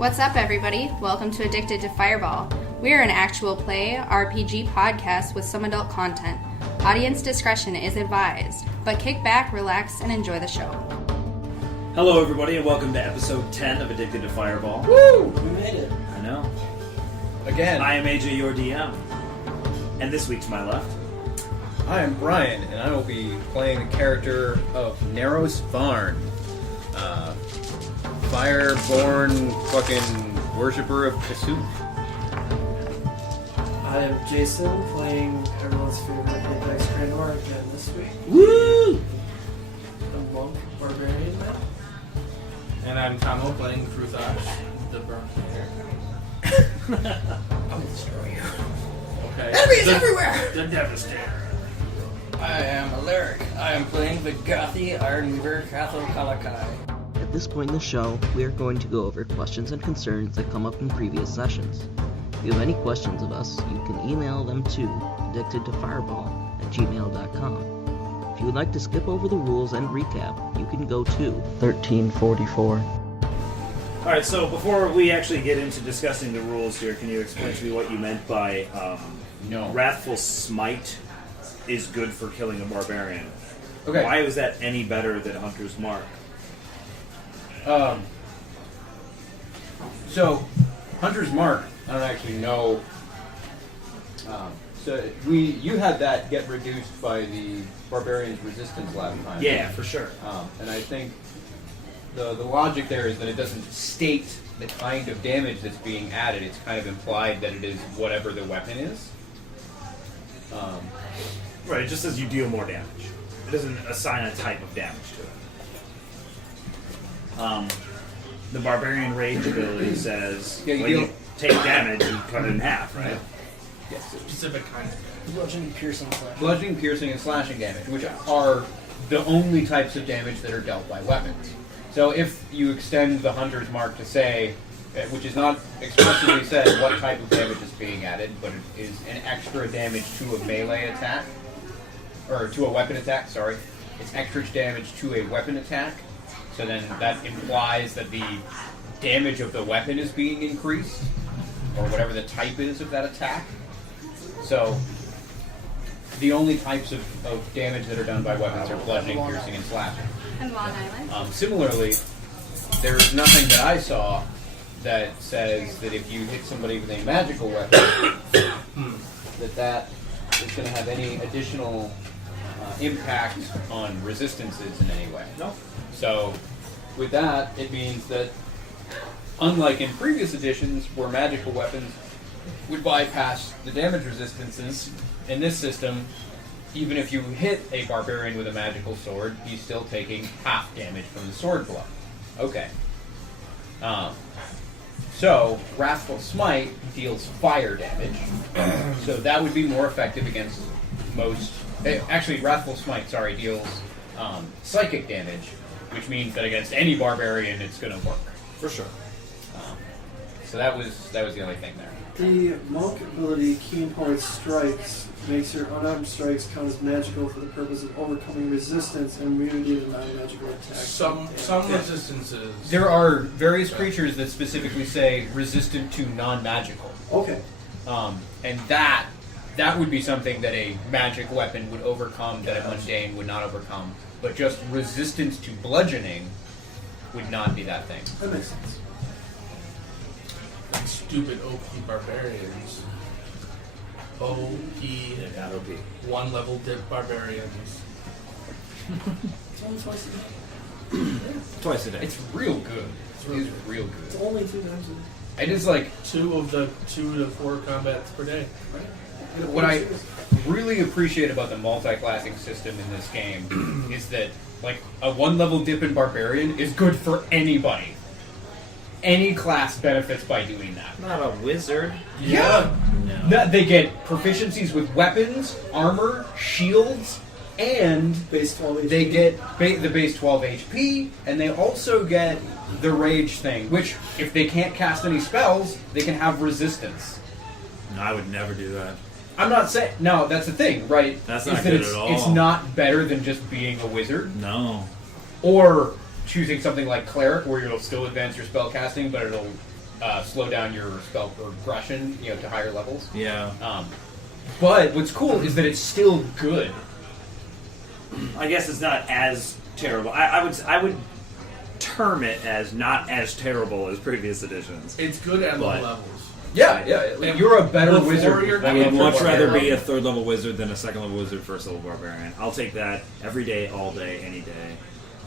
What's up, everybody? Welcome to Addicted to Fireball. We are an actual play RPG podcast with some adult content. Audience discretion is advised, but kick back, relax, and enjoy the show. Hello, everybody, and welcome to episode 10 of Addicted to Fireball. Woo! We made it. I know. Again. I am AJ, your DM. And this week to my left. I am Brian, and I will be playing the character of Naros Varn. Fireborn fucking worshipper of Kasuf. I am Jason, playing everyone's favorite Apex Grandor again this week. Woo! A monk barbarian man. And I'm Tomo, playing Kruthash, the burnt hair. I'm gonna destroy you. Okay. Enemies everywhere! The Devastator. I am Alaric. I am playing the Gothy Iron Weaver Catho Kalakai. At this point in the show, we are going to go over questions and concerns that come up in previous sessions. If you have any questions of us, you can email them to addictedtofireball@gmail.com. If you would like to skip over the rules and recap, you can go to 1344. Alright, so before we actually get into discussing the rules here, can you explain to me what you meant by Wrathful Smite is good for killing a barbarian? Okay. Why was that any better than Hunter's Mark? So, Hunter's Mark, I don't actually know. You had that get reduced by the Barbarian's Resistance last time. Yeah, for sure. And I think the logic there is that it doesn't state the kind of damage that's being added. It's kind of implied that it is whatever the weapon is. Right, it just says you deal more damage. It doesn't assign a type of damage to it. The Barbarian Rage ability says when you take damage, you cut it in half, right? Yes. Specific kind of damage. Bludgeoning, piercing, slashing. Bludgeoning, piercing, and slashing damage, which are the only types of damage that are dealt by weapons. So if you extend the Hunter's Mark to say, which is not explicitly said what type of damage is being added, but it is an extra damage to a melee attack, or to a weapon attack, sorry. It's extra damage to a weapon attack, so then that implies that the damage of the weapon is being increased, or whatever the type is of that attack. So the only types of damage that are done by weapons are bludgeoning, piercing, and slashing. And Long Island. Similarly, there is nothing that I saw that says that if you hit somebody with a magical weapon, that is going to have any additional impact on resistances in any way. No. So, with that, it means that, unlike in previous editions where magical weapons would bypass the damage resistances, in this system, even if you hit a barbarian with a magical sword, he's still taking half damage from the sword blow. Okay. So, Wrathful Smite deals fire damage. So that would be more effective against most... Actually, Wrathful Smite, deals psychic damage, which means that against any barbarian it's going to work. For sure. So that was the only thing there. The monk ability, Keen Point Strikes, makes your unarmed strikes count as magical for the purpose of overcoming resistance and immunity to non-magical attacks. Some resistances. There are various creatures that specifically say resistant to non-magical. Okay. And that would be something that a magic weapon would overcome that a mundane would not overcome. But just resistance to bludgeoning would not be that thing. That makes sense. Like stupid OP barbarians. OP. Yeah, not OP. 1 level dip barbarians. It's only twice a day. Twice a day. It's real good. It's real good. It's only 2 times a day. It is like 2 of the 2 to 4 combats per day. Right? what I really appreciate about the multi-classing system in this game is that like a 1-level dip in barbarian is good for anybody. Any class benefits by doing that. Not a wizard. Yeah. No. They get proficiencies with weapons, armor, shields, and Base 12 HP. they get the base 12 HP, and they also get the rage thing, which, if they can't cast any spells, they can have resistance. No, I would never do that. I'm not saying... No, that's the thing, right? That's is not that good it's, at all. It's not better than just being a wizard. No. Or choosing something like Cleric, where you'll still advance your spell casting, but it'll slow down your spell progression, to higher levels. Yeah. But what's cool is that it's still good. I guess it's not as terrible. I would term it as not as terrible as previous editions. It's good at low But- levels. Yeah. You're a better Before wizard. you're- I would much rather Yeah. be a third level wizard than a second level wizard, first level barbarian. I'll take that every day, all day, any day,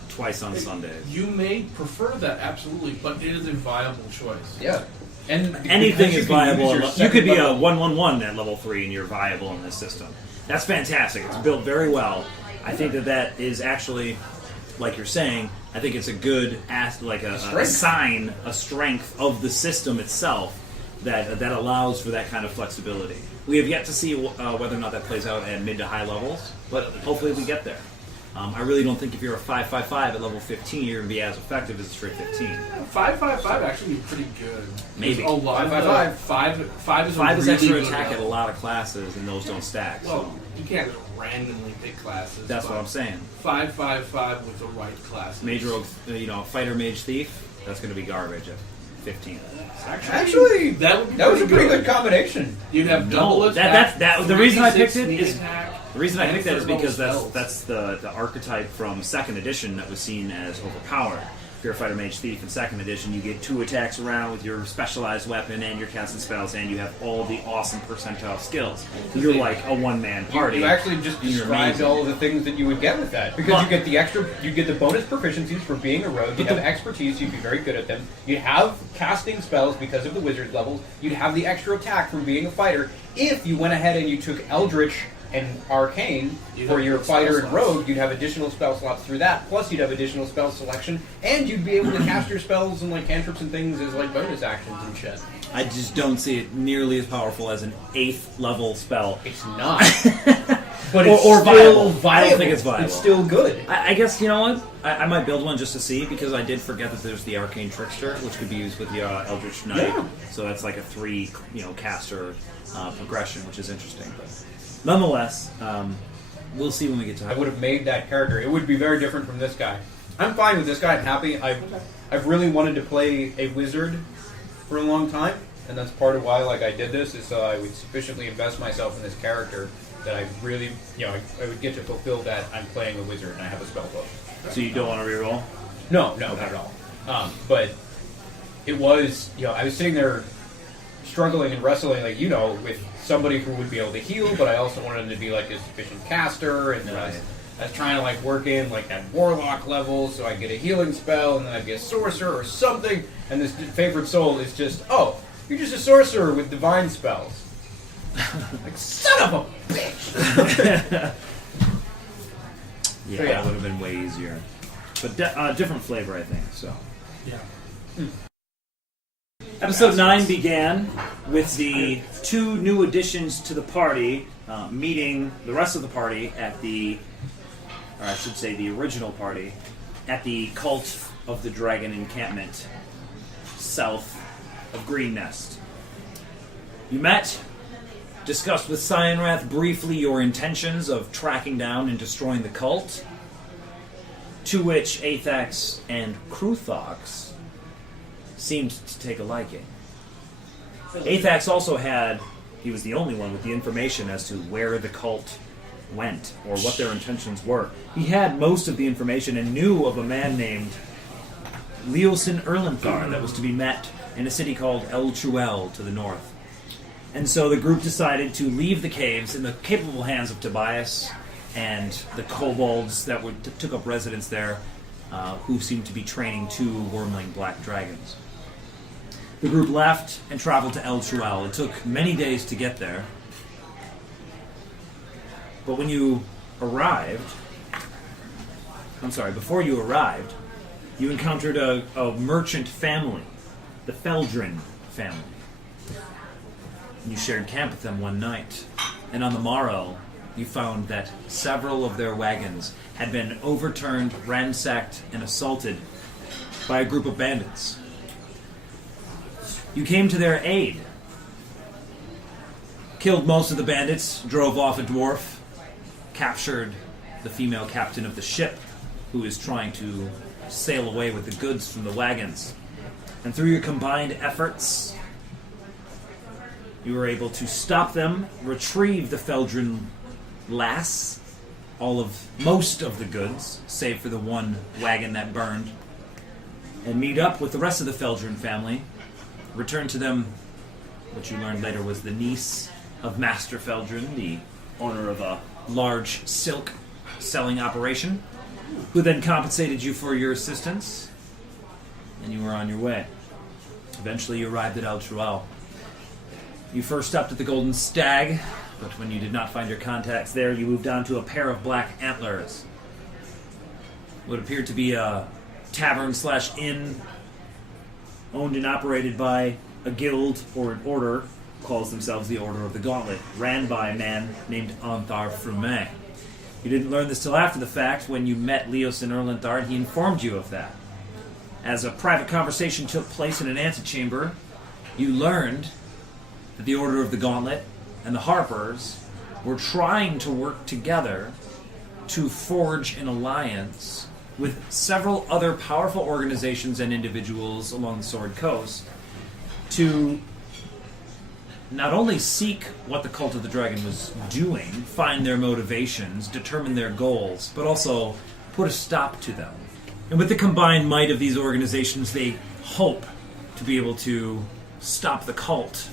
twice on Sundays. You may prefer that, absolutely, but it is a viable choice. Yeah. And Anything because is you can viable. use your You could be a second level- 1/1/1 at level 3 and you're viable in this system. That's fantastic. It's built very well. I think that is actually, like you're saying, I think it's a good a sign, a strength of the system itself that allows for that kind of flexibility. We have yet to see whether or not that plays out at mid to high levels, but hopefully we get there. I really don't think if you're a 5/5/5 at level 15, you're going to be as effective as a straight 15. 5/5/5 actually be pretty good. Maybe. There's a lot of 5/5/5. Five is a 5 is really extra good attack at a level. lot of classes, and those don't stack. Well, So you can't randomly pick classes. that's what I'm saying. 5/5/5 with the right classes. Mage rogue, fighter, mage, thief. That's going to be garbage at 15. Actually, that would be that was a pretty good. good combination. You'd have No, double that- attack. that's the reason I 3d6 picked it sneak is- attack, The reason I and picked that is third because level that's spells. the archetype from second edition that was seen as overpowered. If you're a fighter, mage, thief in second edition, you get 2 attacks around with your specialized weapon and your casting spells, and you have all the awesome percentile skills. You're like a one-man party. You actually just and you're described amazing. all of the things that you would get with that. Because But- you get the bonus proficiencies for being a rogue, you'd have expertise, you'd be very good at them, you'd have casting spells because of the wizard levels, you'd have the extra attack from being a fighter. If you went ahead and you took Eldritch and Arcane You'd for have your spell fighter and slots. rogue, you'd have additional spell slots through that, plus you'd have additional spell selection, and you'd be able to cast your spells and like cantrips and things as like bonus actions and shit. I just don't see it nearly as powerful as an 8th level spell. It's not. But Or- it's or still viable. I don't think it's viable. It's still good. I guess, you know what? I might build one just to see, because I did forget that there's the Arcane Trickster, which could be used with the Eldritch Knight. Yeah. So that's like a 3, caster progression, which is interesting. But nonetheless, we'll see when we get to I would have made that character. It would be very different from this guy. I'm fine with this guy. I'm happy. I've really wanted to play a wizard for a long time, and that's part of why I did this, is so I would sufficiently invest myself in this character that I really, I would get to fulfill that I'm playing a wizard and I have a spell book. So you don't want to reroll? No, not at all. But it was, I was sitting there struggling and wrestling, with somebody who would be able to heal, but I also wanted him to be a sufficient caster, and then I was trying to work in that warlock level so I get a healing spell, and then I'd be a sorcerer or something. And this favorite soul is just, oh, you're just a sorcerer with divine spells. Son of a bitch! Yeah, So, yeah. that would have been way easier. But different flavor, I think. So Yeah. Episode 9 began with the 2 new additions to the party meeting the rest of the party at the original party, at the Cult of the Dragon encampment south of Green Nest. You met, discussed with Cyanrath briefly your intentions of tracking down and destroying the cult, to which Athax and Kruthox seemed to take a liking. Athax also he was the only one with the information as to where the cult went, or what their intentions were. He had most of the information and knew of a man named Leosin Erlenthar that was to be met in a city called El Truel to the north. And so the group decided to leave the caves in the capable hands of Tobias and the kobolds that took up residence there, who seemed to be training 2 wormling black dragons. The group left and traveled to El Truel. It took many days to get there. But when you arrived... before you arrived, you encountered a merchant family, the Feldrin family. You shared camp with them one night, and on the morrow, you found that several of their wagons had been overturned, ransacked, and assaulted by a group of bandits. You came to their aid, killed most of the bandits, drove off a dwarf, captured the female captain of the ship, who is trying to sail away with the goods from the wagons. And through your combined efforts, you were able to stop them, retrieve the Feldrin lass, most of the goods, save for the one wagon that burned, and meet up with the rest of the Feldrin family, return to them what you learned later was the niece of Master Feldrin, the owner of a large silk selling operation, who then compensated you for your assistance, and you were on your way. Eventually you arrived at El Truel. You first stopped at the Golden Stag, but when you did not find your contacts there, you moved on to a pair of black antlers. What appeared to be a tavern/inn owned and operated by a guild or an order, calls themselves the Order of the Gauntlet, ran by a man named Anthar Frume. You didn't learn this till after the fact when you met Leos and Erlenthar, and he informed you of that. As a private conversation took place in an antechamber, you learned that the Order of the Gauntlet and the Harpers were trying to work together to forge an alliance with several other powerful organizations and individuals along the Sword Coast to not only seek what the Cult of the Dragon was doing, find their motivations, determine their goals, but also put a stop to them. And with the combined might of these organizations, they hope to be able to stop the cult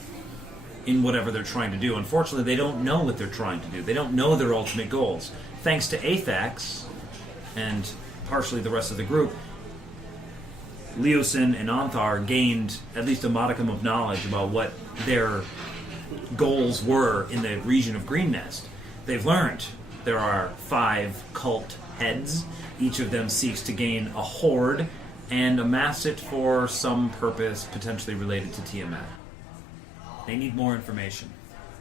in whatever they're trying to do. Unfortunately, they don't know what they're trying to do. They don't know their ultimate goals. Thanks to Athax, and partially the rest of the group, Leosin and Anthar gained at least a modicum of knowledge about what their goals were in the region of Green Nest. They've learned there are 5 cult heads. Each of them seeks to gain a horde and amass it for some purpose potentially related to Tiamat. They need more information.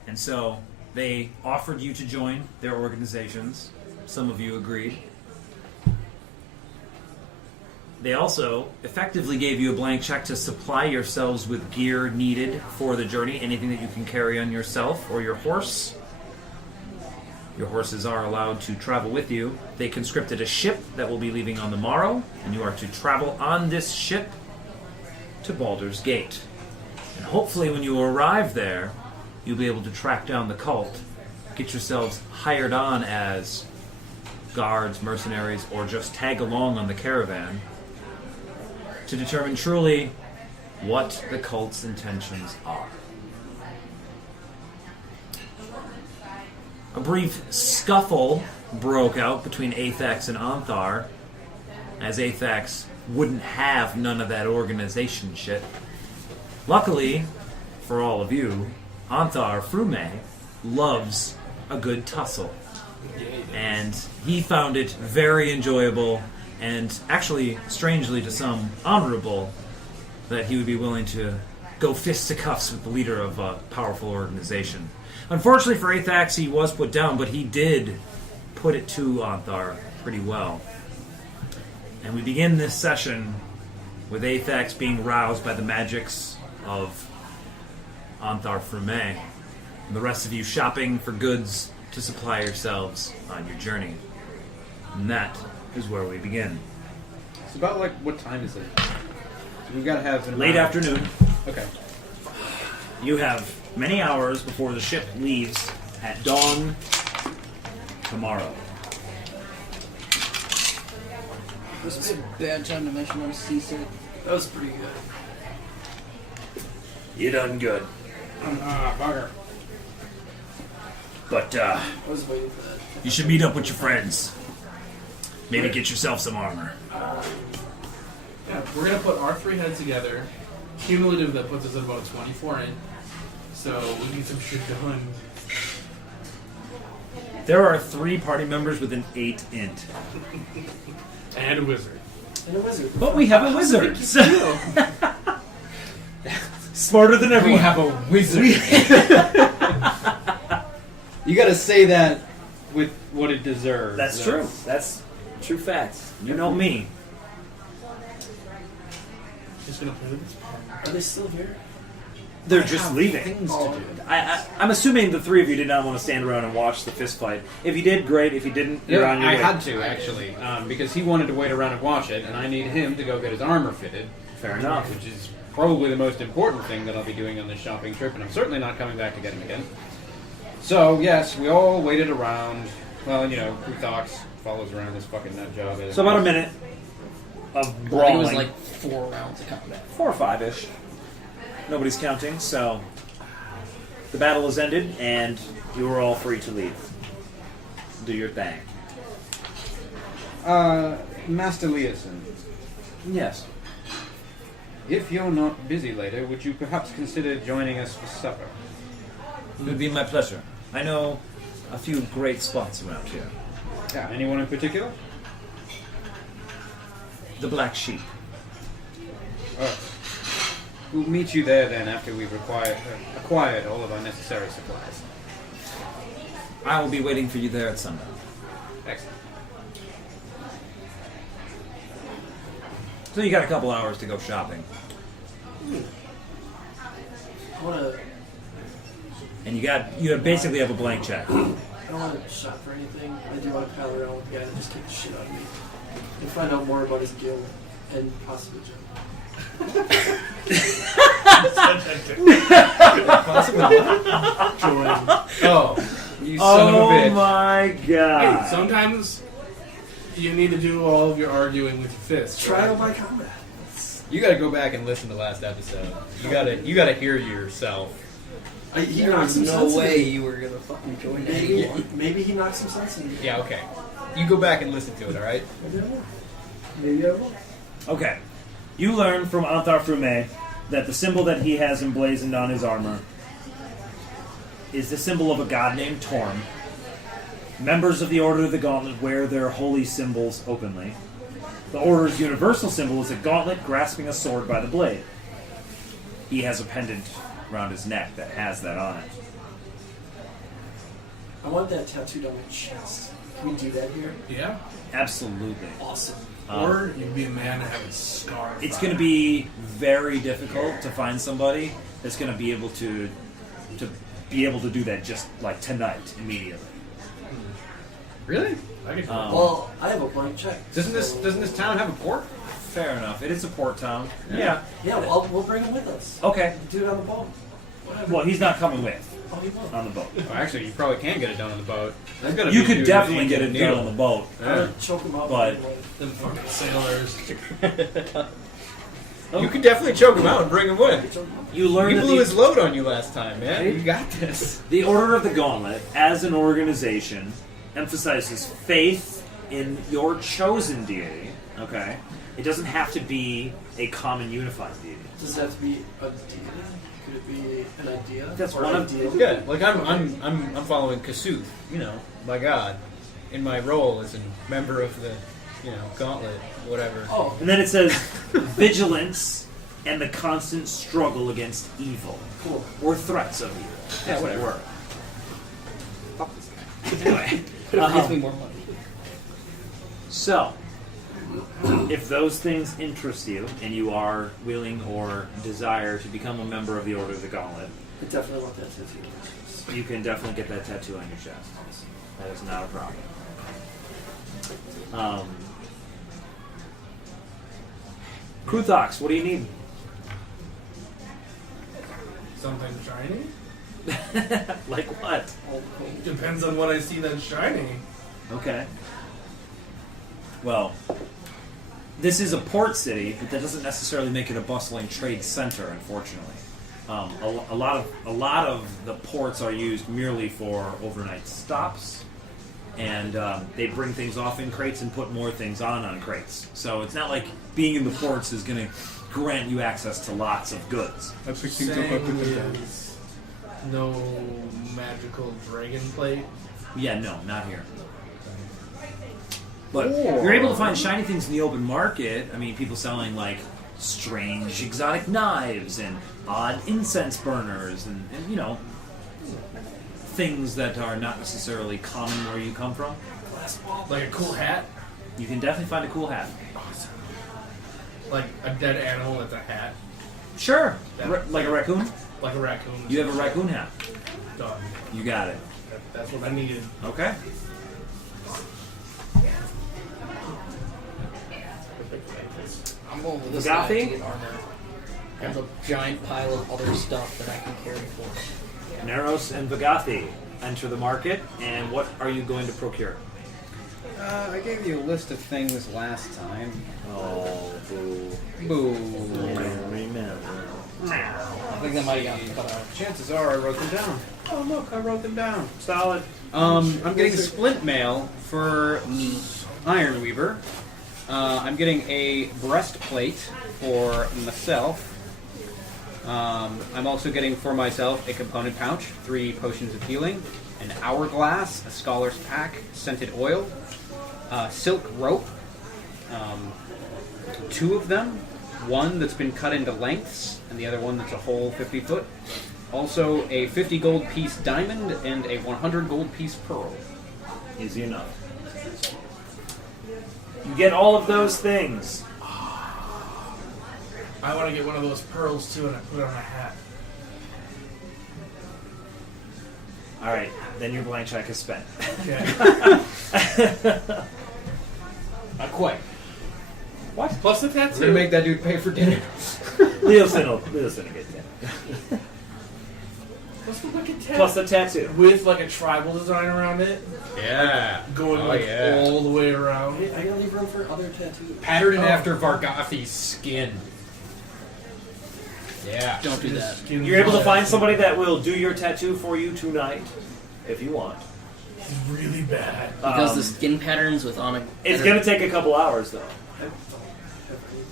And so they offered you to join their organizations. Some of you agreed. They also effectively gave you a blank check to supply yourselves with gear needed for the journey, anything that you can carry on yourself or your horse. Your horses are allowed to travel with you. They conscripted a ship that will be leaving on the morrow, and you are to travel on this ship to Baldur's Gate. And hopefully when you arrive there, you'll be able to track down the cult, get yourselves hired on as guards, mercenaries, or just tag along on the caravan to determine truly what the cult's intentions are. A brief scuffle broke out between Athax and Anthar, as Athax wouldn't have none of that organization shit. Luckily, for all of you, Anthar Frume loves a good tussle. And he found it very enjoyable, and actually, strangely to some, honorable, that he would be willing to go fisticuffs with the leader of a powerful organization. Unfortunately for Athax, he was put down, but he did put it to Anthar pretty well. And we begin this session with Athax being roused by the magics of Anthar Frume, and the rest of you shopping for goods to supply yourselves on your journey. And that is where we begin. It's about, like, what time is it? So we've got to have... Late afternoon. Okay. You have many hours before the ship leaves at dawn tomorrow. This is a bad time to mention I'm seasick. That was pretty good. You done good. Bugger. But, I was waiting for that. you should meet up with your friends. Maybe get yourself some armor. Yeah, we're gonna put our 3 heads together. Cumulative, that puts us at about a 24 in. So we need some shit done. There are 3 party members with an 8 int. And a wizard. And a wizard. But we have a wizard. Smarter than everyone. We have a wizard. You gotta say that with what it deserves. That's true. That's true facts. You know me. Just gonna play this. Are they still here? They're just leaving. Things to do. I'm assuming the 3 of you did not want to stand around and watch the fist fight. If you did, great. If you didn't, you're on your I way. had to, actually, because he wanted to wait around and watch it, and I need him to go get his armor fitted. Fair enough. Which is probably the most important thing that I'll be doing on this shopping trip, and I'm certainly not coming back to get him again. So, yes, we all waited around. Well, Kuthox follows around this fucking nut job. So about a minute of I think it brawling. was like 4 rounds of combat. 4 or 5-ish. Nobody's counting, so the battle has ended, and you are all free to leave. Do your thing. Master Leeson, Yes. if you're not busy later, would you perhaps consider joining us for supper? It would be my pleasure. I know a few great spots around here. Yeah, anyone in particular? The Black Sheep. Oh. We'll meet you there then after we've acquired all of our necessary supplies. I will be waiting for you there at sundown. Excellent. So you got a couple hours to go shopping. I want to. And you basically have a blank check. I don't want to shop for anything. I do want to pal around with the guy that just kicked the shit out of me and find out more about his guild and possibly Joe. Oh. You son of a bitch. My god. Hey, sometimes you need to do all of your arguing with your fists. Trial right? by combat. You gotta go back and listen to last episode. You gotta hear yourself. He There knocked was some no sense way in me. you were gonna fucking join Maybe, anyone. maybe he knocked some sense in me. Yeah, okay. You go back and listen to it, alright? Maybe I will. Maybe I will. Okay. You learn from Anthar Frume that the symbol that he has emblazoned on his armor is the symbol of a god named Torm. Members of the Order of the Gauntlet wear their holy symbols openly. The Order's universal symbol is a gauntlet grasping a sword by the blade. He has a pendant around his neck that has that on it. I want that tattooed on my chest. Can we do that here? Yeah. Absolutely. Awesome. Or you can be a man and have a scar. It's going to be very difficult to find somebody that's going to be able to do that just like tonight, immediately. Really? I can Well, I have a blank check. Doesn't so- this town have a port? Fair enough. It is a port town. Yeah. Yeah, well, we'll bring him with us. Okay. Do it on the boat. Whatever. Well, he's not coming with Oh, he won't. on the boat. Well, actually, you probably can get it done on the boat. There's gotta You be a could dude definitely with get an it done needle. on the boat. I'm gonna choke him out. But- Them fucking sailors. You could definitely choke him out and bring him with. You learn He that blew the, his load on you last time, man. You got this. the Order of the Gauntlet, as an organization, emphasizes faith in your chosen deity. Okay, it doesn't have to be a common unified deity. Does it have to be a deity? Could it be an idea? That's or one an of- ideal? Yeah, like I'm following Kasuth, by God, in my role as a member of the, gauntlet, whatever. Oh, And then it says vigilance and the constant struggle against evil, cool. or threats of evil. Yeah, whatever. Fuck this guy. Anyway, Could have given me more money. so if those things interest you and you are willing or desire to become a member of the Order of the Gauntlet, I definitely want that tattoo. you can definitely get that tattoo on your chest. That is not a problem. Kruthox, what do you need? Something shiny? Like what? Depends on what I see that's shiny. Okay. Well, this is a port city, but that doesn't necessarily make it a bustling trade center, unfortunately. A lot of the ports are used merely for overnight stops, and they bring things off in crates and put more things on crates. So it's not like being in the ports is going to grant you access to lots of goods. I picked things up is no magical dragon plate. Yeah, no, not here. But you're able to find shiny things in the open market. I mean, people selling like strange exotic knives and odd incense burners and things that are not necessarily common where you come from. Like a cool hat. You can definitely find a cool hat. Awesome. Like a dead animal that's a hat. Sure. Like a raccoon? Like a raccoon. You have a raccoon hat. Done. You got it. That's what I needed. Okay. I'm going with this Gathi? guy to get armor. and a giant pile of other stuff that I can carry forward. Neros and Vagathi enter the market, and what are you going to procure? I gave you a list of things last time. Oh, boo. Boo. Remember. I think that might have gotten cut out. Chances are I wrote them down. Oh, look, I wrote them down. Solid. I'm getting splint mail for Ironweaver. I'm getting a breastplate for myself. I'm also getting for myself a component pouch, 3 potions of healing, an hourglass, a scholar's pack, scented oil, silk rope, 2 of them, one that's been cut into lengths, and the other one that's a whole 50 foot. Also a 50 gold piece diamond and a 100 gold piece pearl. Easy enough. You get all of those things. I want to get one of those pearls too, and I put it on my hat. All right, then your blank check is spent. Okay. Not quite. What? Plus the We're tattoo. gonna make that dude pay for dinner. Leosin will get that. Plus the wicked tattoo. Plus the tattoo. With like a tribal design around it, Yeah. going all the way around. Hey, I gotta leave room for other tattoos. Patterned after Vargathi's skin. Yeah. Don't do that. You're able to find somebody that will do your tattoo for you tonight, if you want. It's really bad. Because the skin patterns with on a... It's going to take a couple hours, though.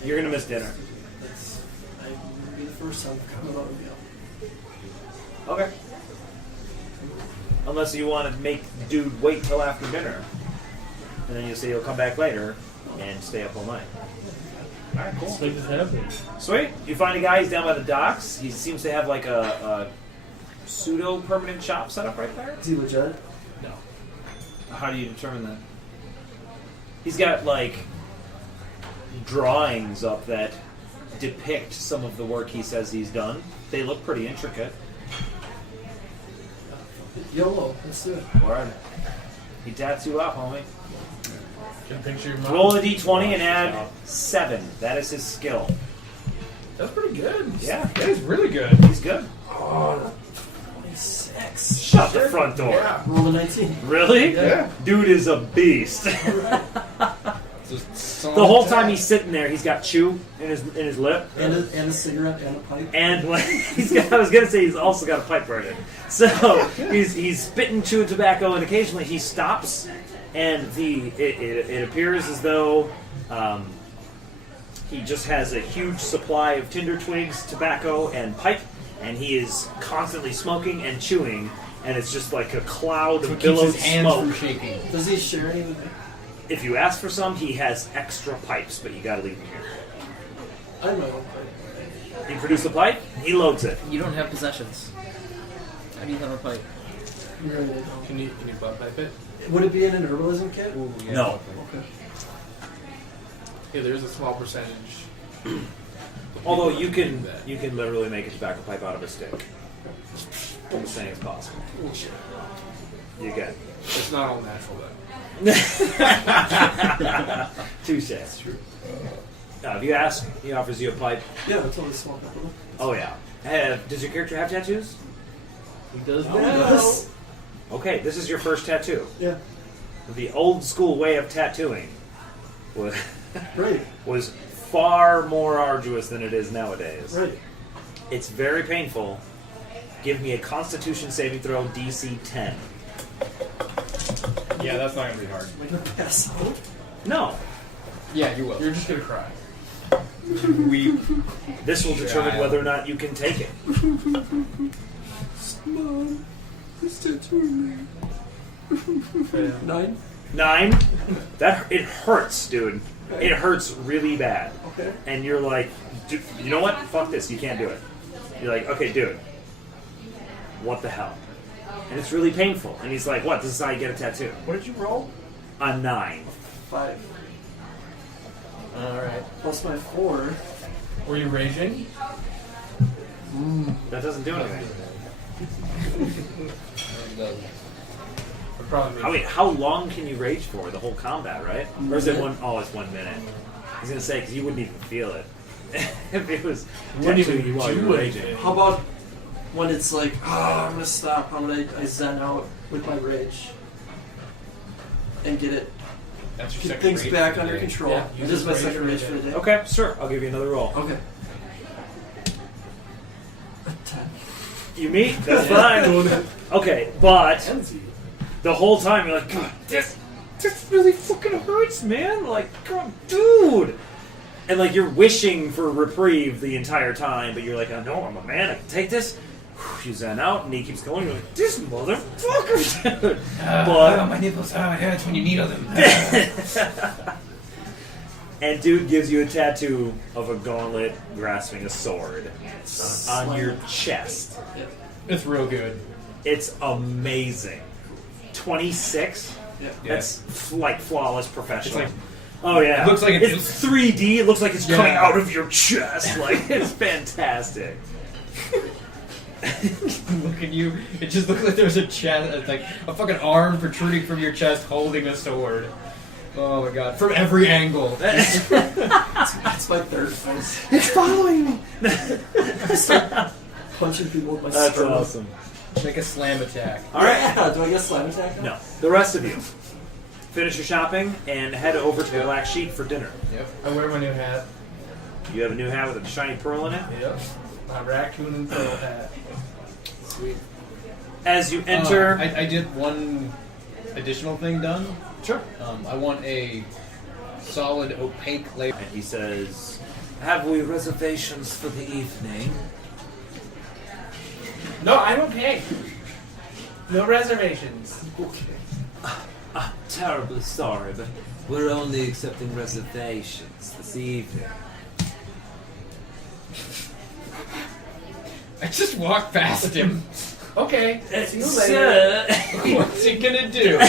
You're going to miss dinner. I will be the first time coming about a meal. Okay. Unless you want to make the dude wait till after dinner. And then you'll say you'll come back later and stay up all night. Alright, cool. Let's make this happen. Sweet. You find a guy, he's down by the docks. He seems to have like a pseudo-permanent shop set up right there. Is he legit? No. How do you determine that? He's got like drawings up that depict some of the work he says he's done. They look pretty intricate. YOLO, let's do it. Alright. He tats you up, homie. Can picture your mom. Roll a d20 and add 7. That is his skill. That's pretty good. Yeah, That is really good. he's good. Oh, 26. Shut the front door. Yeah. Roll a 19. Really? Yeah. Dude is a beast. The whole time he's sitting there, he's got chew in his lip. And a cigarette and a pipe. And like, I was gonna say he's also got a pipe burning. So he's spitting chewing tobacco, and occasionally he stops, and it appears as though he just has a huge supply of tinder twigs, tobacco, and pipe, and he is constantly smoking and chewing, and it's just like a cloud of Keeps billowed his hands smoke. from shaking. Does he share any with me? If you ask for some, he has extra pipes, but you gotta leave them here. I have my own pipe. He produces a pipe, he loads it. You don't have possessions. How do you have a pipe? I'm ready to go. Can you butt pipe it? Would it be in an herbalism kit? Ooh, yeah. No. Okay. Yeah, there's a small percentage. Although you can literally make a tobacco pipe out of a stick. I'm just saying it's possible. Bullshit. You can. It's not all natural though. Touche. That's true. If you ask, he offers you a pipe. Yeah, that's always small pepper. Oh yeah. Does your character have tattoos? He does Oh, now. yes. Okay, this is your first tattoo. Yeah. The old school way of tattooing was Right. was far more arduous than it is nowadays. Right. It's very painful. Give me a Constitution saving throw DC 10. Yeah, that's not gonna be hard. Am I gonna pass out? No. Yeah, you will. You're just gonna cry. We. This will determine Child. whether or not you can take it. Mom, who's tattooing me? 9? 9? It hurts, dude. It hurts really bad. Okay. And you're like, dude, you know what? Fuck this. You can't do it. You're like, okay, dude. What the hell? And it's really painful. And he's like, what? This is how you get a tattoo. What did you roll? A 9. 5. Alright. Plus my 4. Were you raging? That doesn't do anything. Would probably I mean, how long can you rage for? The whole combat, right? Or is it one? Oh, it's 1 minute. I was gonna say because you wouldn't even feel it. if it was Wouldn't even tattooing you while do you were anything. raging. How about when it's like, I'm gonna stop. I zen out with my rage and get it. That's your Get second things rage back for the under day. control. Yeah, This is my use second rage rage for for the the day. Okay, sure. I'll give you another roll. Okay. A 10. You meet? That's fine. Okay, but the whole time you're like, God, this really fucking hurts, man. Like, God, dude. And like you're wishing for reprieve the entire time, but you're like, oh, no, I'm a man. I can take this. You zen out, and he keeps going. You're like, this motherfucker, dude. But my nipples hurt when you needle them. and dude gives you a tattoo of a gauntlet grasping a sword on your chest. It's real good. It's amazing. 26. Yeah. That's like flawless professional. It's like- oh yeah, it looks like it's 3D. It looks like it's coming Yeah. out of your chest. Like it's fantastic. Look at you. It just looks like there's a chest, like a fucking arm protruding from your chest holding a sword. Oh my god. From every angle. That's my third face. It's following me. Punching people with my That's sternum. awesome. Make a slam attack. All right. Yeah, do I get slam attack now? No, the rest of you finish your shopping and head over to the Black Sheep for dinner. Yep. I wear my new hat. You have a new hat with a shiny pearl in it. Yep. My raccoon and pearl hat. Sweet. As you enter, I did one additional thing done. sure. I want a solid opaque label. And he says, "Have we reservations for the evening?" No, I'm okay. No reservations. I'm terribly sorry, but we're only accepting reservations this evening. I just walked past him. Okay. See you later. Sir. What's he gonna do?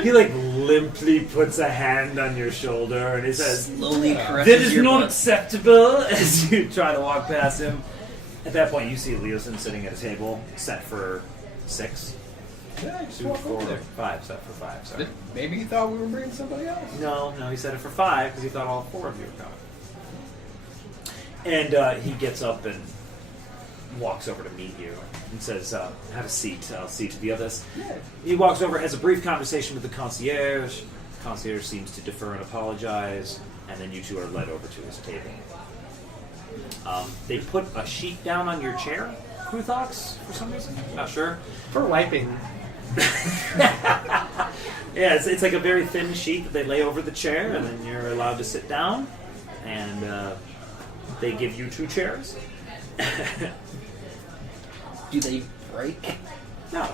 He like limply puts a hand on your shoulder and he says, Slowly "That caresses is your not butt. acceptable." As you try to walk past him, at that point you see Leosin sitting at a table set for 6. Yeah, just 2, walk 4, over there. 5. Set for 5. Sorry. Maybe he thought we were bringing somebody else. No, he set it for 5 because he thought all 4 of you were coming. And he gets up and walks over to meet you and says, "Have a seat. I'll see to the others." He walks over, has a brief conversation with the concierge. The concierge seems to defer and apologize, and then you two are led over to his table. They put a sheet down on your chair, Kruthox, for some reason. Not sure. For wiping. Yeah, it's like a very thin sheet that they lay over the chair, and then you're allowed to sit down. And they give you 2 chairs. Do they break? No,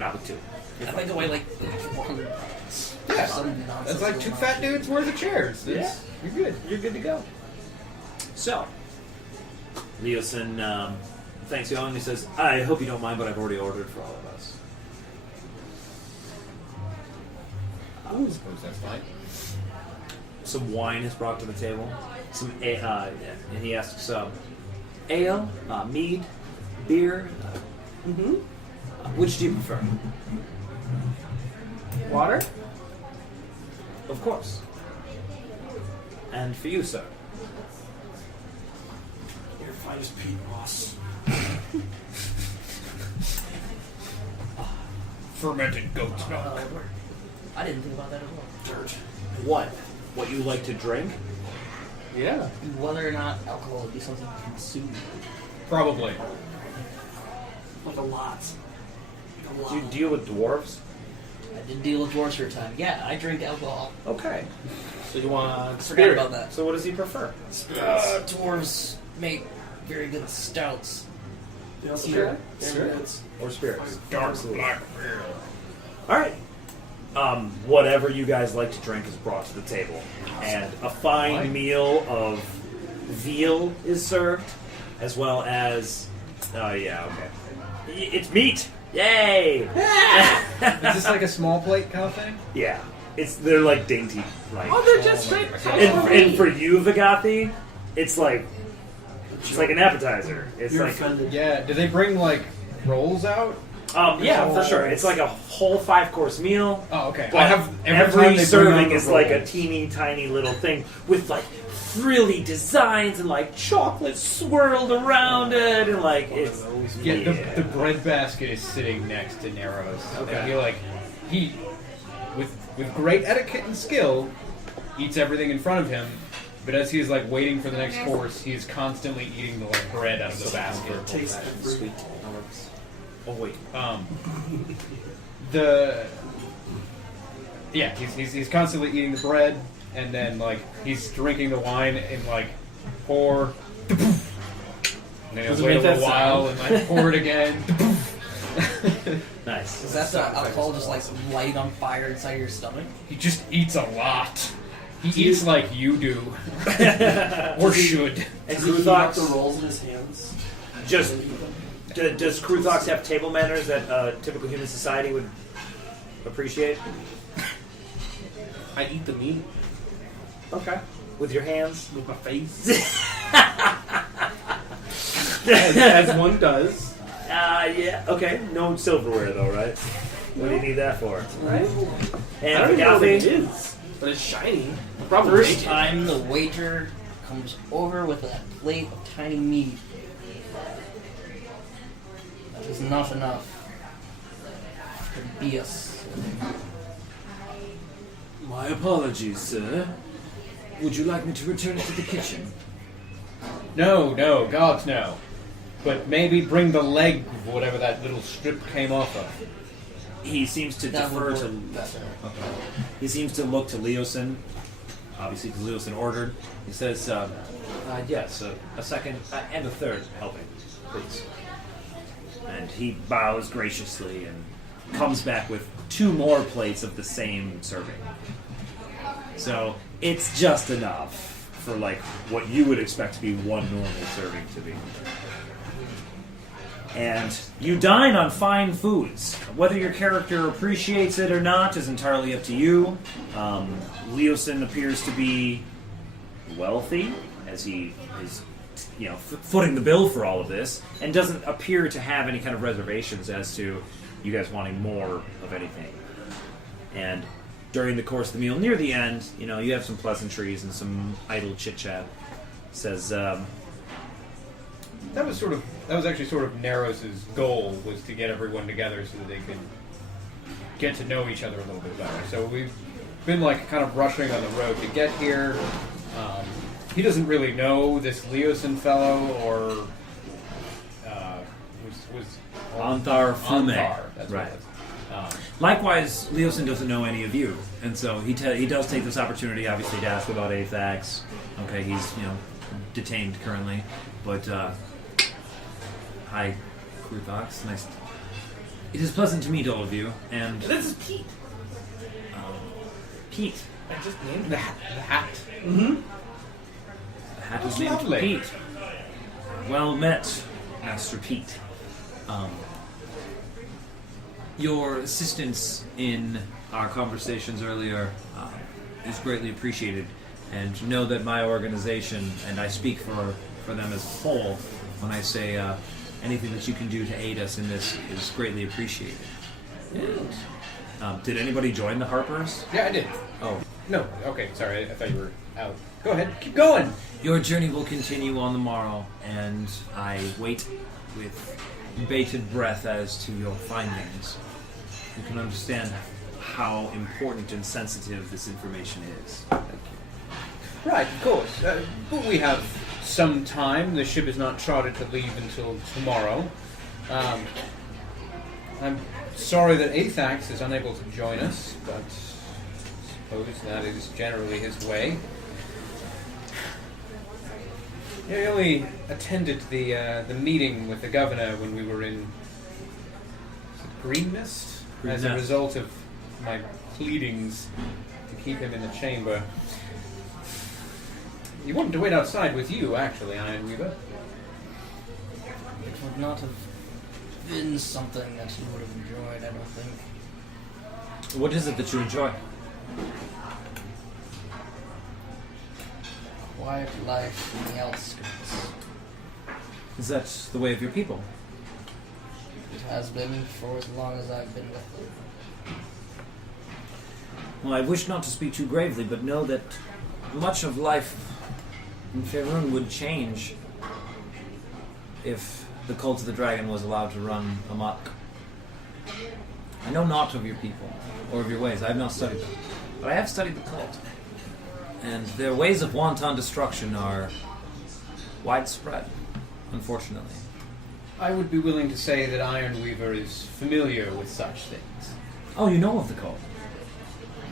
not with 2. If I go away like 400 Yeah, some nonsense that's like 2 fat dudes worth of chairs. That's- You're good. You're good to go. So, Leosin thanks you all, and he says, "I hope you don't mind, but I've already ordered for all of us." I suppose that's fine. Some wine is brought to the table. And he asks, ale, mead, beer. Which do you prefer? Water? Of course. And for you, sir? Your finest peat moss. Fermented goat's milk. I didn't think about that at all. Dirt. What you like to drink? Yeah. Whether or not alcohol would be something to consume. Probably. Like a lot. Do you deal with dwarves? I did deal with dwarves for a time. Yeah, I drink alcohol. Okay. So you want Forgot spirit? about that. So what does he prefer? Dwarves make very good stouts. They also Sure. make Sure. spirits. Or spirits? Dark Absolutely. black beer. All right. Whatever you guys like to drink is brought to the table, and a fine meal of veal is served, as well as, it's meat. Yay! Is this like a small plate kind of thing? Yeah, they're like dainty, like. Oh, they're just straight. And for you, Vagathi, it's like an appetizer. It's You're like offended. Yeah. Do they bring like rolls out? Yeah, for sure. It's like a whole 5-course meal. Oh, okay. But I have time every they bring serving out is the like a rolls. teeny tiny little thing with like frilly designs and like chocolate swirled around it and like it's Yeah, the bread basket is sitting next to Nero's. Okay. And he with great etiquette and skill, eats everything in front of him. But as he is like waiting for the next course, he is constantly eating the like bread out of the basket. Takes every- sweet. Oh wait. He's constantly eating the bread, and then like he's drinking the wine and like pour. And then Does he'll it wait a make that little while sound? and like pour it again. Nice. Is that the alcohol just like light on fire inside your stomach? He just eats a lot. He eats like you do, or should. And Does he heat up Kruthox the rolls in his hands? just And eat them? does Kruthox have table manners that typical human society would appreciate? I eat the meat Okay. With your hands? with my face. as one does. Yeah. Okay. No silverware though, right? What do you need that for? Right? And I don't even know what it Gaffy? is, but it's shiny. Probably First bacon. time the waiter comes over with a plate of tiny meat. That is not enough to be us. My apologies, sir. Would you like me to return it to the kitchen? No, gods no. But maybe bring the leg of whatever that little strip came off of. He seems to That defer would to. work better. He seems to look to Leosin. Obviously, because Leosin ordered. He says, "Yes, a second and a third helping, please." And he bows graciously and comes back with 2 more plates of the same serving. So it's just enough for like what you would expect to be one normal serving to be. And you dine on fine foods. Whether your character appreciates it or not is entirely up to you. Leosin appears to be wealthy, as he is, footing the bill for all of this, and doesn't appear to have any kind of reservations as to you guys wanting more of anything. And during the course of the meal, near the end, you have some pleasantries and some idle chit chat. Says, That was actually sort of Neros' goal, was to get everyone together so that they could get to know each other a little bit better. So we've been like kind of rushing on the road to get here. He doesn't really know this Leosin fellow, or was Anthar Fume. Anthar, that's Right. what it was. Likewise, Leosin doesn't know any of you, and so he does take this opportunity, obviously, to ask about Athax. Okay, he's detained currently, but hi, Kruthox. Nice. It is pleasant to meet all of you, and This is Pete. Pete. I just named The that. hat. Mm-hmm. The hat is That's named lovely. Pete. Well met, Master Pete. Your assistance in our conversations earlier is greatly appreciated, and know that my organization, and I speak for them as a whole, when I say anything that you can do to aid us in this is greatly appreciated. And did anybody join the Harpers? Yeah, I did. Oh. No, okay, sorry, I thought you were out. Go ahead, keep going. Your journey will continue on the morrow, and I wait with bated breath as to your findings. You can understand how important and sensitive this information is. Thank you. Right, of course. But we have some time. The ship is not chartered to leave until tomorrow. I'm sorry that Athax is unable to join us, but I suppose that is generally his way. He only attended the meeting with the governor when we were in Green Nest, Green as a Nest. result of my pleadings to keep him in the chamber. He wanted to wait outside with you, actually, Iron Weaver. It would not have been something that you would have enjoyed, I don't think. What is it that you enjoy? Quiet life in the outskirts. Is that the way of your people? It has been for as long as I've been with them. Well, I wish not to speak too gravely, but know that much of life in Faerun would change if the Cult of the Dragon was allowed to run amok. I know not of your people, or of your ways. I have not studied them. But I have studied the cult. And their ways of wanton destruction are widespread, unfortunately. I would be willing to say that Ironweaver is familiar with such things. Oh, you know of the cult?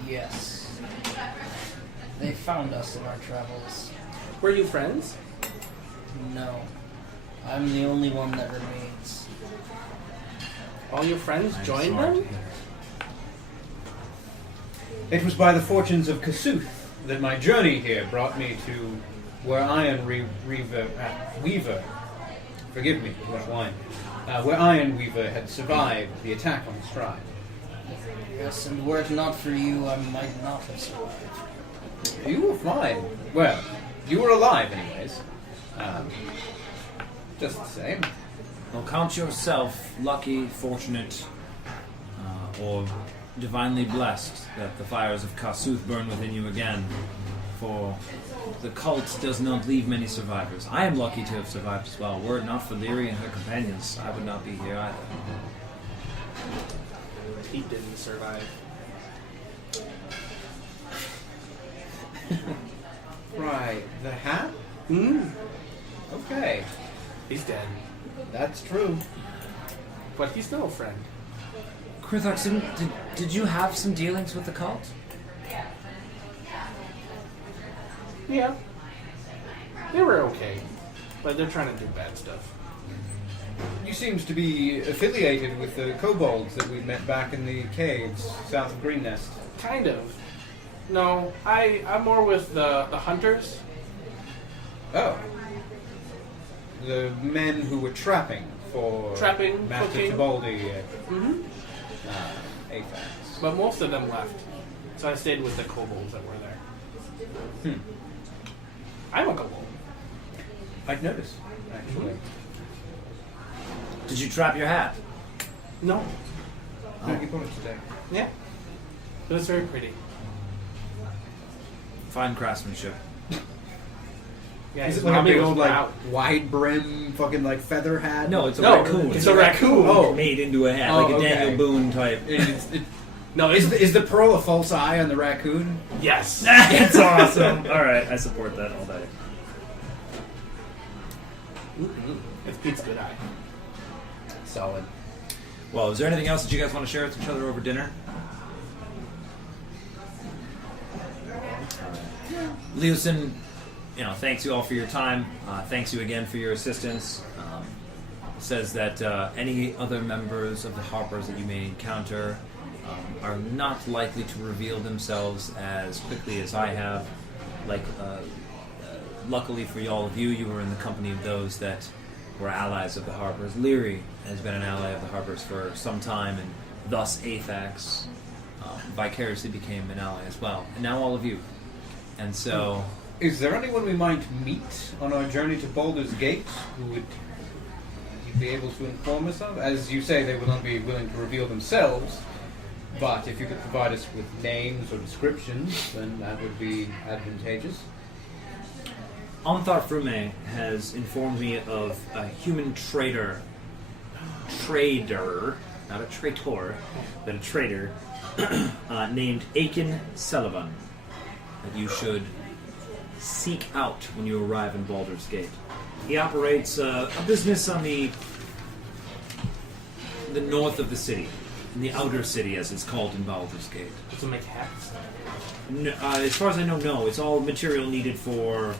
Yes. They found us in our travels. Were you friends? No. I'm the only one that remains. All your friends I'm joined sorry to them? hear. It was by the fortunes of Kasuth that my journey here brought me to where Weaver, forgive me, too much wine, where Ironweaver had survived the attack on his tribe. Yes, and were it not for you, I might not have survived. You were fine. Well, you were alive anyways. Just the same. Well, count yourself lucky, fortunate, or divinely blessed that the fires of Kasuth burn within you again, for the cult does not leave many survivors. I am lucky to have survived as well. Were it not for Lyri and her companions, I would not be here either. He didn't survive. Right. The hat? Okay. He's dead. That's true. But he's still a friend. Krithox, did you have some dealings with the cult? Yeah. They were okay. But they're trying to do bad stuff. You seems to be affiliated with the kobolds that we met back in the caves south of Green Nest. Kind of. No, I'm more with the hunters. Oh. The men who were trapping for Trapping, Master cooking. Tibaldi at Mm-hmm. Aphax. But most of them left. So I stayed with the kobolds that were there. I'm a kobold. I'd noticed, actually. Did you trap your hat? No. No, you brought it today. Yeah. It was very pretty. Fine craftsmanship. Yeah, Is his it like a mommy big was old, proud. like, wide brim, fucking, like, feather hat? No, it's a No, raccoon. it's a raccoon. Oh. Made into a hat, Oh, like a okay. Daniel Boone type. No, Is the pearl a false eye on the raccoon? yes. That's awesome. All right, I support that all day. It's Pete's good eye. Solid. Well, is there anything else that you guys want to share with each other over dinner? Leosin, thanks you all for your time. Thanks you again for your assistance. Says that any other members of the Harpers that you may encounter are not likely to reveal themselves as quickly as I have. Luckily for all of you, you were in the company of those that were allies of the Harpers. Lyri has been an ally of the Harpers for some time, and thus Aphax vicariously became an ally as well. And now all of you. And so... Is there anyone we might meet on our journey to Baldur's Gate who would you be able to inform us of? As you say, they will not be willing to reveal themselves, but if you could provide us with names or descriptions, then that would be advantageous. Anthar Frume has informed me of a human trader, not a traitor, but a trader, named Aiken Sullivan, that you should seek out when you arrive in Baldur's Gate. He operates a business on the north of the city, in the outer city as it's called in Baldur's Gate. Does it make hats? No, as far as I know, no. It's all material needed for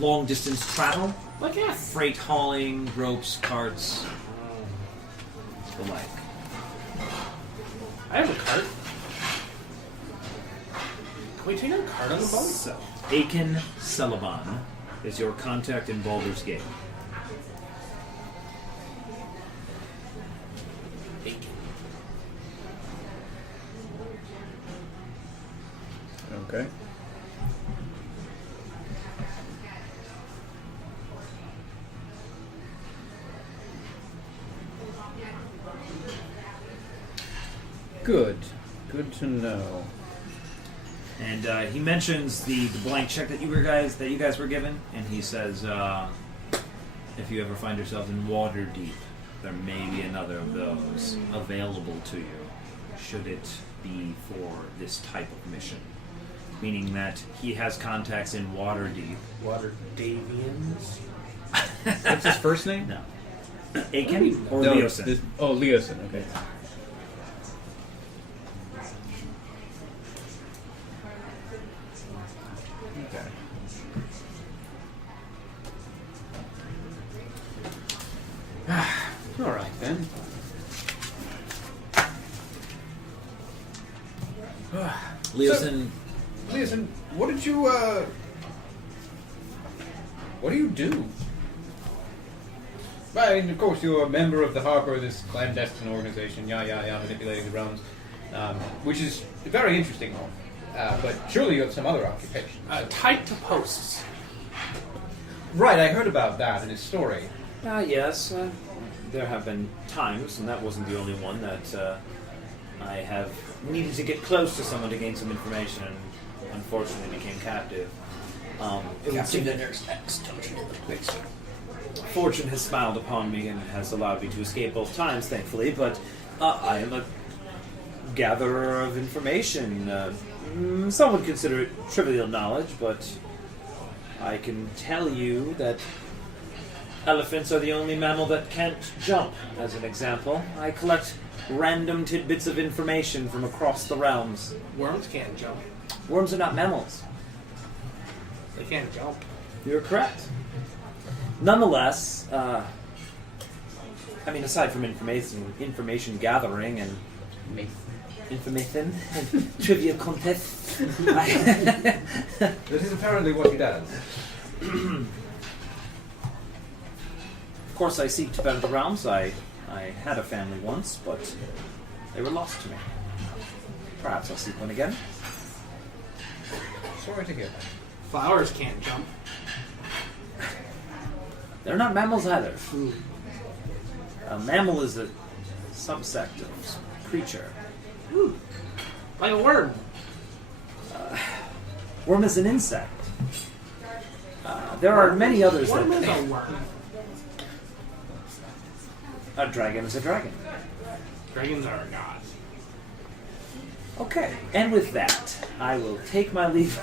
long distance travel. Like yes. Freight hauling, ropes, carts, the like. I have a cart. Can we take our cart on the boat? So, Aiken Sullivan is your contact in Baldur's Gate. Okay. Good. Good to know. And he mentions the blank check that you guys were given, and he says, if you ever find yourselves in water deep, there may be another of those available to you, should it be for this type of mission. Meaning that he has contacts in water deep. Water Davians. What's his first name? No. Aiken or No, Leosin? Leosin, okay. All right then. Leosin. Listen, what did you what do you do? I mean, of course, you're a member of the Harbor, this clandestine organization, manipulating the realms, which is very interesting, but surely you have some other occupation. Tied to posts. Right, I heard about that in his story. Yes. There have been times, and that wasn't the only one, that I have needed to get close to someone to gain some information, and unfortunately became captive. It would seem that fortune has smiled upon me and has allowed me to escape both times, thankfully, but I am a gatherer of information. Some would consider it trivial knowledge, but I can tell you that elephants are the only mammal that can't jump, as an example. I collect random tidbits of information from across the realms. Worms can't jump. Worms are not mammals. They can't jump. You're correct. Nonetheless, aside from information gathering and information and trivia contests, This is apparently what he does. Of course, I seek to better the realms. I had a family once, but they were lost to me. Perhaps I'll seek one again. Sorry to hear that. Flowers can't jump. They're not mammals either. A mammal is a subsect of creature. Like a worm. Worm is an insect. There are many others Worm is that... a worm. A dragon is a dragon. Dragons are a god. Okay, and with that, I will take my leave.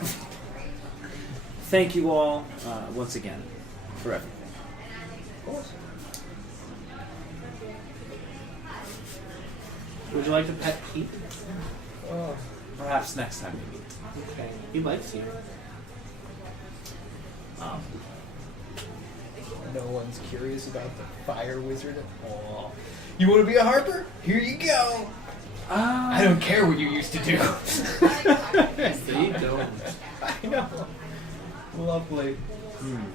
Thank you all once again for everything. Of course. Would you like to pet Pete? Perhaps next time we meet. Okay. He likes you. No one's curious about the fire wizard at all. You want to be a harper? Here you go. I don't care what you used to do. They don't. I know. Lovely.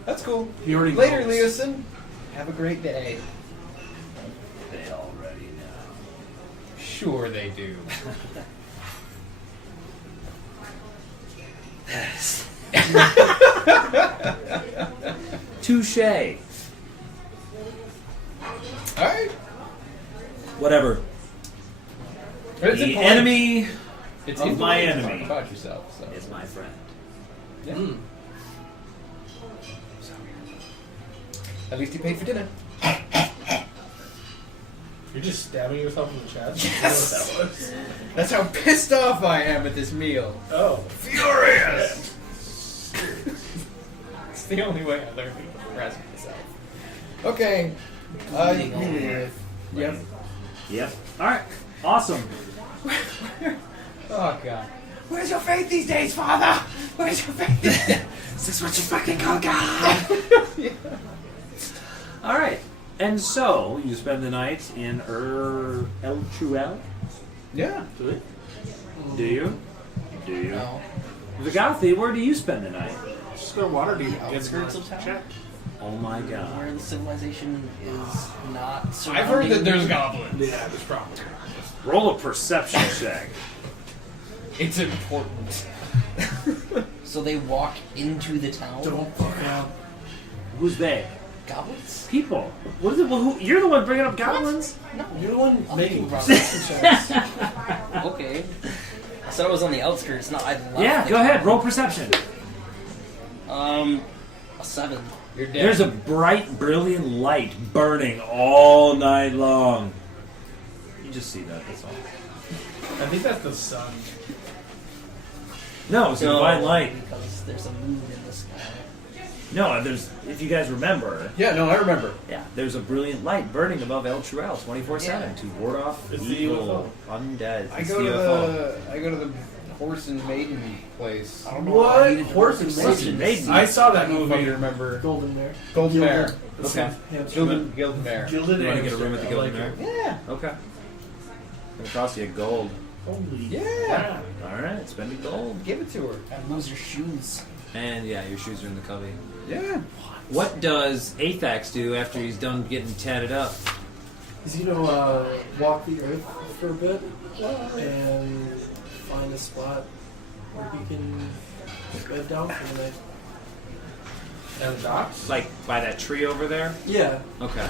That's cool. He already Later, knows. Leosin. Have a great day. They already know. Sure they do. Touché. Alright. Whatever. It's The impolite. enemy It's of my impolite to talk enemy about yourself. So. is my friend. Yeah. Mm. At least you paid for dinner. You're just stabbing yourself in the chest? Yes. That's how pissed off I am at this meal. Oh. Furious! It's the only way I learn to express myself. Okay. Bleeding all over. Yep. Yep. Alright. Awesome. Oh, God. Where's your faith these days, Father? Where's your faith these days? Is this what you fucking call God? Yeah. Alright. And so, you spend the night in El Chuel? Yeah. Do you? Do you? No. Vigathi, where do you spend the night? Just go to Waterdeep. Outskirts of town? Check. Oh my god. Where the civilization is not I've heard that there's surrounding- goblins. Yeah, there's probably. Roll a perception check. It's important. So they walk into the town? Don't fuck up. Who's they? Goblins? People. What is it? Well, you're the one bringing up goblins. You're the one making I'll perception checks. Okay. I said I was on the outskirts, not I left. Yeah, go ahead. Roll perception. A 7. You're dead. There's a bright, brilliant light burning all night long. You just see that. That's all. I think that's the sun. No, it's a divine light. Because there's a moon in the sky. No, there's. If you guys remember, Yeah, no, I remember. yeah, there's a brilliant light burning above El Churel 24/7 to ward off It's the evil undead. I It's go the to UFO. the horse and maiden place. I don't know. What? I Horse and Listen, maiden. maiden. I saw I that don't know if you movie. remember. Golden Mare. Golden Mare. Okay. Gilded Mare. Gilded You want to get a room Hamster. at the I Gilded like Mare? it. Yeah. Okay. It'll cost you gold. Holy Yeah. All right, spend the gold. Give it to her. And lose your shoes. And yeah, your shoes are in the cubby. Yeah. What does Athax do after he's done getting tatted up? He's gonna walk the earth for a bit and find a spot where he can bed down for the night. And the docks? Like by that tree over there? Yeah, Okay.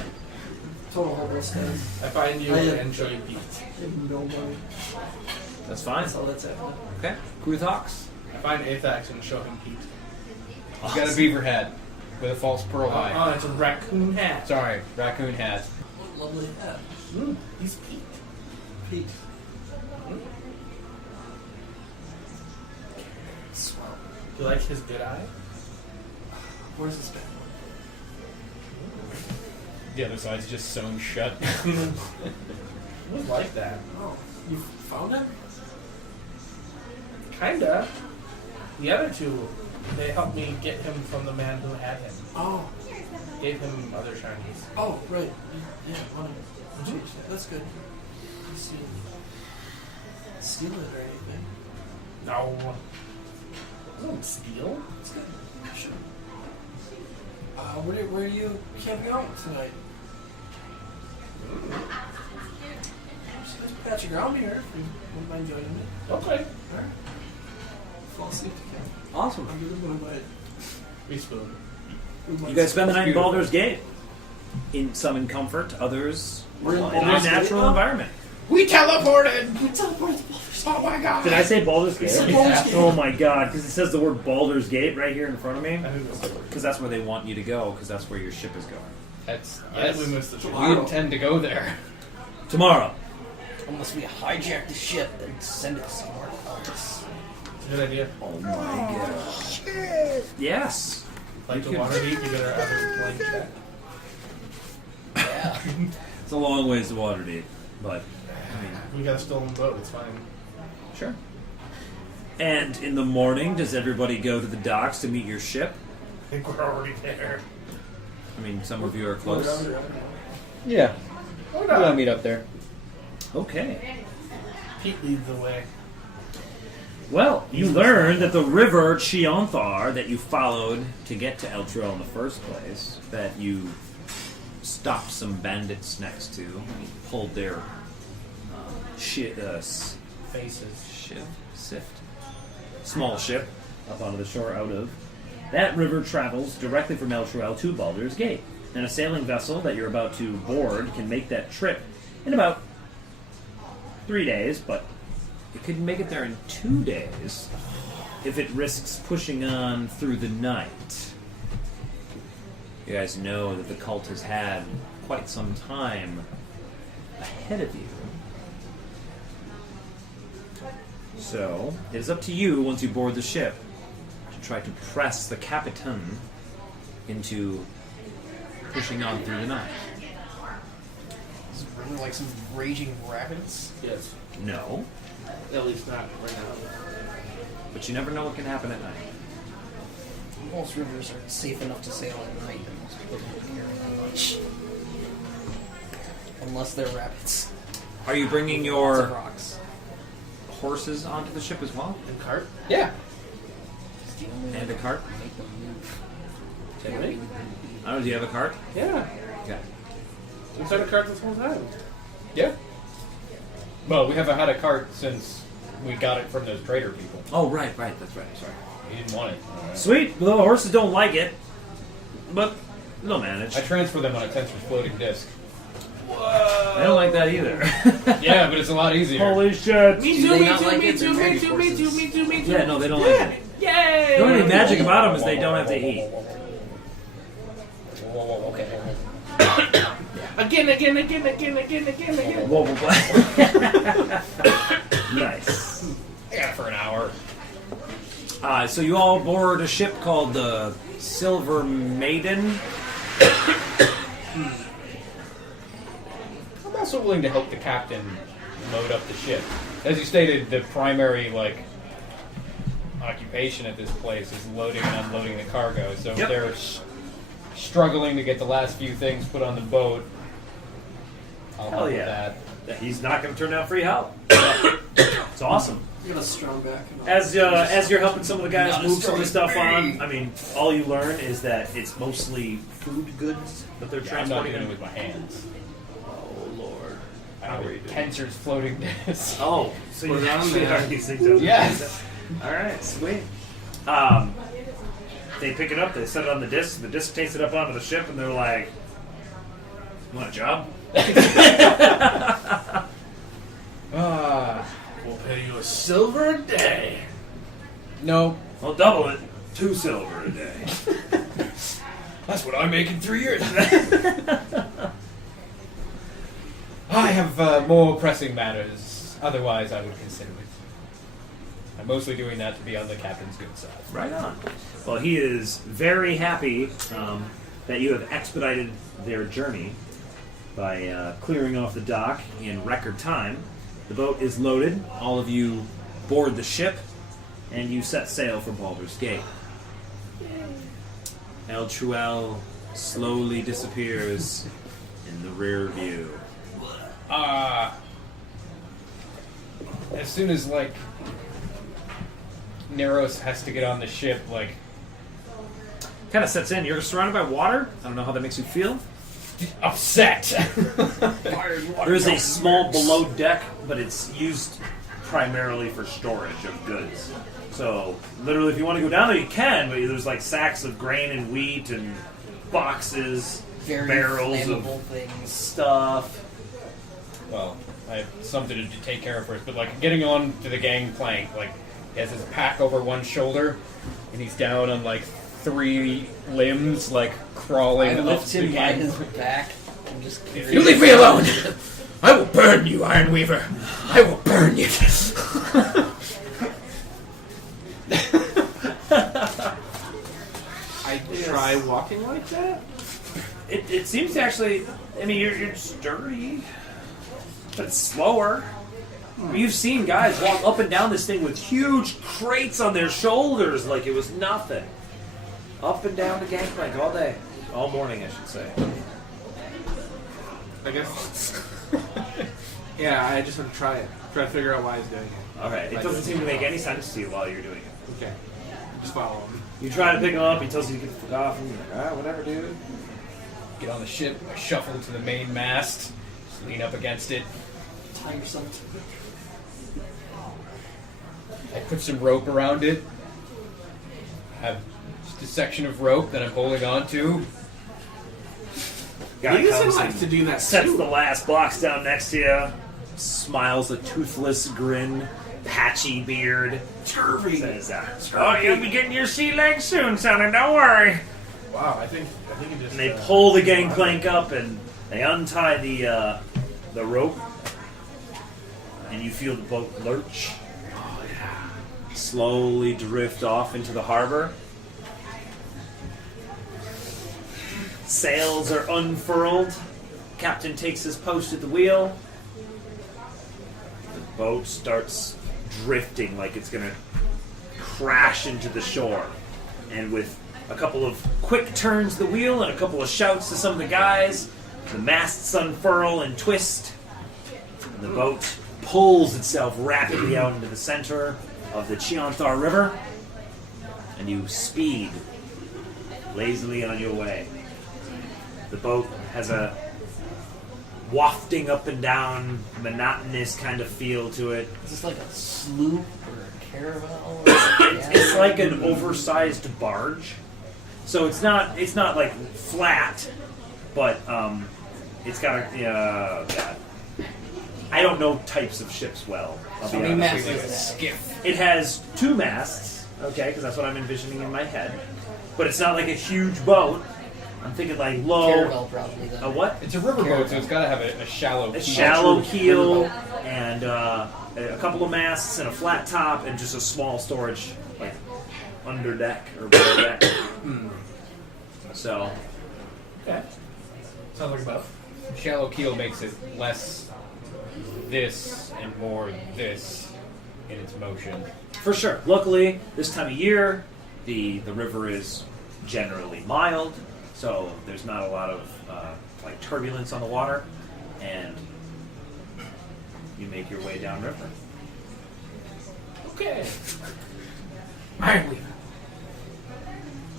total homelessness. I find you I- and show you Pete. No money. That's fine. That's all that's happening. Okay. Kruthawks. I find Athax and show him Pete. He's got a beaver hat with a false pearl eye. Oh, it's a raccoon hat. Sorry, raccoon hat. What lovely hat. He's Pete. Pete. Swell. Do you like his good eye? Where's his bed? The other side's just sewn shut. I would like that. Oh, you found it? Kinda. The other two, they helped me get him from the man who had him. Oh, Gave him other shinies. oh, right. Yeah, money. Change that. That's good. You see, steal it or anything? No. I don't steal. It's good. Sure. Where are you camping out tonight? Just patch around here if you wouldn't mind joining me. Okay. Alright. Fall asleep together. Awesome. I'll give him my We spoon. You guys spend the night in Baldur's Gate. In some in comfort, others We're in in a Baldur's Gate natural now? environment. We teleported! We teleported to Baldur's Oh my god! Did I say Baldur's Gate? said Baldur's Gate. Oh my god, because it says the word Baldur's Gate right here in front of me. I think that's the word. Because that's where they want you to go, because that's where your ship is going. That's I yes. think we missed the We train. intend to go there. Tomorrow. Unless we hijack the ship and send it somewhere else. It's a good idea. Oh my god. Yes. Like You the could- water deep, you get our other plane check. Yeah. It's a long ways to Waterdeep, but I mean, We got a stolen boat, it's fine. sure. And in the morning, does everybody go to the docks to meet your ship? I think we're already there. I mean, some of you are Gate. close. Yeah. Why We're not? gonna meet up there. Okay. Pete leads the way. Well, you learned that the river Chionthar that you followed to get to Eltrell in the first place, that you stopped some bandits next to, and pulled their small ship up onto the shore out of. That river travels directly from Eltrell to Baldur's Gate, and a sailing vessel that you're about to board can make that trip in about 3 days, but it could make it there in 2 days if it risks pushing on through the night. You guys know that the cult has had quite some time ahead of you. So, it is up to you, once you board the ship, to try to press the Capitan into pushing on through the night. Is it really like some raging rapids? Yes. No, At least not right now. but you never know what can happen at night. Most rivers are safe enough to sail at night, and most people don't care that much. Unless they're rapids. Are you bringing Lots your of rocks. horses onto the ship as well? And cart? Yeah. It's the only And a way cart? to make them move. Really? I don't know, do you have a cart? Yeah. Okay. We've had a cart this whole time. Yeah. Well, we haven't had a cart since we got it from those trader people. Oh, right, that's right, sorry. He didn't want it. Sweet, well, the horses don't like it, but They'll manage. I transfer them on a tensor's floating disk. I don't like that either. Yeah, but it's a lot easier. Holy shit! Me Do too, they me not too, like me it? too, They're me too, me magic too, me too, me too. Yeah, no, they don't like it. Yay! The only magic about them is they don't have to eat. Okay. Again. Whoa, whoa, whoa. Nice. I got it for an hour. So you all board a ship called the Silver Maiden. I'm also willing to help the captain load up the ship. As you stated, the primary occupation at this place is loading and unloading the cargo. So if they're struggling to get the last few things put on the boat, I'll help with that. He's not going to turn down free help. It's awesome. I'm gonna strong back. As you're helping some of the guys move some of the stuff on, I mean, all you learn is that it's mostly food goods that they're I'm not transporting. doing it with my hands. Oh Lord! I have a tensor's floating disk. Oh, so Put you it on actually there. are these things out. Yes. All right, sweet. They pick it up. They set it on the disc. The disc takes it up onto the ship, and they're like, "You want a job?" We'll pay you a silver a day. No. I'll double it. 2 silver a day. That's what I make in 3 years. I have more pressing matters. Otherwise, I would consider it. I'm mostly doing that to be on the captain's good side. Right on. Well, he is very happy that you have expedited their journey by clearing off the dock in record time. The boat is loaded. All of you board the ship, and you set sail for Baldur's Gate. El Truel slowly disappears in the rear view. As soon as, Neros has to get on the ship, Kind of sets in. You're surrounded by water. I don't know how that makes you feel. upset. There is a small below deck, but it's used primarily for storage of goods. So, literally, if you want to go down there, you can, but there's sacks of grain and wheat and boxes, Very barrels flammable of things. stuff. Well, I have something to take care of first, but getting on to the gangplank, he has his pack over one shoulder, and he's down on 3 limbs, crawling I up lift the him by gang. his back and just carry You leave me alone! I will burn you, Iron Weaver! I will burn you! I try walking like that. It seems to actually, I mean, you're sturdy, but it's slower. You've seen guys walk up and down this thing with huge crates on their shoulders like it was nothing. Up and down the gangplank all day. All morning, I should say. I guess. Yeah, I just want to try it. Try to figure out why he's doing it. Alright, it doesn't seem to make any sense to you while you're doing it. Okay. Just follow him. You try to pick him up, he tells you to get the fuck off, and you're like, whatever, dude. Get on the ship, I shuffle to the main mast, just lean up against it. tie yourself to it. I put some rope around it. I have just a section of rope that I'm holding on to. Guy Peterson comes likes and to do that sets too. the last box down next to you, smiles a toothless grin, patchy beard. Scurvy. Says, oh, you'll be getting your sea legs soon, Sonny, don't worry. Wow, I think it just. And they pull the gangplank up and they untie the rope, and you feel the boat lurch. Oh, yeah. Slowly drift off into the harbor. Sails are unfurled. Captain takes his post at the wheel. The boat starts drifting like it's going to crash into the shore. And with a couple of quick turns of the wheel and a couple of shouts to some of the guys, the masts unfurl and twist. And the boat pulls itself rapidly out into the center of the Chianthar River. And you speed lazily on your way. The boat has a wafting up and down, monotonous kind of feel to it. Is this like a sloop or a caravel? It's like an oversized barge. So it's not like flat, but it's got a God. I don't know types of ships well. I'll So be many honest with masts you. is that? It has 2 masts, okay, because that's what I'm envisioning in my head. But it's not like a huge boat. I'm thinking like low. Caravel probably then. A what? It's a riverboat, so it's got to have a shallow keel. A shallow keel Riverboat. and a couple of masts and a flat top and just a small storage, like under deck or below deck. So, Okay. Sounds like a boat. Shallow keel makes it less this and more this in its motion. for sure. Luckily, this time of year, the river is generally mild, so there's not a lot of like turbulence on the water, and you make your way downriver. Okay. Ironweaver.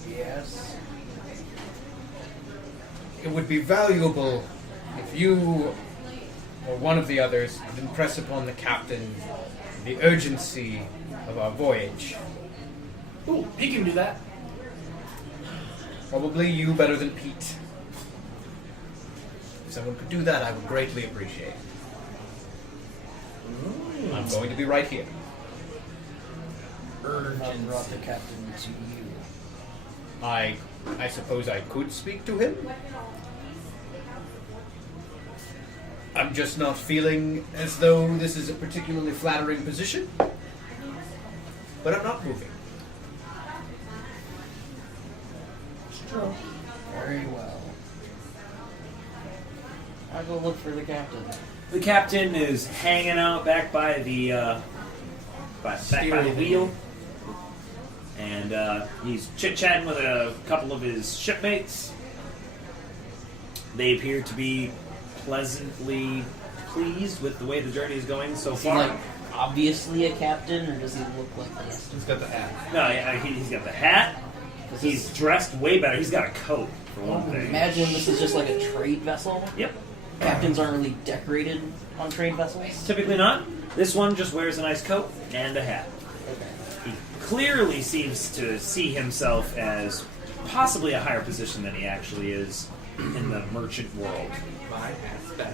Yes. It would be valuable if you or one of the others could impress upon the captain the urgency of our voyage. Ooh, he can do that. Probably you better than Pete. If someone could do that, I would greatly appreciate it. I'm going to be right here. I brought the captain to you. I suppose I could speak to him? I'm just not feeling as though this is a particularly flattering position. But I'm not moving. Very well. I'll go look for the captain. The captain is hanging out back by the back by the wheel, and he's chit-chatting with a couple of his shipmates. They appear to be pleasantly pleased with the way the journey is going so Is he far. like obviously a captain, or does he look like the rest? He's got the hat. No, he's got the hat. He's dressed way better. He's got a coat, for one thing. Imagine this is just like a trade vessel. Yep. Captains aren't really decorated on trade vessels. Typically not. This one just wears a nice coat and a hat. Okay. He clearly seems to see himself as possibly a higher position than he actually is in the merchant world. My hat's better.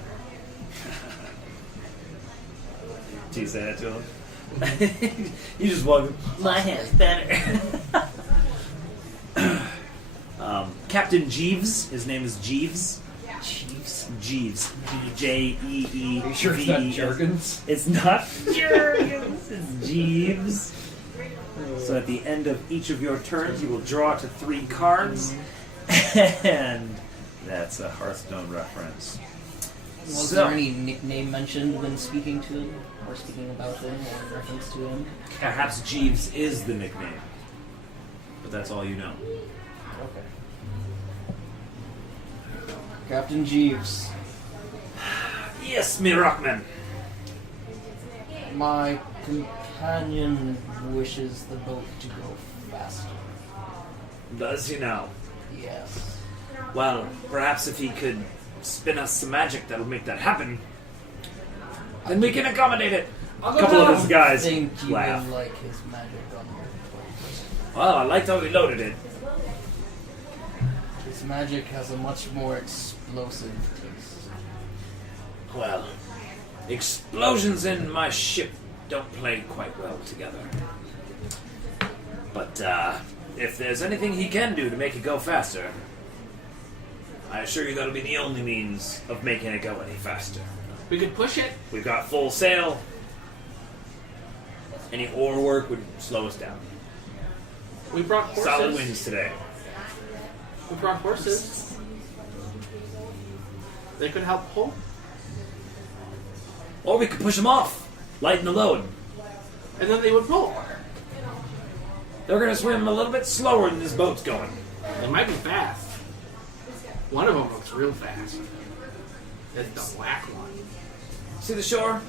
Do you say that to him? You just walk. My hat's better. Captain Jeeves. His name is Jeeves. Chiefs. Jeeves. Jeeves. Are you sure it's not Jergens? It's not Jergens. It's Jeeves. So at the end of each of your turns, you will draw to 3 cards, and that's a Hearthstone reference. Was So- there any nickname mentioned when speaking to him, or speaking about him, or in reference to him? Perhaps Jeeves is the nickname, but that's all you know. Okay. Captain Jeeves. Yes, me Rockman. My companion wishes the boat to go faster. Does he now? Yes. Well, perhaps if he could spin us some magic that'll make that happen, then we can accommodate it. A couple of his I guys think you laugh. would like his magic on your boat. Well, I liked how he loaded it. His magic has a much more explosive taste. Well, explosions in my ship don't play quite well together. But if there's anything he can do to make it go faster, I assure you that'll be the only means of making it go any faster. We could push it. We've got full sail. Any oar work would slow us down. We brought horses. Solid winds today. We brought horses. They could help pull. Or we could push them off, lighten the load. And then they would pull. They're going to swim a little bit slower than this boat's going. They might be fast. One of them looks real fast. It's the black one. See the shore?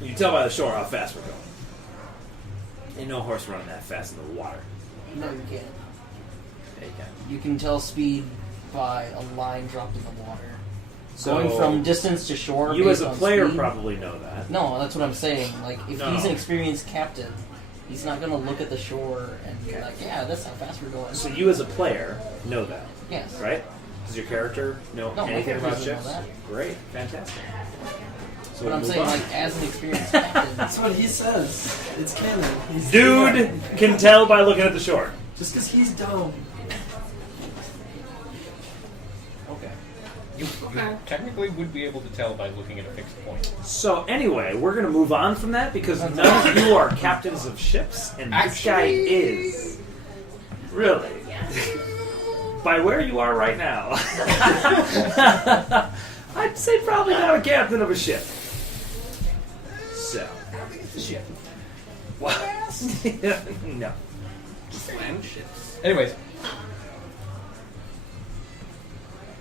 You can tell by the shore how fast we're going. Ain't no horse running that fast in the water. No, you can't. Yeah, you can. You can tell speed by a line dropped in the water. So Going from distance to shore. you as based a on player speed. probably know that. No, that's what I'm saying. Like, if No. he's an experienced captain, He's not gonna look at the shore and be like, yeah, that's how fast we're going. So you as a player know that, Yes. right? Does your character know No, my anything character about doesn't know ships? that. Great, fantastic. So But we'll I'm move saying, on. like, as an experienced captain, That's what he says. It's canon. He's Dude can tell by looking at the shore. Just because he's dumb. Okay. You technically would be able to tell by looking at a fixed point. So anyway, we're going to move on from that because none of you are captains of ships, and this guy is. Really? By where you are right now, I'd say probably not a captain of a ship. So. Shit. What? No. Land ships. Anyways,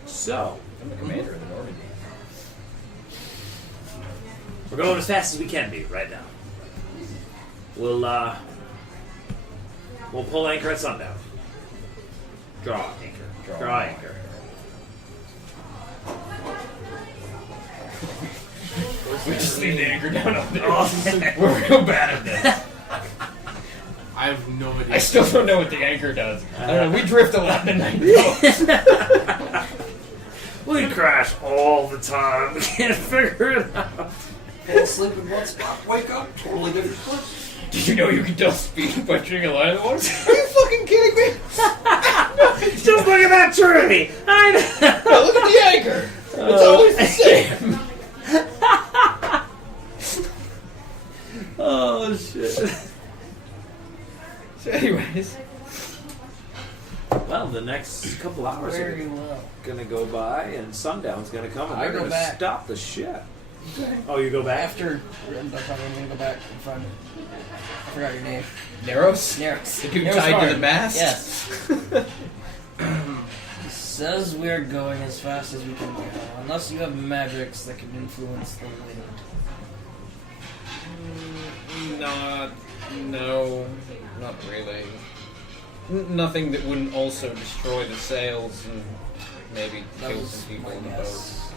So, I'm the commander of the Normandy. we're going as fast as we can be right now. We'll pull anchor at sundown. Draw anchor. Draw anchor. We just leave the anchor down up there. Oh, We're real bad at this. I have no idea. I still don't know what the anchor does. I don't know. We drift a lot tonight. we crash all the time. We can't figure it out. Fall asleep in one spot, wake up, totally different place. Did you know you can tell speed by shooting a line in the water? Are you fucking kidding me? Just look at that tree. I know. No, look at the anchor. It's always the same. Oh shit. So anyways. Well, the next couple hours very are well. gonna go by, and sundown's gonna come, and I they're go gonna back. stop the ship. Oh, you go back? After I'm done talking, I'm gonna go back in front. I forgot your name. Neros? Nerex. The dude Nerex tied to Guard. the mast? Yes. He says we're going as fast as we can go, unless you have magics that can influence the wind. No, not really. Nothing that wouldn't also destroy the sails and maybe That kill was some people my in the guess. boat.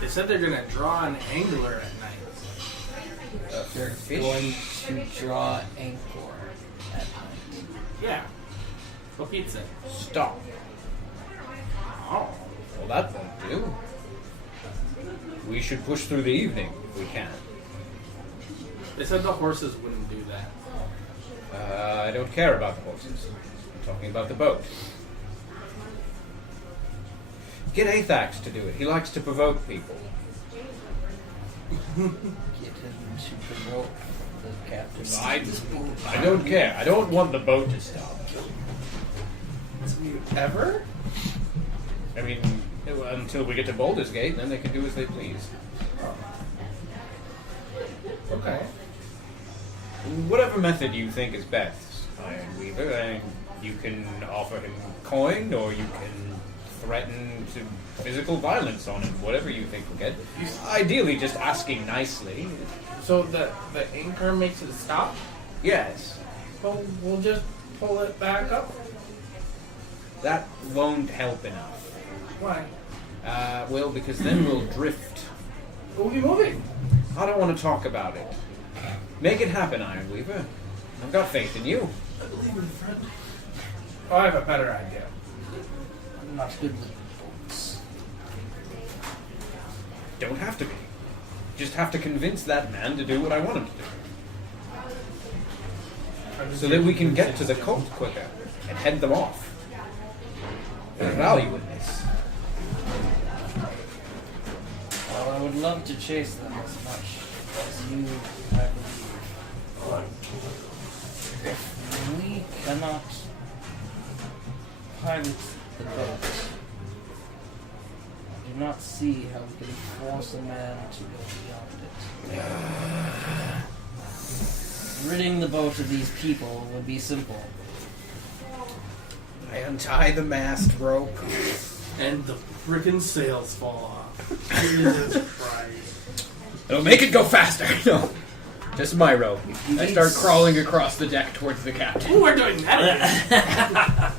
They said they're gonna draw an angler at night. They're Fish? going to draw anchor at night. Yeah. For pizza. Stop. Oh. Well, that won't do. We should push through the evening if we can. They said the horses wouldn't do that. I don't care about the horses. I'm talking about the boat. Get Athax to do it. He likes to provoke people. Get him to provoke the captain. I don't care. I don't want the boat to stop. Ever? I mean, until we get to Baldur's Gate, then they can do as they please. Okay. Whatever method you think is best, Iron Weaver, and you can offer him coin, or you can threaten to physical violence on him, whatever you think will get. Ideally, just asking nicely. So the anchor makes it stop? Yes, Well, we'll just pull it back up. that won't help enough. Why? Well, because then we'll drift. We'll be moving. I don't want to talk about it. Make it happen, Iron Weaver. I've got faith in you. I believe in friend. Oh, I have a better idea. I'm not good with boats. Don't have to be. Just have to convince that man to do what I want him to do. So that we can get to the cult quicker and head them off. There's value in this. Well, I would love to chase them as much as you, I believe. If we cannot pilot the boat, I do not see how we can force a man to go beyond it. Ridding the boat of these people would be simple. I untie the mast rope. And the frickin' sails fall off. Jesus Christ. It'll make it go faster. No. Just my rope. I start It's- crawling across the deck towards the captain. Ooh, we're doing that again.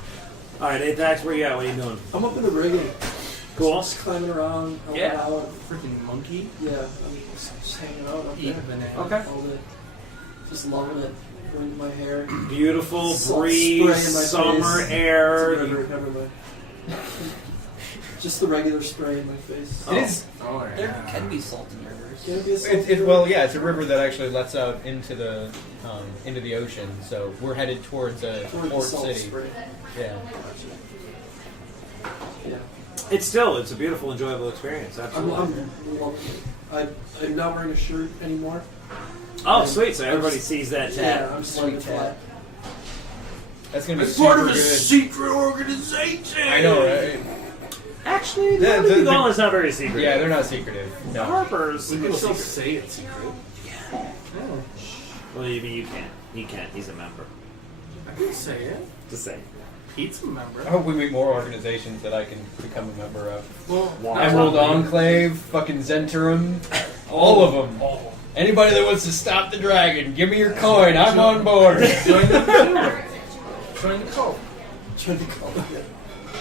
Alright, Athax, where you at? What are you doing? I'm up in the rigging. Cool. Just climbing around, helping Yeah. out. Freaking monkey. Yeah, I'm just hanging out up Eat there. banana. Okay. All day. Just loving it. wind in my hair. Beautiful Spray breeze, in my summer face. air. Never mind. Just the regular spray in my face. It is. Oh, There yeah. can be salt in rivers. Can it be a It's a river that actually lets out into the ocean. So we're headed towards a Toward the port salt city. spray. Yeah. Yeah. It's a beautiful, enjoyable experience. Absolutely. I'm loving it. I'm not wearing a shirt anymore. Oh, And sweet! So everybody I'm- sees that tat. Yeah, I'm sliding Sweet tat. flat. That's gonna be It's super part of a good. secret organization. I know, right? Actually, The- the the- Gauntlet's not very secret. Yeah, they're not secretive. No. Harper's. We a can little still secret. say it's secret. Well, you mean you can't? He can't. He's a member. I can say it. Just say. Pete's a member. I hope we meet more organizations that I can become a member of. Well, Emerald Enclave, fucking Zentarum, all of them. Anybody that wants to stop the dragon, give me your coin. I'm on board. join the cult.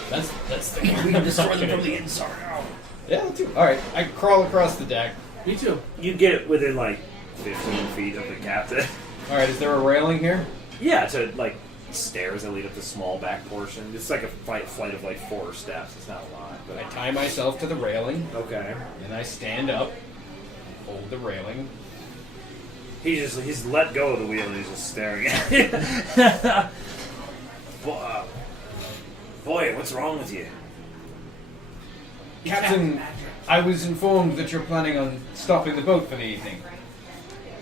That's the key. We can destroy them from the inside out. Yeah, too. All right, I crawl across the deck. Me too. You get within like 15 feet of the captain. All right, is there a railing here? Yeah, to like stairs that lead up to small back portion. It's like a flight of like 4 steps. It's not a lot, but I tie myself to the railing, okay. and I stand up, hold the railing. He's let go of the wheel and he's just staring at it. Boy, what's wrong with you? Captain, I was informed that you're planning on stopping the boat for the evening.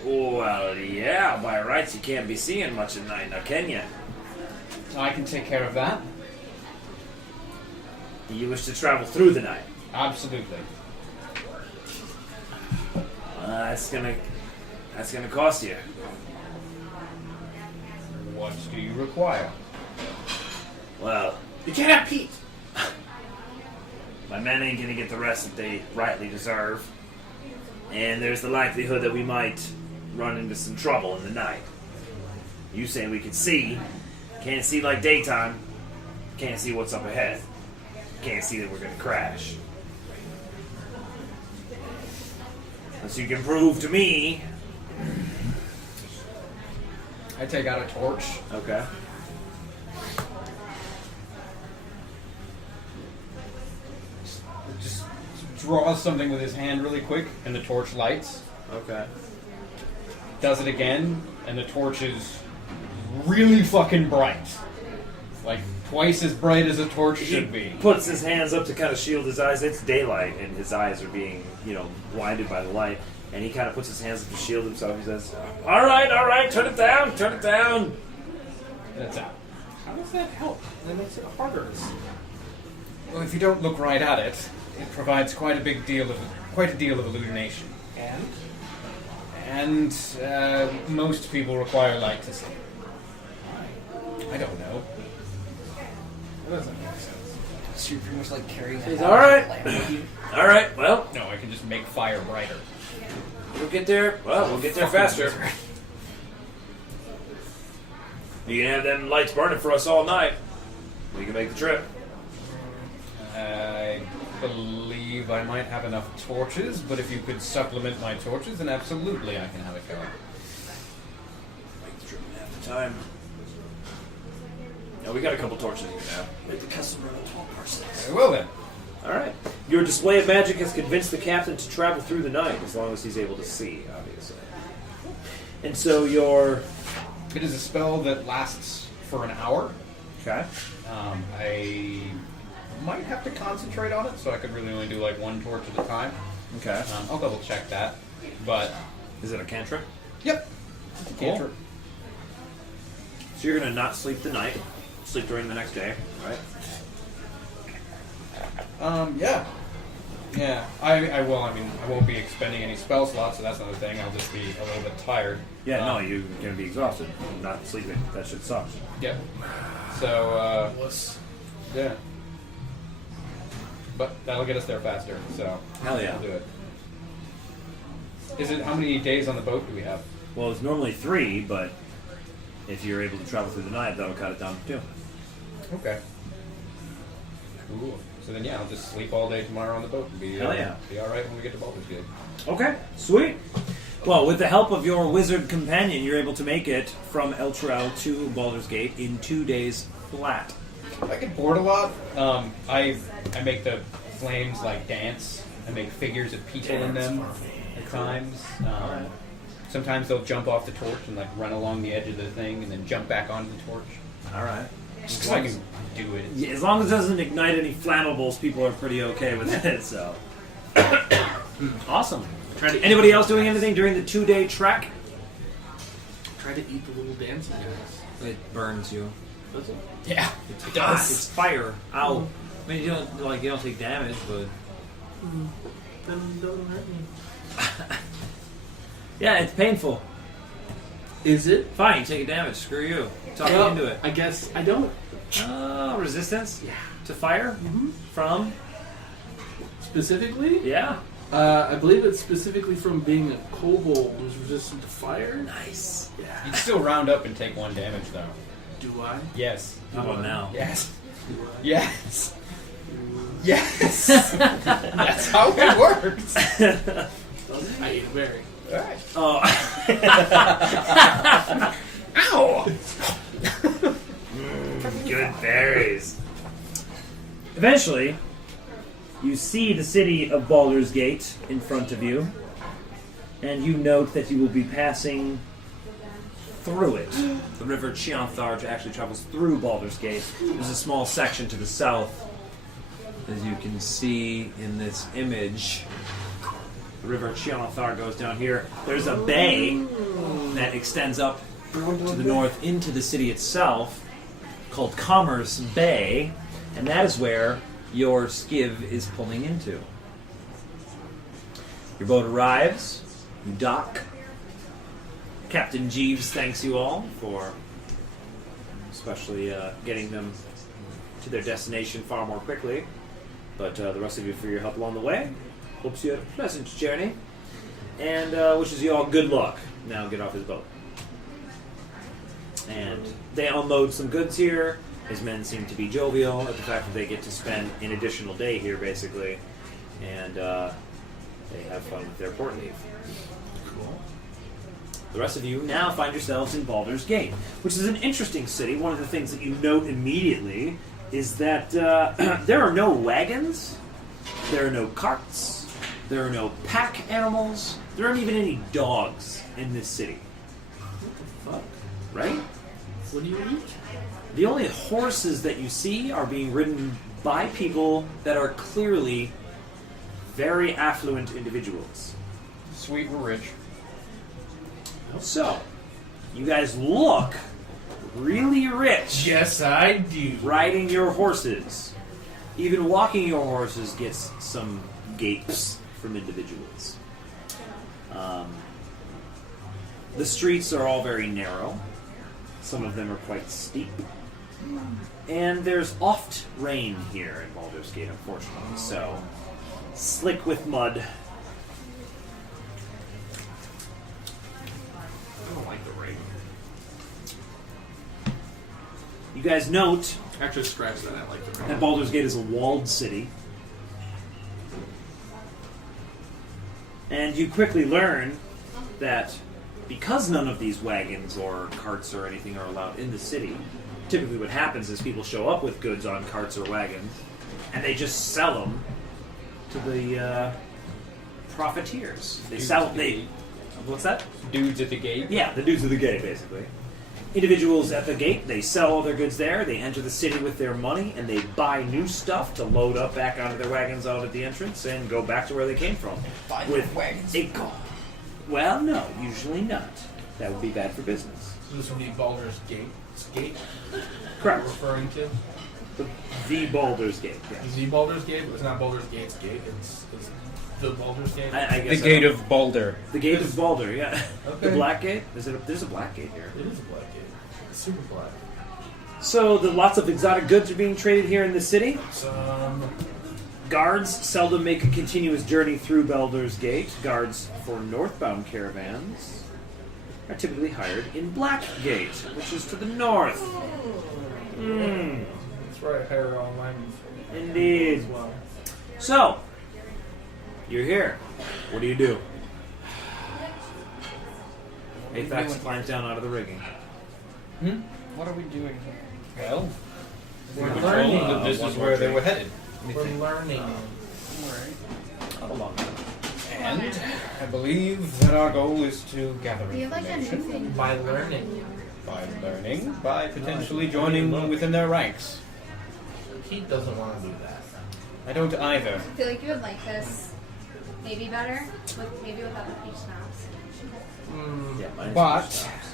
Well, yeah, by rights you can't be seeing much at night, now can you? I can take care of that. You wish to travel through the night? Absolutely. That's gonna cost you. What do you require? Well, you can't have Pete. My men ain't gonna get the rest that they rightly deserve, and there's the likelihood that we might run into some trouble in the night. You say we can see, can't see like daytime, can't see what's up ahead, can't see that we're gonna crash. Unless you can prove to me. I take out a torch. Okay. Just draws something with his hand really quick, and the torch lights. Okay. Does it again, and the torch is really fucking bright. Like twice as bright as a torch should be. Puts his hands up to kind of shield his eyes. It's daylight, and his eyes are being, blinded by the light. And he kind of puts his hands up to shield himself. He says, all right, turn it down. And it's out. How does that help? That makes it harder. Well, if you don't look right at it, it provides quite a deal of illumination. And most people require light to see. I don't know. That doesn't make sense. So you're pretty much like carrying He's a all right. lamp with you. All right, well, No, I can just make fire brighter. we'll get there. Well, we'll get there faster. You can have them lights burning for us all night. We can make the trip. I believe I might have enough torches, but if you could supplement my torches, then absolutely I can have it going. Make the trip in half the time. No, we got a couple torches here now. Make the custom run of 12 parsecs. Very well then. All right. Your display of magic has convinced the captain to travel through the night, as long as he's able to see, obviously. And so your... It is a spell that lasts for an hour. Okay. I might have to concentrate on it, so I could really only do like one torch at a time. Okay. I'll double check that. But Is it a cantrip? yep, Cool. cantrip. So you're going to not sleep the night, sleep during the next day, right? Yeah. I will. I mean, I won't be expending any spell slots, so that's another thing. I'll just be a little bit tired. Yeah, no, you're going to be exhausted, not sleeping. That shit sucks. Yep. So, yeah. But that'll get us there faster, so Hell yeah. I'll do it. Is it, how many days on the boat do we have? Well, it's normally 3, but if you're able to travel through the night, that'll cut it down to 2. Okay. Cool. So then, yeah, I'll just sleep all day tomorrow on the boat and be Hell yeah. be all right when we get to Baldur's Gate. Okay, sweet. Well, with the help of your wizard companion, you're able to make it from El Trell to Baldur's Gate in 2 days flat. If I get bored a lot, I make the flames like dance. I make figures of people in them at times. Sometimes they'll jump off the torch and like run along the edge of the thing and then jump back onto the torch. All right. Just 'cause I can do it. Yeah, as long as it doesn't ignite any flammables, people are pretty okay with it. So, awesome. Anybody else doing anything during the 2-day trek? Try to eat the little dancing guys. It burns you. Does it? Yeah, It does. It's fire. Ow. I mean, you don't take damage, but Then it doesn't hurt me. Yeah, it's painful. Is it? Fine, you take a damage. Screw you. Talk me Well, into it. I guess I don't. Resistance? Yeah. To fire? Mm-hmm. From? Specifically? Yeah. I believe it's specifically from being a kobold who's resistant to fire. Nice. Yeah. you can still round up and take 1 damage though. Do I? Yes. How about now? Yes. Do I? Yes. Yes. That's how it works. I ate a berry. All right. Oh. Ow! Good berries. Eventually, you see the city of Baldur's Gate in front of you, and you note that you will be passing through it. The river Chianthar actually travels through Baldur's Gate. There's a small section to the south. As you can see in this image, the river Chianthar goes down here. There's a bay that extends up to the north into the city itself, called Commerce Bay, and that is where your skiv is pulling into. Your boat arrives, you dock. Captain Jeeves thanks you all for especially getting them to their destination far more quickly, but the rest of you for your help along the way. Hopes you had a pleasant journey, and wishes you all good luck. Now get off his boat. And they unload some goods here. His men seem to be jovial at the fact that they get to spend an additional day here, basically, and they have fun with their port leave. Cool. The rest of you now find yourselves in Baldur's Gate, which is an interesting city. One of the things that you note immediately is that there are no wagons, there are no carts, there are no pack animals, there aren't even any dogs in this city. What the fuck? Right? What do you eat? The only horses that you see are being ridden by people that are clearly very affluent individuals. Sweet and rich. So, you guys look really rich Yes, I do. riding your horses. Even walking your horses gets some gapes from individuals. The streets are all very narrow. Some of them are quite steep. And there's oft rain here in Baldur's Gate, unfortunately, so slick with mud. I don't like the rain. You guys note Actually, scratch that. I like the that Baldur's Gate is a walled city. And you quickly learn that because none of these wagons or carts or anything are allowed in the city, typically what happens is people show up with goods on carts or wagons, and they just sell them to the profiteers. They sell. What's that? Dudes at the gate. Yeah, the dudes of the gate, basically. Individuals at the gate, they sell all their goods there, they enter the city with their money, and they buy new stuff to load up back onto their wagons out at the entrance and go back to where they came from. With wagons. Well, no, usually not. That would be bad for business. This would be Baldur's Gate. Gate. Correct. Referring to The Baldur's Gate, yes. the Baldur's Gate. It's not Baldur's Gate's gate. It's the Baldur's Gate. I The guess gate of Bauldur. The Gate of Bauldur, yeah. Okay. The Black Gate? There's a Black Gate here. It is a black gate. It's super black. So, lots of exotic goods are being traded here in the city. Some. Guards seldom make a continuous journey through Baldur's Gate. Guards for northbound caravans are typically hired in Blackgate, which is to the north. That's right. Higher online. Indeed. As well. So, you're here. What do you do? Apex doing climbs down out of the rigging. Hmm? What are we doing here? Well, We're told learning. that this One is more where they drink. were headed. We're learning. Alright. Not a long time. And I believe that our goal is to gather We have like a new information thing. By learning. by potentially joining within their ranks. He doesn't want to do that. I don't either. I feel like you would like this maybe better, maybe without the peach schnapps. Yeah, mine is But- peach schnapps.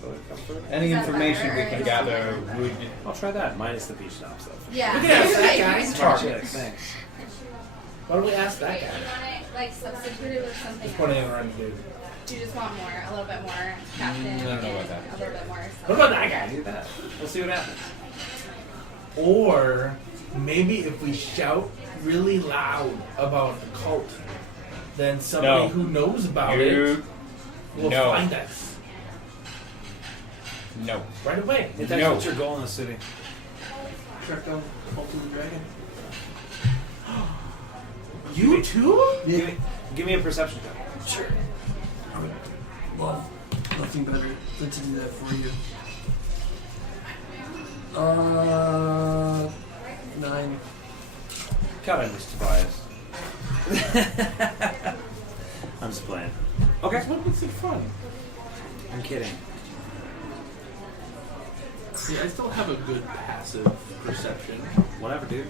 So it comes through? Any Is that information better, we or can is gather it- would. I'll try that. Minus the peach schnapps, though. Yeah. We can ask that guy. Targets. Thanks. Why don't we ask that You guy? want it like substituted with something Just putting it else? around, dude. You just want more, a little bit more captain I don't know and about that. a little bit more. What about that guy? Do that. We'll see what happens. Or maybe if we shout really loud about the cult, then somebody No. who knows about You. it will No. find us No. right away. Hey, No. Dex, what's your goal in the city? Track down Cult of the Dragon. You too? Give me a perception check. Sure. I would love nothing better than to do that for you. 9. God, I miss Tobias. I'm just playing. Okay. What makes it fun? I'm kidding. See, I still have a good passive perception. Whatever, dude.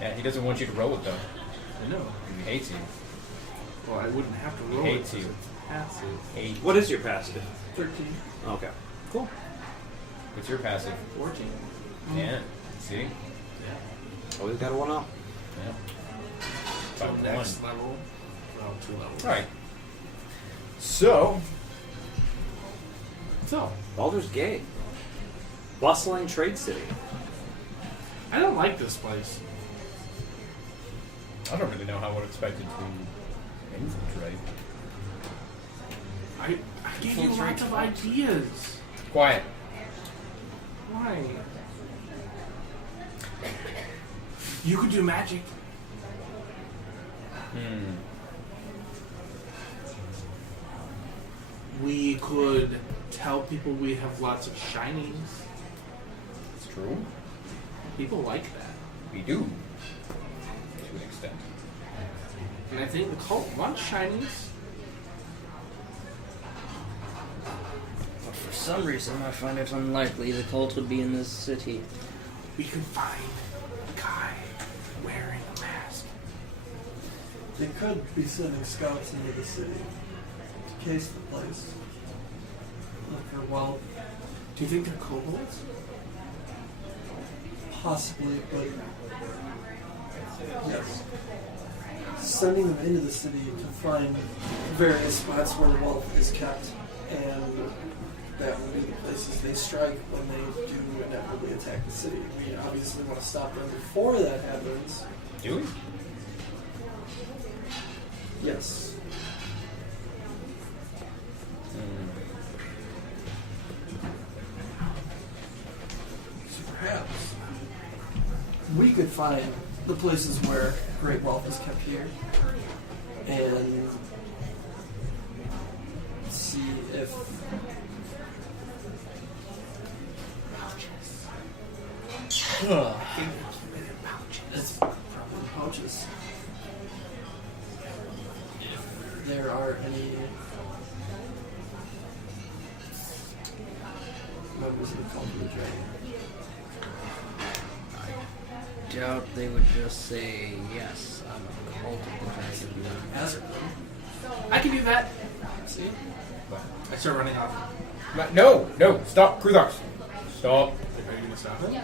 Yeah, he doesn't want you to roll it though. I know. He hates you. Well, I wouldn't have to He roll hates it. you. Passive. Hate. What is your passive? 13. Okay. Cool. What's your passive? 14. Yeah. See? Always got a 1 up. Yeah. So About next one. level. Well, 2 levels. All right. So. So, Baldur's Gate. Bustling trade city. I don't like this place. I don't really know how we're expected to infiltrate. I gave you lots of ideas. Quiet. Why? You could do magic. We could tell people we have lots of shinings. It's true. People like that. We do. To an extent. And I think the cult wants shinings. But for some reason, I find it unlikely the cult would be in this city. We could find a guy wearing a mask. They could be sending scouts into the city to case the place. Look for wealth, Do you think they're kobolds? possibly, but yes. Sending them into the city to find various spots where the wealth is kept, and that will be the places they strike when they do inevitably attack the city. We obviously want to stop them before that happens. Do we? Yes. So perhaps we could find the places where great wealth is kept here and see if it's probably pouches. If there are any members of the Cult of the Dragon. Doubt they would just say, yes, I'm a cult of the dragon. Ask them. I can do that. See? I start running off. No, no, stop, Kruzars. Stop. Are you gonna stop him?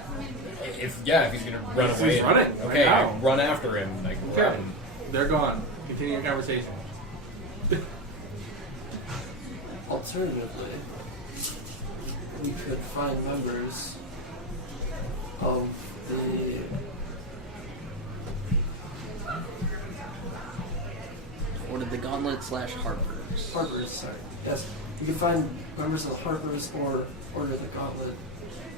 If he's gonna run He's away. running right Okay, now. run after him. Like Okay. run. They're gone. Continue your conversation. Alternatively, we could find members of the Ordered the gauntlet / harpers. Harpers, sorry. Yes, you can find members of the Harpers or Order the Gauntlet.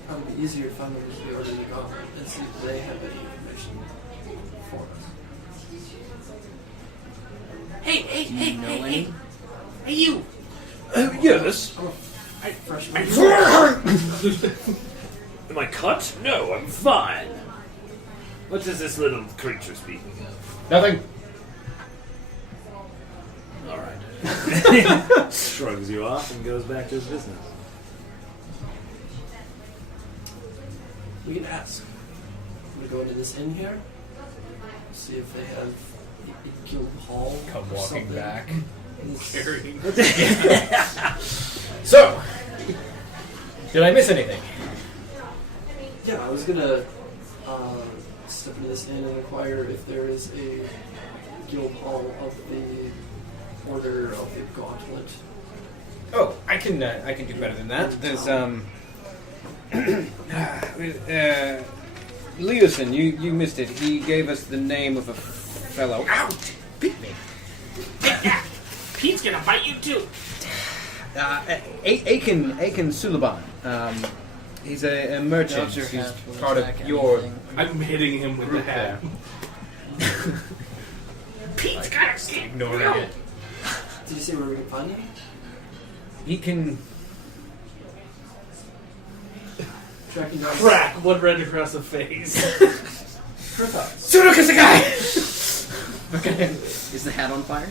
Probably easier to find members of the Order of the Gauntlet and see if they have any information for us. Hey, Do you know any? Hey, you! Yes? I'm a freshman. Am I cut? No, I'm fine. What is this little creature speaking of? Nothing. Alright. Shrugs you off and goes back to his business. We can ask. I'm gonna go into this inn here. See if they have a guild hall. Come or walking something. back. Carrying. So, did I miss anything? Yeah, I was gonna step into this inn and inquire if there is a guild hall of the Order of the Gauntlet. Oh, I can do better than that. There's Leosin, you missed it. He gave us the name of a fellow. Ow! Beat me. Pete's gonna bite you too. Aiken Sulaban. He's a merchant. Does your He's hat really part of attack your anything? I'm hitting him with the group hat. there. Pete's gotta escape. Ignoring it. Did you say where we can find him? He can. Tracking down. Crack! Blood red across the face. Kritos. Sudokusakai! Okay. Is the hat on fire?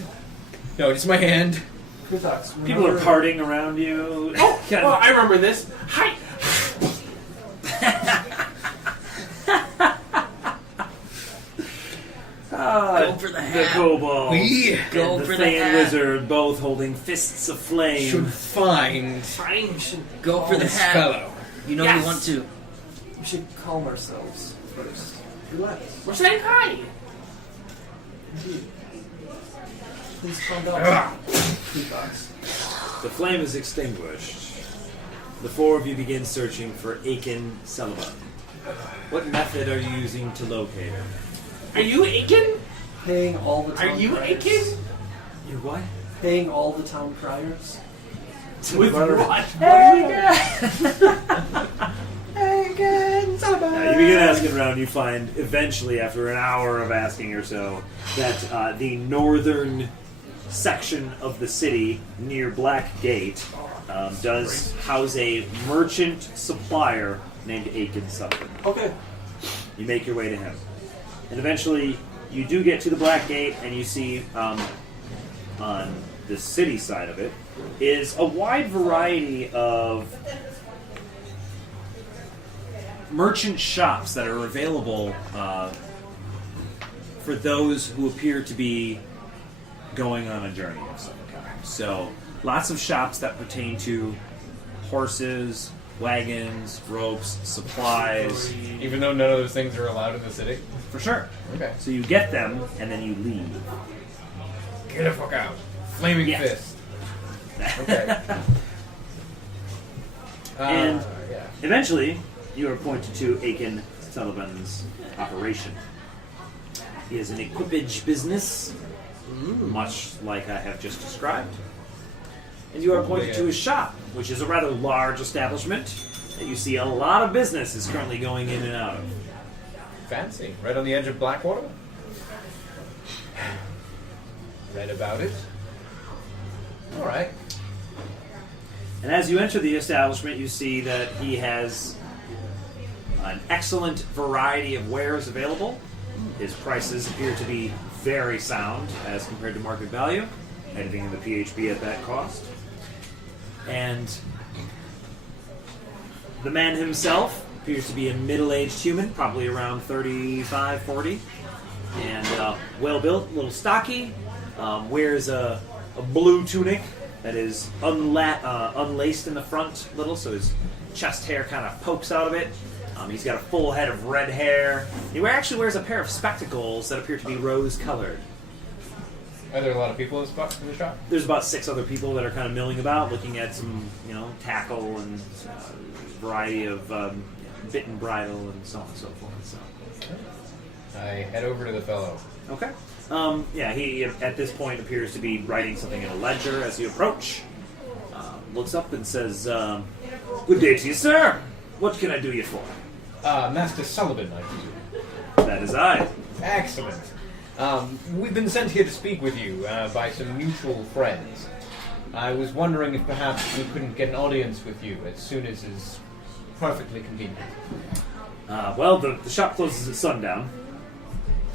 No, just my hand. Kritos. People are partying around you. Oh, well, I remember this. Hi! Go for the The hat. kobold We Go and for the the Fan hat. Wizard both holding fists of flame. should find Fine. Go for the this hat. fellow. You know Yes. you want to. We should calm ourselves first. Relax. We're saying hi. Indeed. Please calm down. Kritos. The flame is extinguished. The four of you begin searching for Aiken Sullivan. What method are you using to locate him? Are you Aiken? Paying all the town Are you criers. Aiken? You what? Paying all the town criers. With what? You begin asking around. You find eventually, after an hour of asking or so, that the northern section of the city near Black Gate does house a merchant supplier named Aiken Sullivan. Okay. You make your way to him. And eventually, you do get to the Black Gate, and you see on the city side of it is a wide variety of merchant shops that are available for those who appear to be going on a journey of some kind. So, lots of shops that pertain to horses, wagons, ropes, supplies. Even though none of those things are allowed in the city. For sure. Okay. So you get them, and then you leave. Get the fuck out. Flaming Yeah. fist. Okay. And yeah. eventually, you are pointed to Aiken Sullivan's operation. He is an equipage business, much like I have just described. And you are pointed to his shop, which is a rather large establishment that you see a lot of business is currently going in and out of. Fancy. Right on the edge of Blackwater. Read about it. Alright. And as you enter the establishment, you see that he has an excellent variety of wares available. His prices appear to be very sound as compared to market value, anything in the PHB at that cost. And the man himself appears to be a middle-aged human, probably around 35, 40, and well-built, a little stocky, wears a blue tunic that is unlaced in the front a little, so his chest hair kind of pokes out of it. He's got a full head of red hair. He actually wears a pair of spectacles that appear to be rose-colored. Are there a lot of people in the shop? There's about 6 other people that are kind of milling about, looking at some, tackle and variety of bit and bridle and so on and so forth. So. I head over to the fellow. Okay. He at this point appears to be writing something in a ledger as you approach. Looks up and says, "Good day to you, sir. What can I do you for?" Master Sullivan, I presume. That is I. Excellent. We've been sent here to speak with you by some mutual friends. I was wondering if perhaps we couldn't get an audience with you as soon as is perfectly convenient. Well, the shop closes at sundown.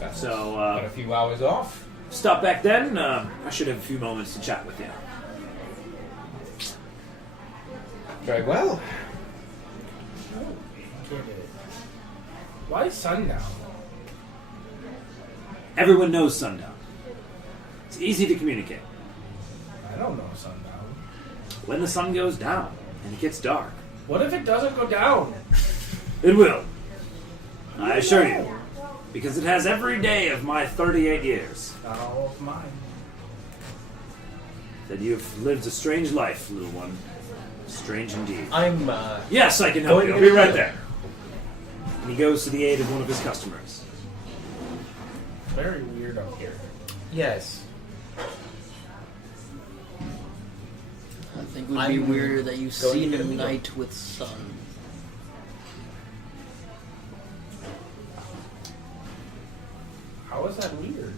That's So, got a few hours off. Stop back then. I should have a few moments to chat with you. Very well. Get it. Why sundown? Everyone knows sundown. It's easy to communicate. I don't know sundown. When the sun goes down and it gets dark. What if it doesn't go down? It will. I assure you. Because it has every day of my 38 years. Not all of mine. That you've lived a strange life, little one. Strange indeed. I'm, Yes, I can help going you. to I'll be get right you. there. And he goes to the aid of one of his customers. Very weird up here. Yes. I think it would be weirder that you going see to get the a meal. night with sun. How is that weird?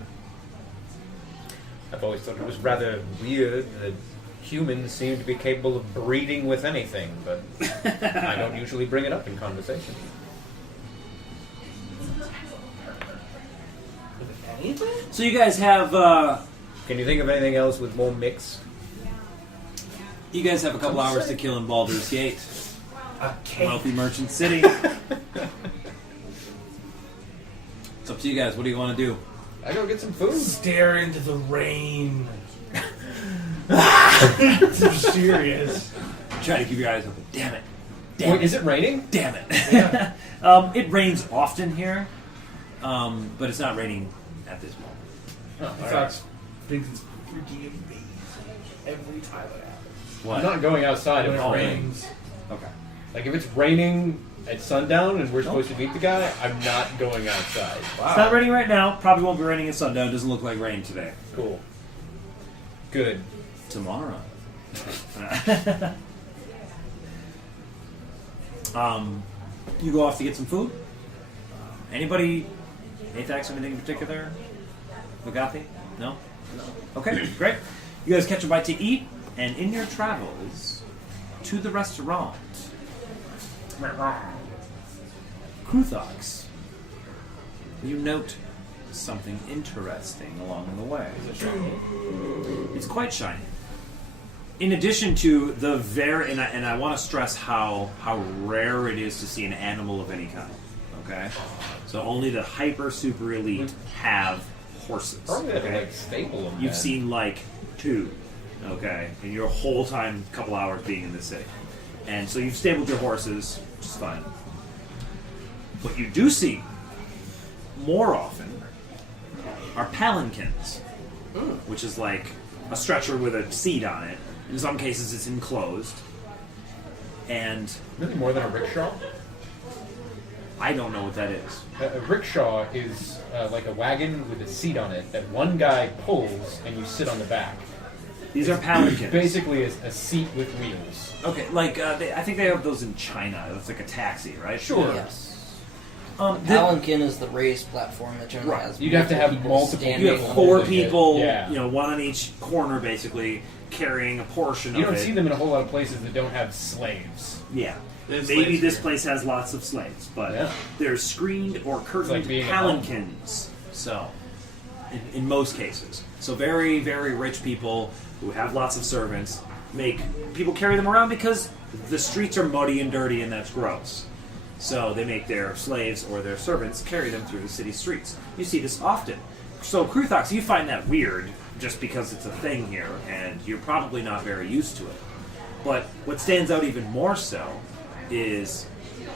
I've always thought it was rather weird that humans seem to be capable of breeding with anything, but I don't usually bring it up in conversation. With anything? So you guys have Can you think of anything else with more mix? a couple hours to kill in Baldur's Gate. A cake. Wealthy merchant city. It's up to you guys. What do you want to do? I go get some food. Stare into the rain. I'm serious. Try to keep your eyes open. Damn it. Wait, is it raining? Damn it. Yeah. It rains often here, but it's not raining at this moment. Oh, I thought things freaking amazing every time it happens. I'm not going outside if When it it rains. rains. Okay. Like, if it's raining at sundown and we're supposed to meet the guy, I'm not going outside. It's not raining right now. Probably won't be raining at sundown. Doesn't look like rain today. Cool. Good. Tomorrow. You go off to get some food. Anybody? Athax, anything in particular? Vagathi? No? No. Okay, great. You guys catch a bite to eat, and in your travels to the restaurant, Kruthox, you note something interesting along the way. Is it shiny? It's quite shiny. In addition to the very, and I want to stress how rare it is to see an animal of any kind. Okay, so only the hyper super elite have horses. Probably have to, Okay, like, stable them. you've then. seen like 2. Okay, in your whole time, couple hours being in the city, and so you've stabled your horses, which is fine. What you do see more often are palanquins, which is like a stretcher with a seat on it. In some cases, it's enclosed. And Really more than a rickshaw? I don't know what that is. A rickshaw is like a wagon with a seat on it that one guy pulls and you sit on the back. These are palanquins. Basically, a seat with wheels. Okay, like I think they have those in China. It's like a taxi, right? Sure. Yes. The, Palanquin is the raised platform that generally Right. has. You'd have to have people multiple standing you people have on 4 it. holding it. people, Yeah. you know, one on each corner, basically carrying a portion You of don't it. see them in a whole lot of places that don't have slaves. Yeah. There's Maybe slaves this here. place has lots of slaves, but Yeah. they're screened or curtained like being a palanquins. So, in most cases. So very, very rich people who have lots of servants people carry them around because the streets are muddy and dirty and that's gross. So they make their slaves or their servants carry them through the city streets. You see this often. So Kruthox, you find that weird just because it's a thing here and you're probably not very used to it. But what stands out even more so is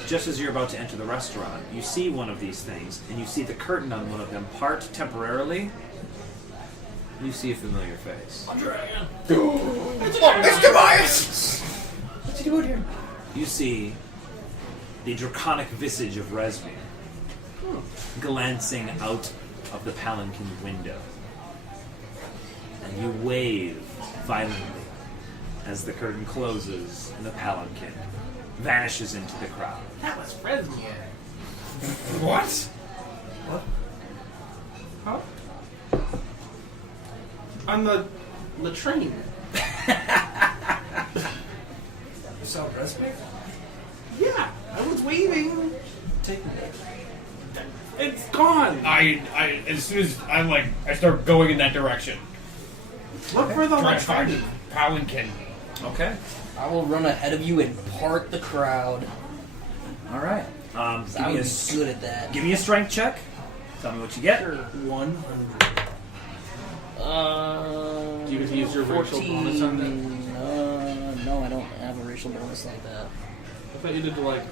just as you're about to enter the restaurant, you see one of these things and you see the curtain on one of them part temporarily. You see a familiar face. It's Tobias! What's he doing here? You see the draconic visage of Resmir glancing out of the palanquin window. And you wave violently as the curtain closes and the palanquin vanishes into the crowd. That was Resmir. What? Huh? On the latrine. You saw Resmic? Yeah, I was waving. Take me. It's gone. I as soon as I start going in that direction. Look for the Try to find electronic. Palanquin. Okay. I will run ahead of you and part the crowd. All right. I would be good at that. Give me a strength check. Tell me what you get. 100. Do you get to use your racial 14, bonus on that? no, I don't have a racial bonus like that. I thought you did like.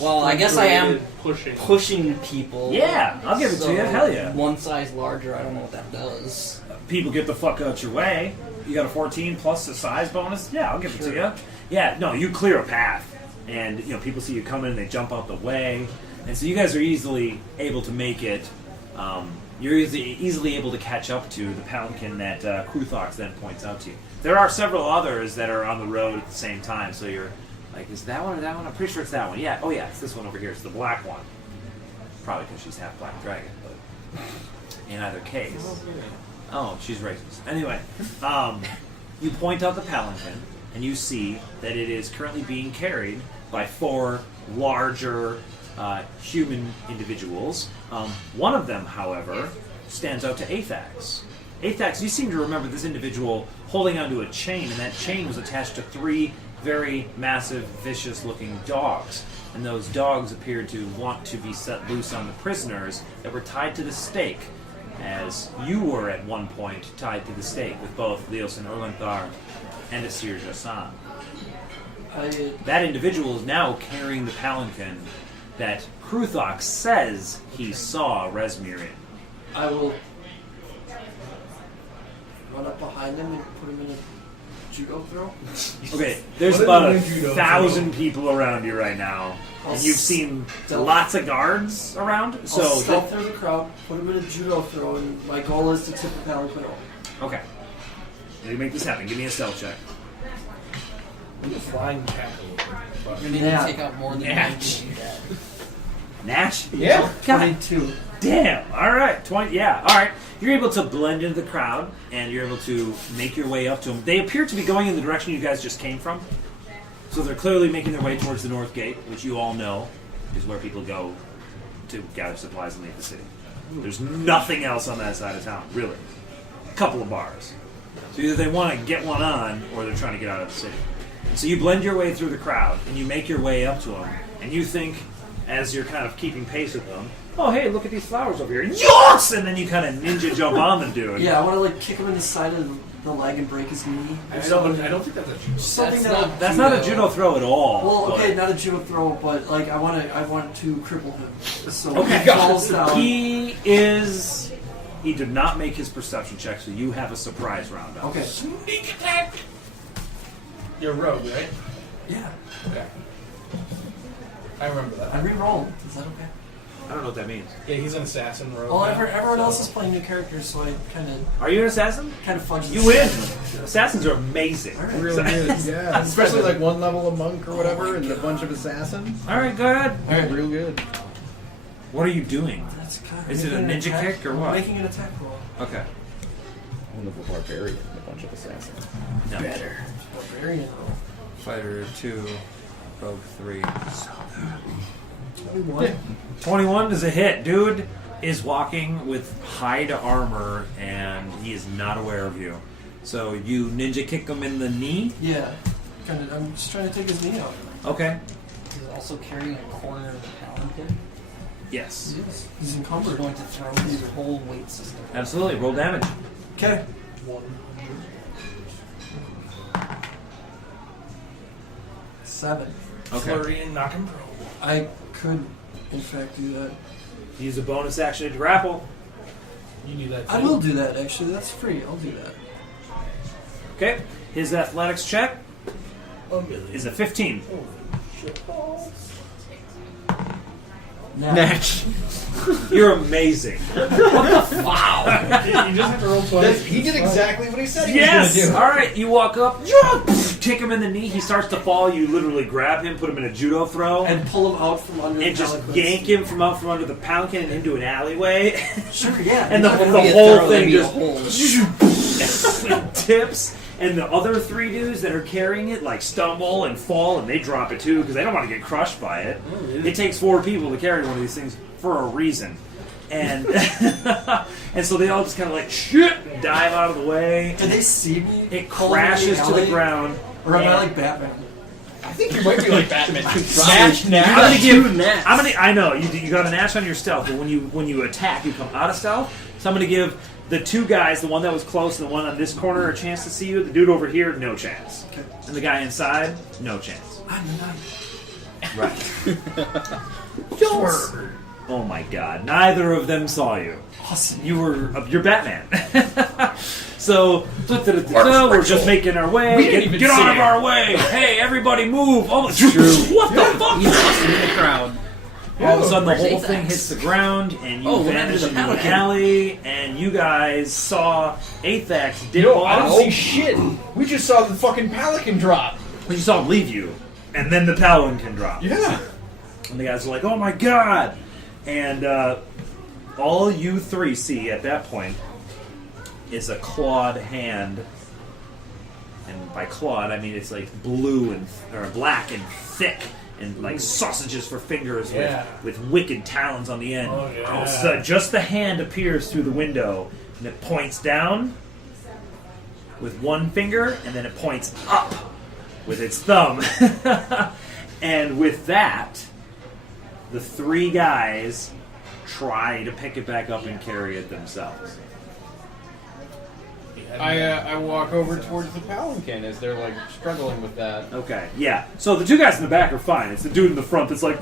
Well, I guess I am pushing. pushing people. Yeah, I'll give it to you. Hell yeah. One size larger, I don't know what that does. People get the fuck out your way. You got a 14 plus the size bonus? Yeah, I'll give it to Sure. you. Yeah, no, you clear a path. And, people see you coming and they jump out the way. And so you guys are easily able to make it. You're easily able to catch up to the palanquin that Kruthox then points out to you. There are several others that are on the road at the same time. So you're like, is it that one or that one? I'm pretty sure it's that one. Yeah, oh yeah, it's this one over here. It's the black one. Probably because she's half black dragon. But in either case. Oh, she's racist. Anyway, you point out the palanquin, and you see that it is currently being carried by 4 larger human individuals. One of them, however, stands out to Athax. Athax, you seem to remember this individual holding onto a chain, and that chain was attached to 3 very massive, vicious-looking dogs. And those dogs appeared to want to be set loose on the prisoners that were tied to the stake, as you were at one point tied to the stake with both Leos and Erlenthar and Asir Jassan. That individual is now carrying the palanquin that Kruthox says he saw Resmir in. I will run up behind him and put him in a judo throw. Okay, there's What about is a judo 1,000 people around you right now, and you've seen lots of guards around. I'll So stealth through the crowd, put him in a judo throw, and my goal is to tip the palanquin over. okay, let me make this happen. Give me a stealth check. Flying tackle. You're gonna need to take out more than one to do that. Natch? Yeah. God 22. damn. All right. 20. Yeah. All right. You're able to blend into the crowd, and you're able to make your way up to them. They appear to be going in the direction you guys just came from. So they're clearly making their way towards the North Gate, which you all know is where people go to gather supplies and leave the city. There's nothing else on that side of town, really. A couple of bars. So either they want to get one on, or they're trying to get out of the city. So you blend your way through the crowd, and you make your way up to them, and you think, as you're kind of keeping pace with them, oh, hey, look at these flowers over here. Yes! And then you kind of ninja jump on the dude. Yeah, I want to kick him in the side of the leg and break his knee. I don't think that's a judo. Something That's not a judo throw at all. Well, but- okay, not a judo throw, but I want to cripple him. So Okay. he falls down. He did not make his perception check, so you have a surprise round up. Okay. Sneak attack! You're a rogue, right? Yeah. Okay. I remember that. I re-rolled. Is that okay? I don't know what that means. Yeah, he's an assassin rogue. Well, now, everyone so- else is playing new characters, so I kind Are you an assassin? of fudged. You win. Assassins are amazing. All right. Really good, yeah. Especially like one level of monk or whatever, and a bunch of assassins. All right, go ahead. All right. Real good. What are you doing? That's kind of Is it a making an ninja attack- kick or what? Making an attack roll. Okay. One level barbarian, and a bunch of assassins. No. Better. Barbarian roll. Fighter 2, Rogue 3. 21. 21 is a hit. Dude is walking with hide armor, and he is not aware of you. So you ninja kick him in the knee? Yeah. I'm just trying to take his knee out. Okay. He's also carrying a corner of the palanquin. Yes. Yes. He's We're encumbered. going to throw his whole weight system. Absolutely. Roll damage. Okay. 7. Okay. Flurry and knock him pro. I could, in fact, do that. Use a bonus action to grapple. You need that. I will do that, actually. That's free. I'll do that. Okay. His athletics check is a 15. Natch. You're amazing. Wow. You just have to roll twice. He did exactly what he said he Yes! was going to do. Alright, you walk up, kick him in the knee, he starts to fall, you literally grab him, put him in a judo throw, And pull him out from under and the just palanquins. yank him from out from under the palanquin and into an alleyway. Sure, yeah. And the Not gonna whole be a throw, thing that'd be a just tips, And the other 3 dudes that are carrying it like stumble and fall, and they drop it too because they don't want to get crushed by it. It takes 4 people to carry one of these things for a reason. And and so they all just kind of like shit dive out of the way. Did they see me? It crashes to the ground. Or am I like Batman? I think you might be like Batman. I know you got a natch on your stealth, but when you attack, you come out of stealth. So I'm gonna give the 2 guys, the one that was close and the one on this corner, a chance to see you. The dude over here, no chance. Okay. And the guy inside, no chance. I'm the knight. Right. Oh my God! Neither of them saw you. Awesome. You're Batman. So we're just making our way. Get out of our way! Hey, everybody, move! Oh, what the fuck? He's lost in the crowd. All of a sudden, the Where's whole Apex? thing hits the ground, and you Oh, vanish what into happened an to the alley, and you guys saw Apex dip No, I off. don't see shit. We just saw the fucking Pelican drop. You saw him leave you, and then the Paladin drop. Yeah. And the guys are like, "Oh my God!" And all you 3 see at that point is a clawed hand, and by clawed I mean it's like blue or black and thick, and like sausages for fingers with wicked talons on the end. Oh, yeah. All of a sudden, just the hand appears through the window, and it points down with one finger, and then it points up with its thumb. And with that, the 3 guys try to pick it back up and carry it themselves. I walk over towards the Palanquin as they're like struggling with that. Okay, yeah. So the 2 guys in the back are fine. It's the dude in the front that's like,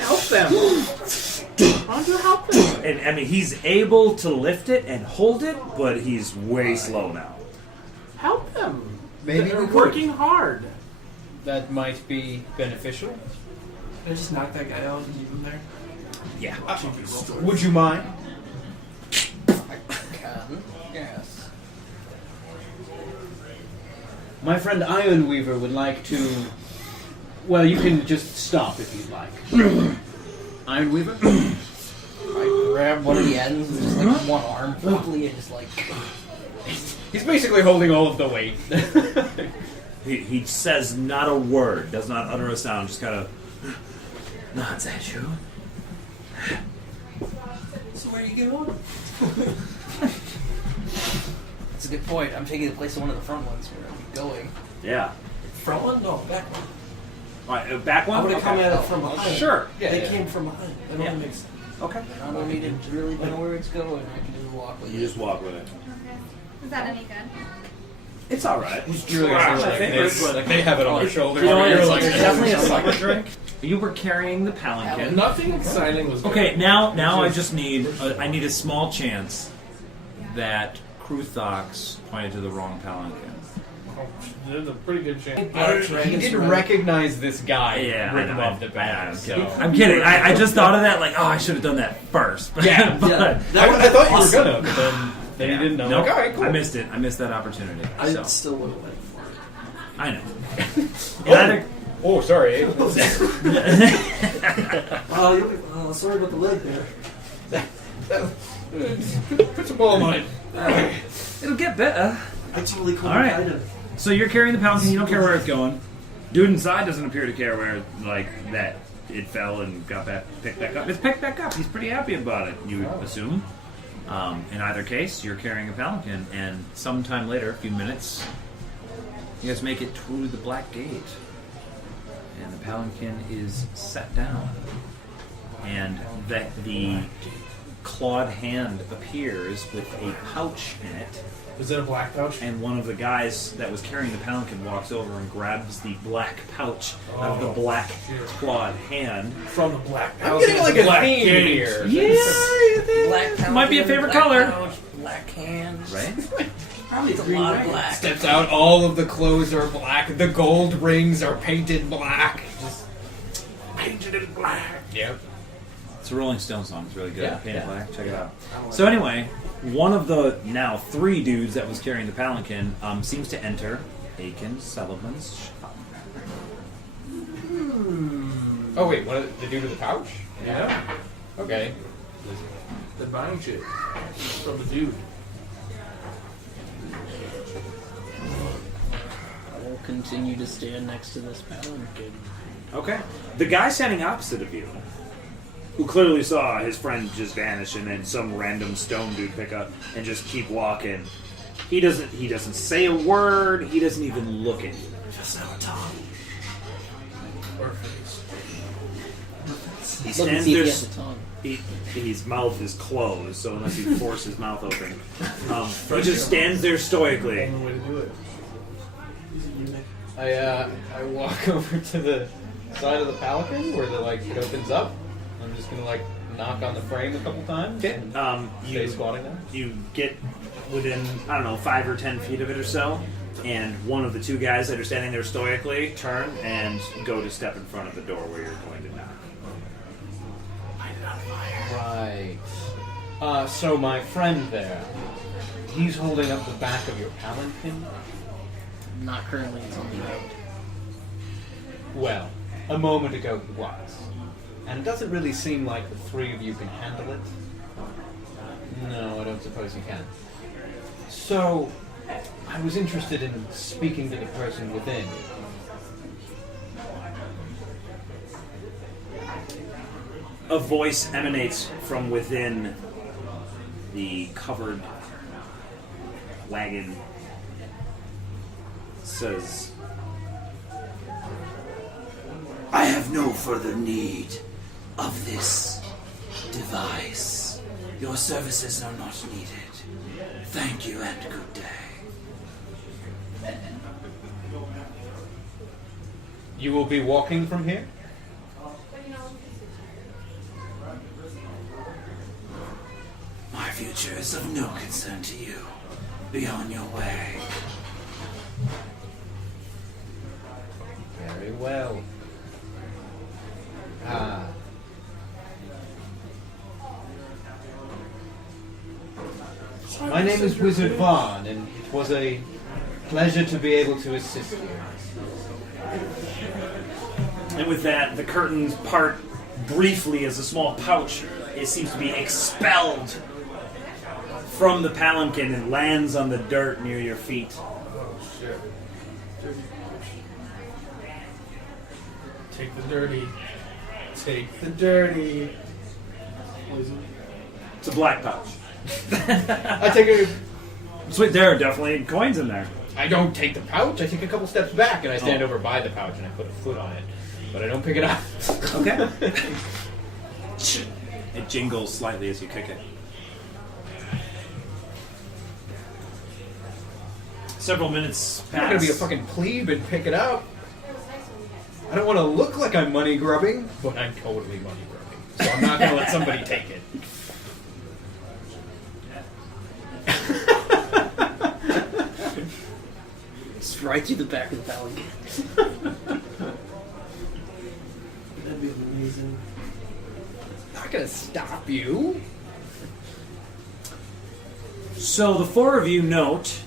Help them. Why don't you help them? and I mean he's able to lift it and hold it, but he's way slow now. Help them. Maybe They're we could. working hard. That might be beneficial. Can I just knock that guy out and leave him there? Yeah. Would you mind? Yes. My friend Ironweaver would like to... Well, you can just stop if you'd like. Ironweaver? I grab one of the ends with just like one arm quickly and just like. He's basically holding all of the weight. He says not a word, does not utter a sound, just kind of nods at you. So where are you going? That's a good point. I'm taking the place of one of the front ones where I'm going. Yeah. Front one? No, back one. All right, back one? I'm gonna come Okay. at it from behind. Sure. They came from behind. That only makes sense. Okay. I don't need to really know where it's going. I can just walk with You it. just walk with it. Is that any good? It's all right. They have it on their shoulder. You know what? You're It's like, definitely a summer drink. You were carrying the palanquin. Nothing exciting was going Okay, now I just need I need a small chance that Kruthox pointed to the wrong palanquin. There's a pretty good chance. He didn't recognize this guy Yeah, right I know. off the bat. I'm kidding. I just thought of that. Like, oh, I should have done that first. Yeah, but yeah. I thought you were gonna, but then you didn't know. Nope. Like, all right, cool. I missed it. I missed that opportunity. I So, still would have went for it. I know. Oh, sorry. Sorry about the leg there. Put some ball on it. It'll get better. I totally couldn't All right. hide it. So you're carrying the palanquin. You don't care where it's going. Dude inside doesn't appear to care where, like, that it fell and got picked back up. It's picked back up. He's pretty happy about it, you would assume. In either case, you're carrying a palanquin, and sometime later, a few minutes, you guys make it through the Black Gate. And the palanquin is set down. And the clawed hand appears with a pouch in it. Is it a black pouch? And one of the guys that was carrying the palanquin walks over and grabs the black pouch out of the black clawed hand. From the black pouch. I'm getting like a Black theme gate. here. Black pouch, Might be a favorite black color. pouch, black hands. Right? Probably It's a green lot of rain. black. Steps out, all of the clothes are black, the gold rings are painted black. Just Painted in black. Yep. It's a Rolling Stone song. It's really good. Yeah, Painted yeah. Black. Check it out. So anyway, one of the now 3 dudes that was carrying the palanquin seems to enter Aiken Sullivan's shop. Oh wait, what? The dude with the pouch? Yeah. Okay. They're buying shit from the dude. continue to stand next to this palanquin. Okay. The guy standing opposite of you, who clearly saw his friend just vanish and then some random stone dude pick up and just keep walking, he doesn't say a word, he doesn't even look at you. Just have a tongue. Or face. He Look and stands see if there. he has a tongue. His mouth is closed, so unless you force his mouth open, he just stands there stoically. Only way to do it. He's a eunuch. I walk over to the side of the pelican where it opens up. I'm just gonna knock on the frame a couple times. Okay. And stay squatting there. You get within 5 or 10 feet of it or so, and one of the two guys that are standing there stoically turn and go to step in front of the door where you're going to knock. Right. So my friend there, he's holding up the back of your palanquin. Not currently, it's on the out. Well, a moment ago he was. And it doesn't really seem like the three of you can handle it. No, I don't suppose you can. So, I was interested in speaking to the person within. A voice emanates from within the covered wagon. Says, I have no further need of this device. Your services are not needed. Thank you and good day. You will be walking from here? My future is of no concern to you. Be on your way. Very well. My name is Wizard Vaughn, and it was a pleasure to be able to assist you. And with that, the curtains part briefly as a small pouch. It seems to be expelled from the palanquin and lands on the dirt near your feet. Shit. Take the dirty. Take the dirty. Poison. It's a black pouch. I take a... Sweet, there are definitely coins in there. I don't take the pouch, I take a couple steps back, and I stand over by the pouch, and I put a foot on it. But I don't pick it up. Okay. It jingles slightly as you kick it. Several minutes pass. I'm not gonna be a fucking plebe and pick it up. I don't want to look like I'm money grubbing, but I'm totally money grubbing. So I'm not gonna let somebody take it. Right through the back of the palanquin. That'd be amazing. I'm not gonna stop you. So the four of you note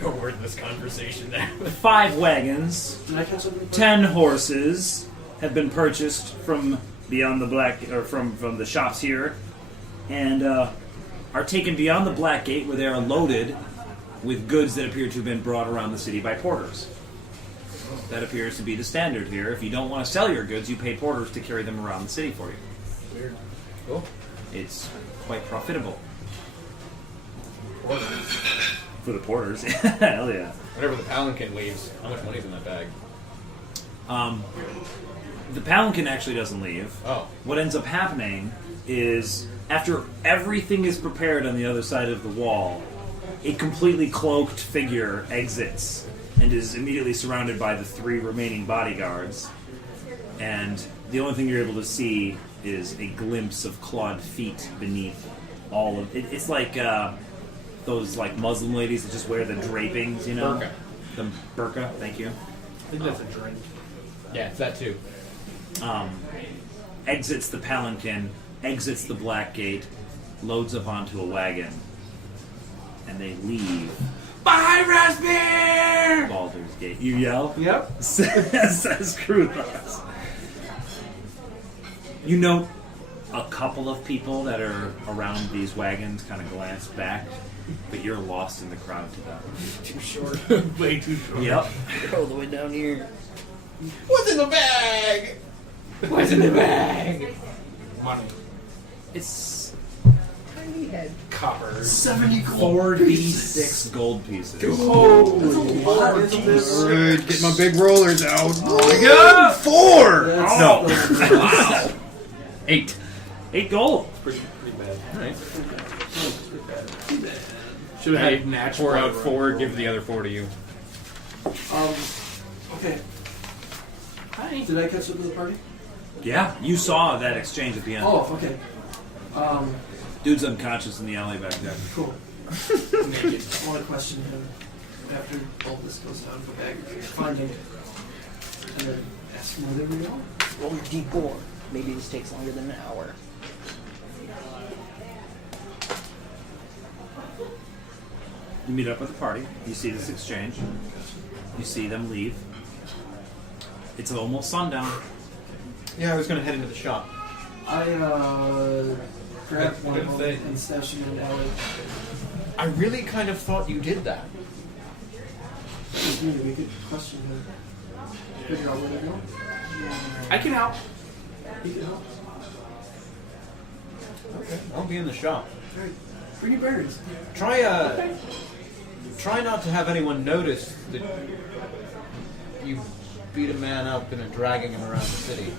Go word this conversation there. 5 wagons, Did I catch something? 10 horses have been purchased from beyond the black, or from the shops here, and are taken beyond the Black Gate, where they are loaded with goods that appear to have been brought around the city by porters. That appears to be the standard here. If you don't want to sell your goods, you pay porters to carry them around the city for you. Weird. Cool. It's quite profitable Porters. for the porters. Hell yeah. Whenever the palanquin leaves, how much money's in that bag? The palanquin actually doesn't leave. Oh. What ends up happening is, after everything is prepared on the other side of the wall, a completely cloaked figure exits and is immediately surrounded by the 3 remaining bodyguards. And the only thing you're able to see is a glimpse of clawed feet beneath all of it. It's like those Muslim ladies that just wear the drapings, you know? Burqa. The burqa, thank you. I think that's a drink. Yeah, it's that too. Exits the palanquin, exits the Black Gate, loads up onto a wagon, and they leave. Bye, Raspberry! Baldur's Gate. You yell? Yep. Says Kruthos. You note A couple of people that are around these wagons kind of glance back, but you're lost in the crowd to them. Too short. Way too short. Yep. They're all the way down here. What's in the bag? What's in the bag? Money. It's Tiny head. Copper. 70 gold 4d6 gold pieces. Holy lot, isn't this? Good. Get my big rollers out. go! 4! That's No. wow. 8. 8 gold. Pretty bad. Alright. Should have had natural. 4 out 4, give the other 4 to you. Okay. Hi. Did I catch up to the party? Yeah, you saw that exchange at the end. Oh, okay. Dude's unconscious in the alley back there. Cool. I want to question him after all this goes down for baggage finding, and then ask him where they were going. Roll your D4. Maybe this takes longer than an hour. You meet up with the party. You see this exchange. You see them leave. It's almost sundown. Yeah, I was going to head into the shop. I grabbed one Good of them thing. and stashed him in the alley. I really kind of thought you did that. Just maybe we could question him, figure out where they're going. I can help. He could help. Okay, I'll be in the shop. Alright, bring your berries. Try not to have anyone notice that you beat a man up and are dragging him around the city.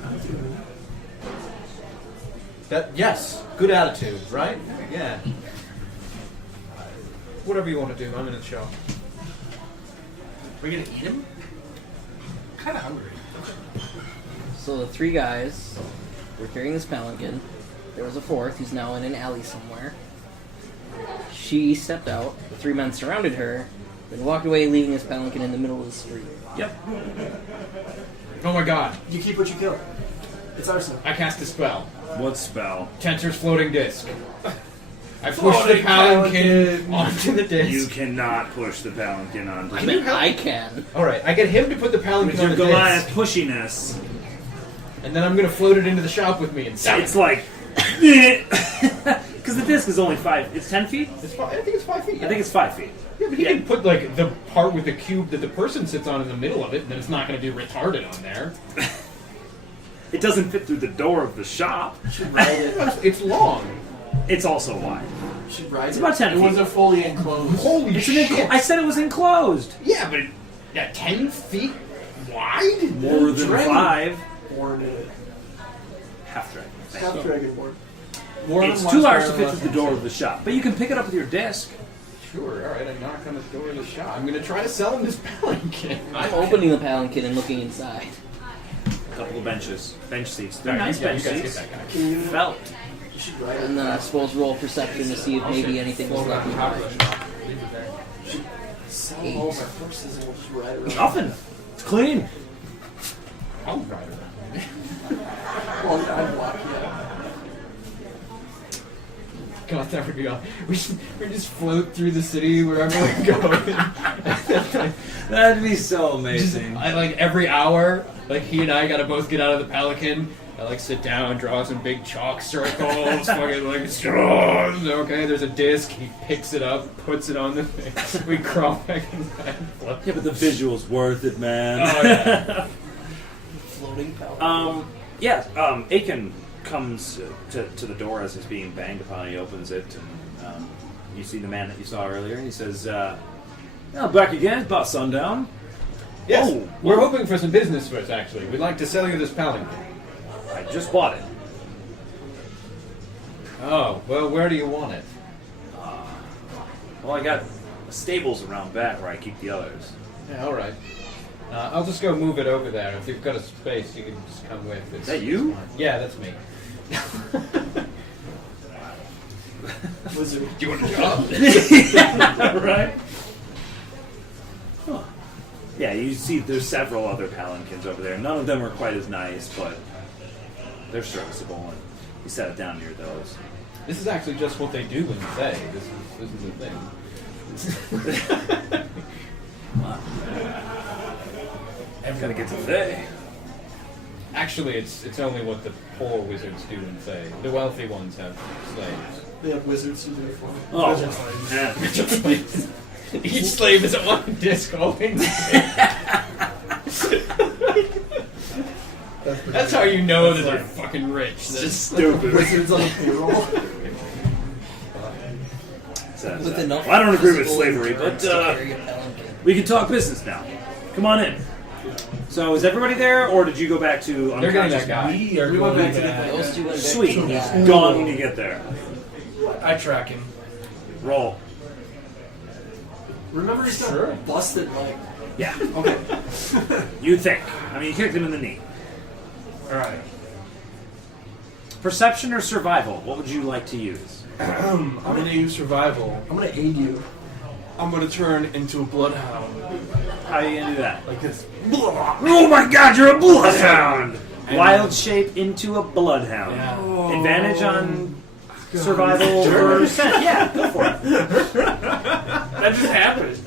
Yes, good attitude, right? Yeah. Whatever you want to do, I'm in the shop. We're gonna eat him? Kind of hungry. So the 3 guys were carrying this palanquin. There was a 4th who's now in an alley somewhere. She stepped out. The 3 men surrounded her, then walked away, leaving this palanquin in the middle of the street. Yep. Oh my god, You keep what you kill. It's arson. I cast a spell. What spell? Tensor's floating disc. I push the Floating palanquin onto the disc. You cannot push the palanquin onto I mean, I can. Alright, I get him to put the palanquin with on your the Goliath disc, pushiness. and then I'm going to float it into the shop with me and sell It's it. like because the disc is only 5. It's 10 feet. I think it's 5 feet. I think it's 5 feet. Yeah, but he can put like the part with the cube that the person sits on in the middle of it, and then it's not going to be retarded on there. It doesn't fit through the door of the shop. Should ride it. It's long. It's also wide. Should ride It's it. about 10 It feet. wasn't fully enclosed. Holy shit! I said it was enclosed. Yeah, but 10 feet wide? More than Dragon. 5. Born in it. Half dragon. Half dragonborn. It's too large to fit through the door of the shop, but you can pick it up with your disc. Sure, alright, I knock on the door of the shop. I'm going to try to sell him this palanquin. I'm opening the palanquin and looking inside. A couple of bench seats. They're Alright, nice yeah, bench you guys seats. get that guy. Can you? Felt. You should ride it. And then I suppose roll perception to see if maybe anything was left behind. Sell all of our horses and we'll just ride around. Nothing. It's clean. I'll ride around. Well, I'd walk you. God, that would be awesome. We just float through the city wherever we go. That'd be so Just, amazing. I like every hour, like he and I gotta both get out of the palanquin. I like sit down, draw some big chalk circles, fucking like straws. Okay, there's a disc. He picks it up, puts it on the thing. We crawl back inside. Yeah, but the visual's worth it, man. Oh yeah. Floating palanquin. Aiken comes to the door as it's being banged upon. He opens it, and you see the man that you saw earlier, and he says, back again, it's about sundown. Yes, Oh, we're hoping for some business first. Actually, we'd like to sell you this palanquin. I just bought it. Oh well, where do you want it? Well, I got stables around back where I keep the others. Yeah, all right. I'll just go move it over there. If you've got a space, you can just come with. Is that you? Yeah, that's me. Wizard. Do you want a job? Right? Huh. Yeah, you see there's several other palanquins over there. None of them are quite as nice, but they're serviceable, and you set it down near those. This is actually just what they do when you say. This is the thing. I'm gonna get to today. Actually, it's only what the poor wizards do and say. The wealthy ones have slaves. They have wizards who do it for them. Oh, Wizard slaves. yeah. Each slave is a one disco. That's how you know that they're fucking rich. It's just stupid. Wizards on the payroll. With enough Well, I don't agree with physical slavery, endurance but to carry a palanquin. we can talk business now. Come on in. So is everybody there, or did you go back to They're getting unconscious? that guy. We went back to get Those two went back Sweet. to the He's guy. gone when you get there. I track him. Roll. Remember he's got Sure. a busted leg. Yeah. Okay. You think. I mean, you kicked him in the knee. Alright. Perception or survival? What would you like to use? I'm gonna use survival. I'm gonna aid you. I'm gonna turn into a bloodhound. How are you going to do that? Like this. Oh my god, you're a bloodhound! Wild shape into a bloodhound. Yeah. Advantage on survival or scent. Yeah, go for it. That just happened.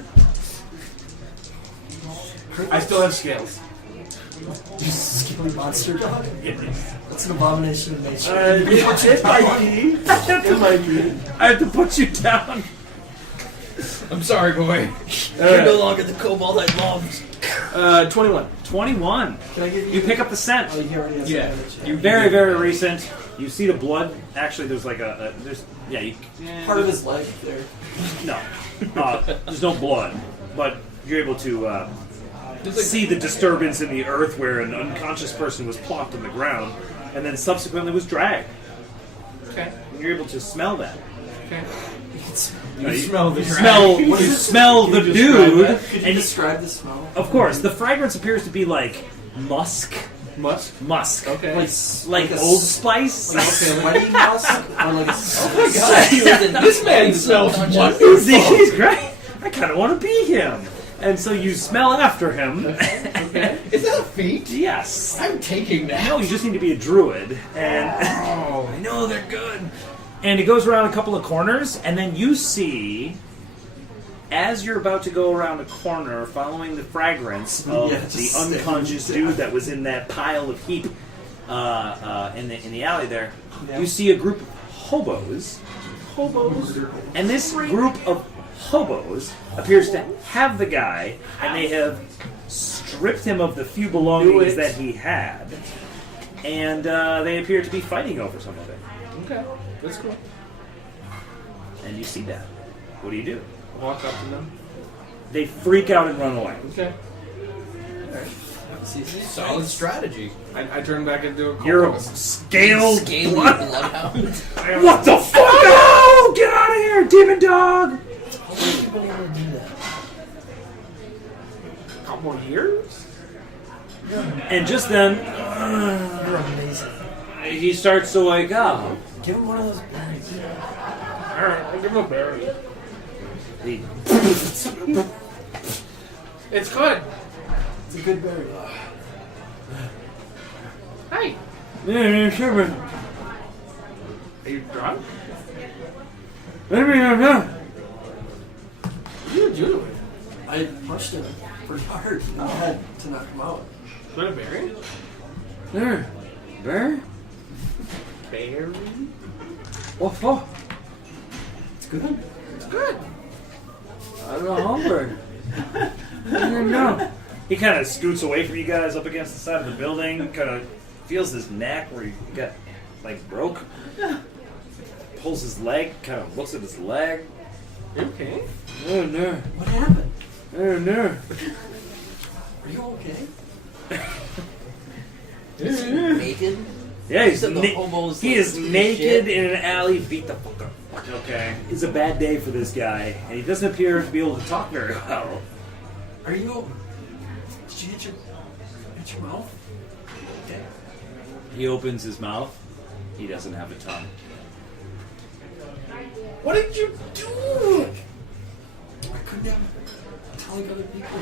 I still have scales. You skinny monster dog. That's an abomination of nature. It might be. It might be. I have to put you down. I'm sorry, boy. You're no longer the kobold I loved. 21. 21. Can I give you? You pick up the scent. Oh, he already has Yeah. advantage. Very, very recent. You see the blood. Actually, there's like there's Part of his leg there. no. There's no blood, but you're able to see the disturbance in the earth where an unconscious person was plopped on the ground and then subsequently was dragged. Okay. And you're able to smell that. Okay. You smell the you smell the dude, Could you and describe the smell? of course the fragrance appears to be like musk. Musk? Okay. Like a Old s- Spice. Like a sweaty musk or like a This man smells He's great. I kind of want to be him. And so you smell after him. Okay. Is that a feat? Yes. I'm taking that. No, you just need to be a druid. And Oh. I know they're good. And it goes around a couple of corners, and then you see, as you're about to go around a corner, following the fragrance of Yeah, the just unconscious stay. dude that was in that pile of heap in the alley there, Yeah. you see a group of hobos. And this group of hobos appears to have the guy, and they have stripped him of the few belongings that he had. And they appear to be fighting over something. Okay. That's cool. And you see that. What do? Walk up to them. They freak out and run away. Okay. Solid strategy. I turn back into a You're a kobold. scaled Scaly blood- bloodhound. What the fuck? Oh, get out of here, demon dog! How have you been able to do that? Couple more years? And just then, You're amazing. he starts to wake up. Give him one of those berries. Alright, I'll give him a berry. He- It's good. It's a good berry. Hey. Yeah, sure. Are you drunk? Maybe I'm not. What are you doing? I punched him pretty hard in the head to knock him out. Is that a berry? There. Bear? Berry? What for? It's good. It's good. I'm not hungry. No. He kind of scoots away from you guys up against the side of the building, kind of feels his neck where he got, like, broke. Pulls his leg, kind of looks at his leg. Okay. Oh, no. What happened? Oh, no. Are you okay? Is he naked? Yeah, You he's said the hobos he look is stupid naked shit. in an alley, beat the fuck up. Okay. It's a bad day for this guy, and he doesn't appear to be able to talk very well. Are you? Did you hit your mouth? Okay. He opens his mouth. He doesn't have a tongue. What did you do? I couldn't have telling other people.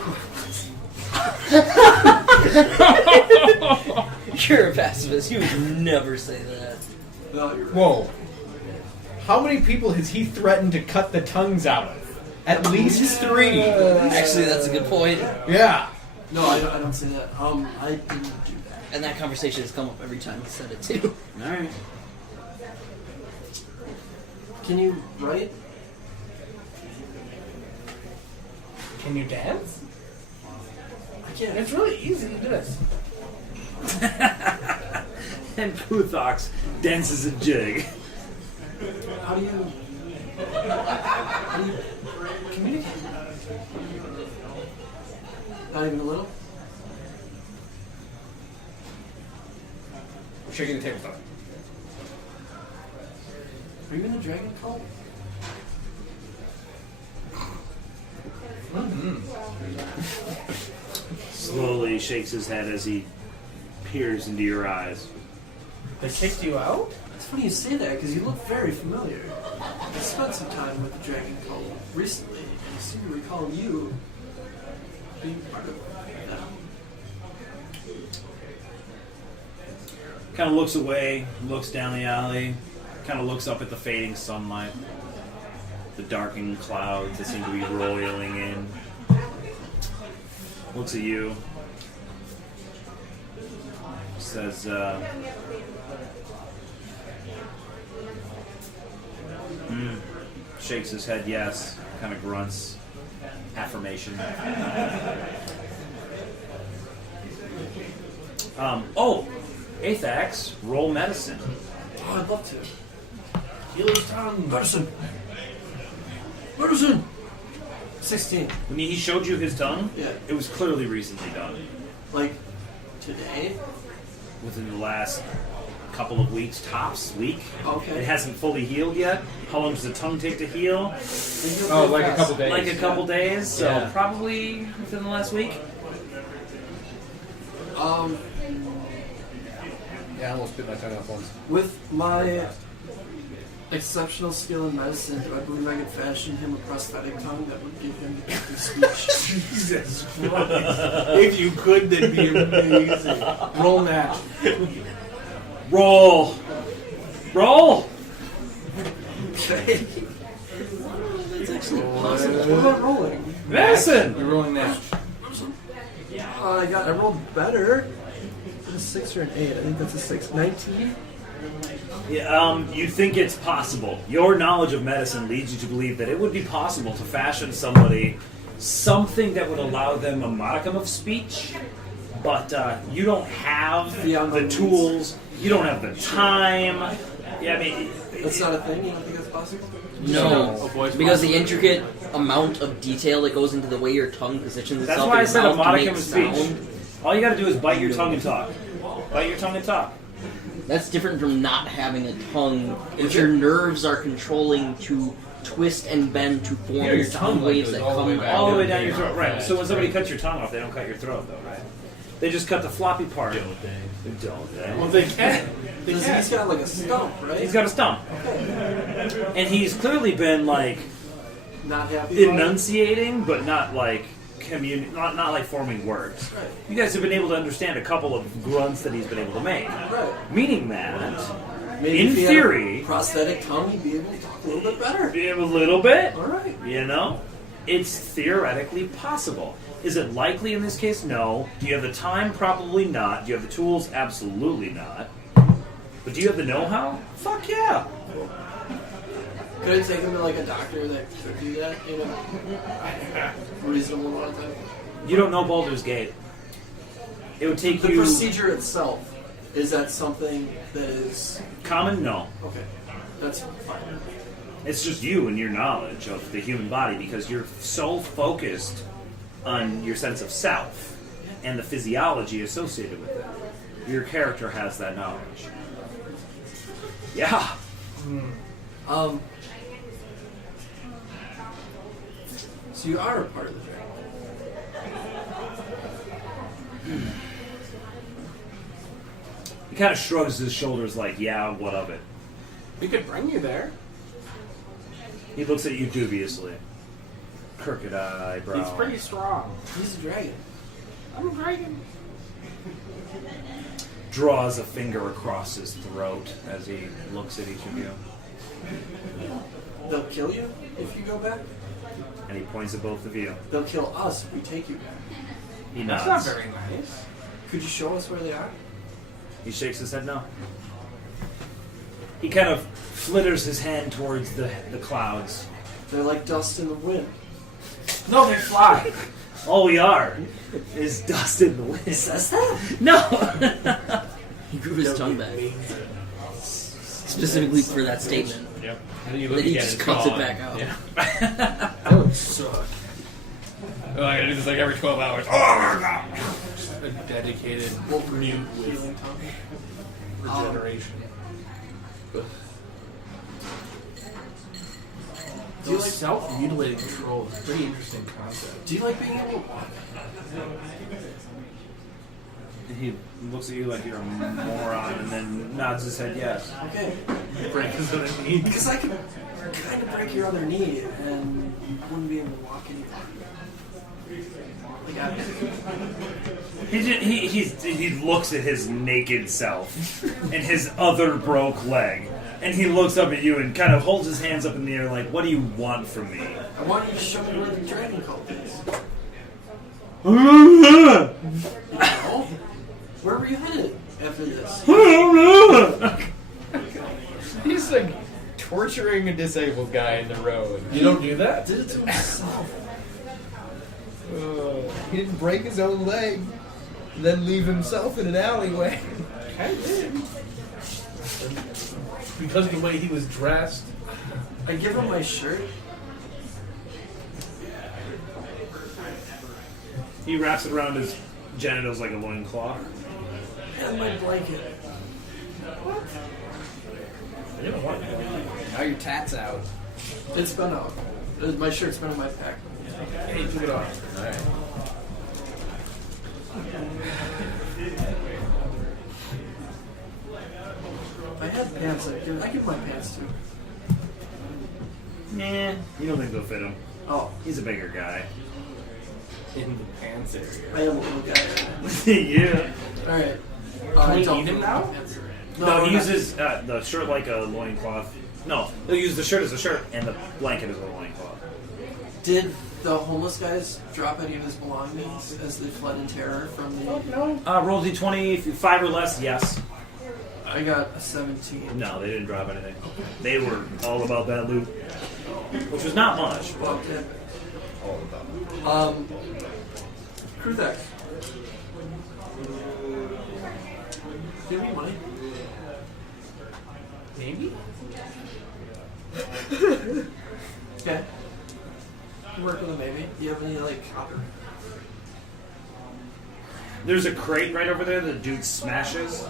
You're a pacifist. You would never say that. No, you're right. Whoa. How many people has he threatened to cut the tongues out of? At least 3. Actually, that's a good point. Yeah. No, I don't say that. I didn't do that. And that conversation has come up every time he said it too. Alright. Can you write? Can you dance? I can't. It's really easy to do this. And Puthox dances a jig. How do you communicate? Not even a little? Shaking the tabletop. Are you in the dragon cult? Slowly shakes his head as he peers into your eyes. They kicked you out? It's funny you say that because you look very familiar. I spent some time with the dragon cult recently, and I seem to recall you being part of them. Kind of looks away, looks down the alley, kind of looks up at the fading sunlight, the darkening clouds that seem to be rolling in. Looks at you. Says, shakes his head yes, kind of grunts, affirmation. Athax, roll medicine. Oh, I'd love to. Healer's tongue. Medicine! Medicine! 16. When he showed you his tongue, Yeah. it was clearly recently done. Like, today? Within the last couple of weeks, tops, week. Okay. It hasn't fully healed yet. How long does the tongue take to heal? Oh, like a couple days. Like a couple days, so Yeah. probably within the last week. Yeah, I almost bit my tongue off once. With my exceptional skill in medicine, do I believe I could fashion him a prosthetic tongue that would give him defective speech? Jesus Christ. If you could, that'd be amazing. Roll match. Roll! Roll! Okay. That's actually possible. What am I rolling? Medicine! You're rolling match. I rolled better. A 6 or an 8? I think that's a 6. 19? Yeah, you think it's possible. Your knowledge of medicine leads you to believe that it would be possible to fashion somebody something that would allow them a modicum of speech, but you don't have the tools, you don't have the time. Yeah, I mean, That's not a thing? You don't think that's possible? No, voice because box. the intricate amount of detail that goes into the way your tongue positions that's itself why I in your said a mouth to modicum make of speech. sound. All you gotta do is bite your tongue and talk. Bite your tongue and talk. That's different from not having a tongue, which your nerves are controlling to twist and bend to form Your your tongue, sound like, waves goes that all the come way back. All the way out. down your throat, right. So when somebody cuts your tongue off, they don't cut your throat, though, right? They just cut the floppy part. Don't they? Well, they can. They He's can. got like a stump, right? He's got a stump. And he's clearly been, like, Not happy about it? enunciating, but not like not like forming words. Right. You guys have been able to understand a couple of grunts that he's been able to make, Right. meaning that Maybe in if he had theory, a prosthetic tongue, he'd be able to talk a little bit better. a little bit, All right. you know, it's theoretically possible. Is it likely in this case? No. Do you have the time? Probably not. Do you have the tools? Absolutely not. But do you have the know-how? Fuck yeah. Could I take him to like a doctor that could do that, you know? Reasonable amount of time. You don't know Baldur's Gate. It would take The you procedure itself, is that something that is... common. No. Okay. That's fine. It's just you and your knowledge of the human body because you're so focused on your sense of self and the physiology associated with it. Your character has that knowledge. Yeah. So you are a part of the dragon. He kind of shrugs his shoulders like, yeah, what of it? We could bring you there. He looks at you dubiously. Crooked eyebrow. He's pretty strong. He's a dragon. I'm a dragon. Draws a finger across his throat as he looks at each of you. They'll kill you if you go back. And he points at both of you. They'll kill us if we take you back. He That's nods. not very nice. Could you show us where they are? He shakes his head no. He kind of flitters his hand towards the clouds. They're like dust in the wind. No, they fly. All we are is dust in the wind. Says that? No! He grew his tongue back. Specifically for that statement. Yep. And then you Then look he again, just it's cuts it gone. back out. Yeah. That would suck. Oh, I gotta do this like every 12 hours. Oh my god! A dedicated mute with Healing tongue. regeneration. Do you like Self-mutilating control is a pretty interesting concept. Do you like being able to walk? He looks at you like you're a moron and then nods his head yes. Okay. Break his other knee. Because I could kind of break your other knee and you wouldn't be able to walk anymore. Like He looks at his naked self and his other broke leg. And he looks up at you and kind of holds his hands up in the air like, what do you want from me? I want you to show me where the dragon cult is. Oh? Where were you headed after this? He's like torturing a disabled guy in the road. You don't do that? Did it to himself. He didn't break his own leg, and then leave himself in an alleyway. I did. Because of the way he was dressed. I give him my shirt. He wraps it around his genitals like a loincloth. And my blanket. I didn't want to. Now your tat's out. It's been out. My shirt's been in my pack. Hey, he took it off. Alright. If I had pants, I'd give my pants too. Nah, you don't think they'll fit him. Oh, He's a bigger guy. In the pants area. I am a little guy. Yeah. Alright. Can we don't eat him fit now? my pants. No, we're he not. uses the shirt like a loincloth. No, he'll use the shirt as a shirt and the blanket as a loincloth. Did the homeless guys drop any of his belongings as they fled in terror from the... No. Roll D20, if you 5 or less, yes. I got a 17. No, they didn't drop anything. They were all about that loot. Which was not much, but Okay. all about it. Kruthek. Give me money. Maybe? Okay. Work with a maybe. Do you have any, like, copper? There's a crate right over there that the dude smashes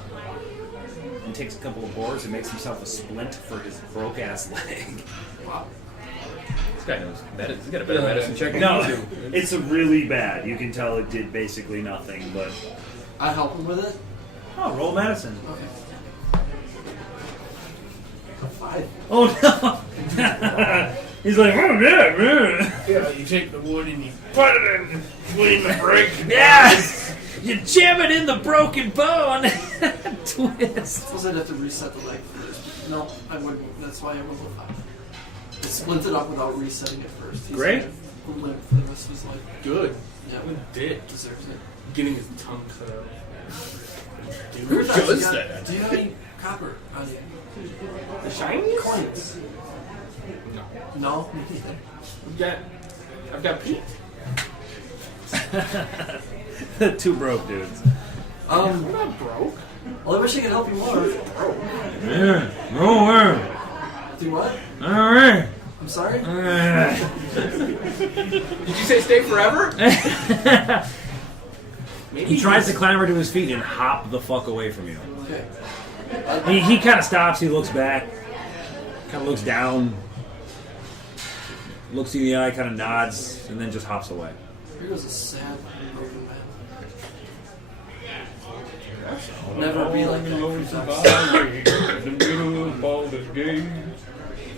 and takes a couple of boards and makes himself a splint for his broke-ass leg. Wow. This guy knows. He's got a better medicine check. No, it's a really bad. You can tell it did basically nothing, but... I help him with it? Oh, roll medicine. Okay. A 5. Oh, no! He's like, oh, yeah, man. Yeah, you take the wood and you put it in between the break. Yes! You jam it in the broken bone! Twist. Suppose I'd have to reset the leg first. No, I wouldn't. That's why I rolled a 5. I split it up without resetting it first. He's Great. gonna limp for the rest of his life. Good. Yeah, Good dick. deserves it. Getting his tongue cut out. Who does that? Do you have any copper on you? The shinies? Coins? No, me neither. I've got Pete. Two broke dudes. I'm not broke. Well, I wish I could help you more. Yeah, roll her. Do what? Alright. I'm sorry? Did you say stay forever? He tries to clamber to his feet and hop the fuck away from you. Okay. He kind of stops, he looks back, kind of looks down, looks you in the eye, kind of nods, and then just hops away. Here goes a sad, broken man. Never be like that.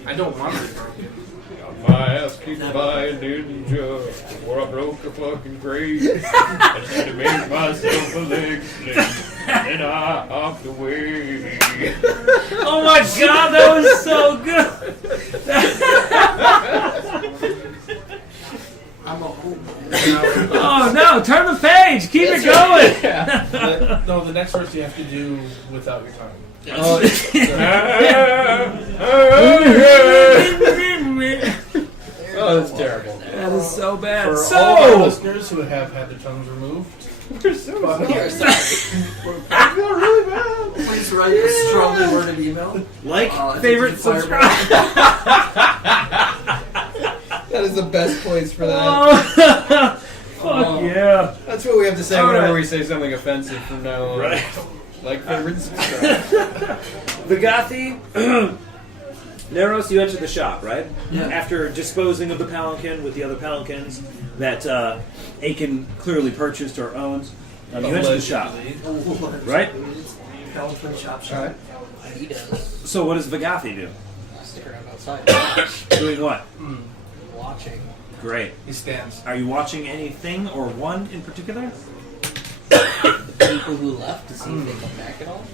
I don't want to be broken. My ass kicked by a ninja before I broke a fucking crate. I had to make myself a leg sling, and I hopped away. Oh my god, that was so good! I'm a hope man. Oh no! Turn the page. Keep it going. No, the next verse you have to do without your tongue. Oh, oh, that's terrible. That is so bad. For So, all of our listeners who have had their tongues removed, We're so I feel really bad. Please write a strongly worded email. like, Addicted favorite, to Fireball. subscribe. That is the best place for that. Fuck yeah! That's what we have to say All whenever right. we say something offensive from now on. Right. Like, favorite, and subscribe. Vagathi, Neros, you enter the shop, right? Yeah. After disposing of the palanquin with the other palanquins that Aiken clearly purchased or owns, you enter the shop, right? Palanquin shop shop. He does. So what does Vagathi do? Stick around outside. Doing what? Watching. Great. He stands. Are you watching anything or one in particular? The people who left to see if they come back at all.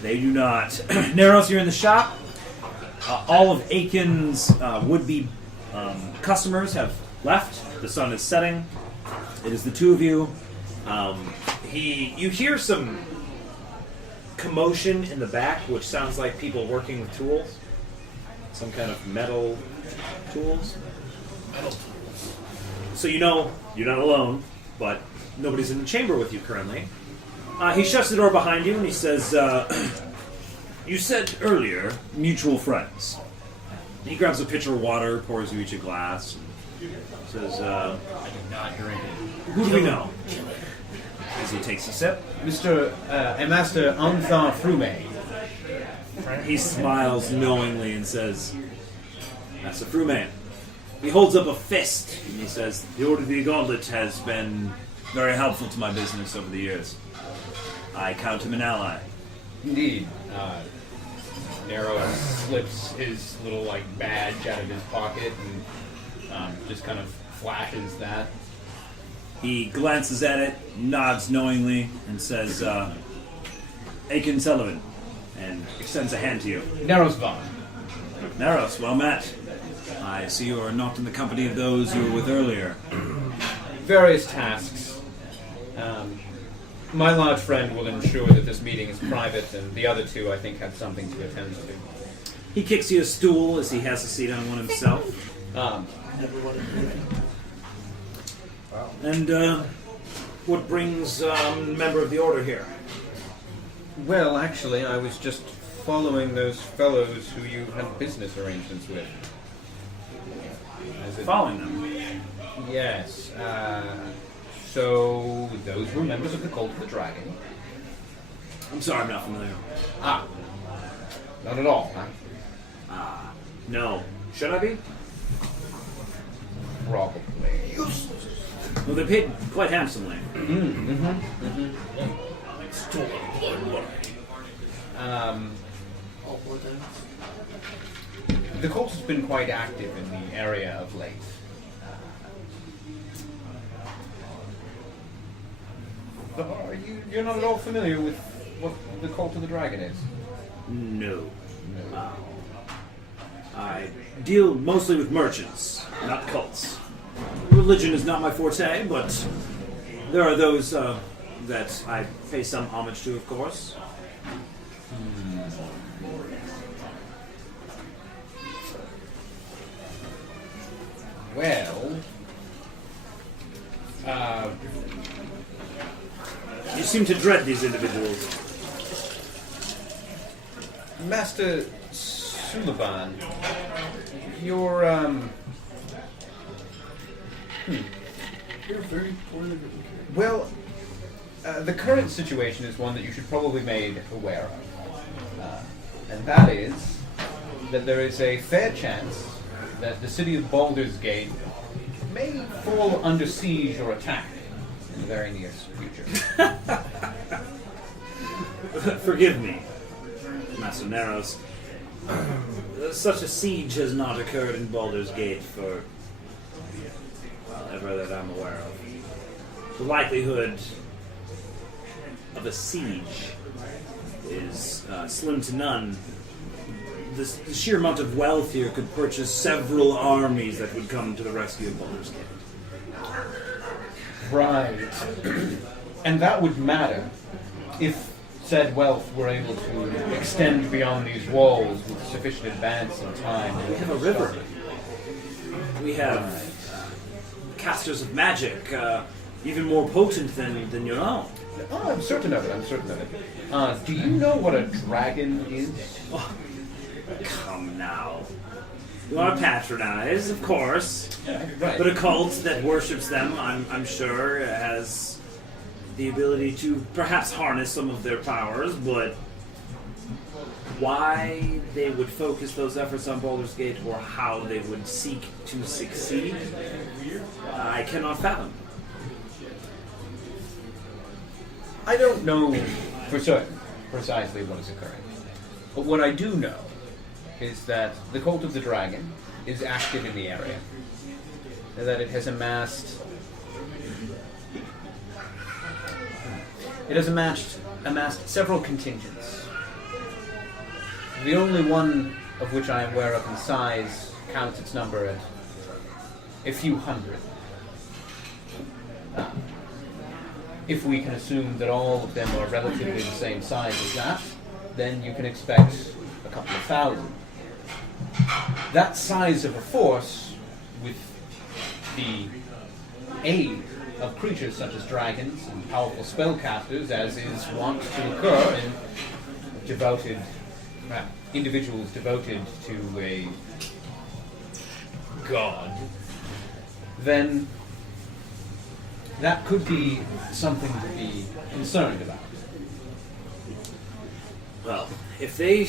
They do not. Neros, you're in the shop. All of Aiken's would-be customers have left. The sun is setting. It is the two of you. You hear some commotion in the back, which sounds like people working with tools. Some kind of metal tools. So you know you're not alone, but nobody's in the chamber with you currently. He shuts the door behind you and he says, you said earlier, mutual friends. He grabs a pitcher of water, pours you each a glass, and says, I do not drink it. who do we know? As he takes a sip. Mr. Master Anthar Frume. He smiles knowingly and says, Master Fruman. He holds up a fist and he says, the Order of the Gauntlet has been very helpful to my business over the years. I count him an ally. Indeed. Nero slips his little badge out of his pocket and just kind of flashes that. He glances at it, nods knowingly, and says, Aiken Sullivan, and extends a hand to you. Nero's Vaughn. Neros, well met. I see you are not in the company of those you were with earlier. Various tasks. My large friend will ensure that this meeting is private, and the other two, I think, have something to attend to. He kicks you a stool as he has a seat on one himself. And what brings a member of the Order here? Well, actually, I was just following those fellows who you had business arrangements with. Following them? Yes. So, those were members of the Cult of the Dragon. I'm sorry, I'm not familiar. Ah. Not at all, huh? No. Should I be? Probably. Well, they paid quite handsomely. The cult has been quite active in the area of late. You're not at all familiar with what the Cult of the Dragon is? No. I deal mostly with merchants, not cults. Religion is not my forte, but there are those that I pay some homage to, of course. Well, You seem to dread these individuals. Master Sullivan, you're, You're very poorly written. well, the current situation is one that you should probably be made aware of. And that is that there is a fair chance that the city of Baldur's Gate may fall under siege or attack in the very near future. Forgive me, Master Neros. Such a siege has not occurred in Baldur's Gate for, well, ever that I'm aware of. The likelihood of a siege is slim to none. The sheer amount of wealth here could purchase several armies that would come to the rescue of Baldur's Gate. Right. And that would matter if said wealth were able to extend beyond these walls with sufficient advance in time. We have a river. We have casters of magic, even more potent than your own. Oh, I'm certain of it. Do you know what a dragon is? Oh, come now. You want to patronize, of course. Right. But a cult that worships them, I'm sure, has the ability to perhaps harness some of their powers, but why they would focus those efforts on Baldur's Gate or how they would seek to succeed, I cannot fathom. I don't know for certain precisely what is occurring. But what I do know is that the Cult of the Dragon is active in the area. And that it has amassed several contingents. The only one of which I am aware of in size counts its number at a few hundred. If we can assume that all of them are relatively the same size as that, then you can expect a couple of thousand. That size of a force, with the aid of creatures such as dragons and powerful spellcasters, as is wont to occur in individuals devoted to a god, then that could be something to be concerned about. Well, if they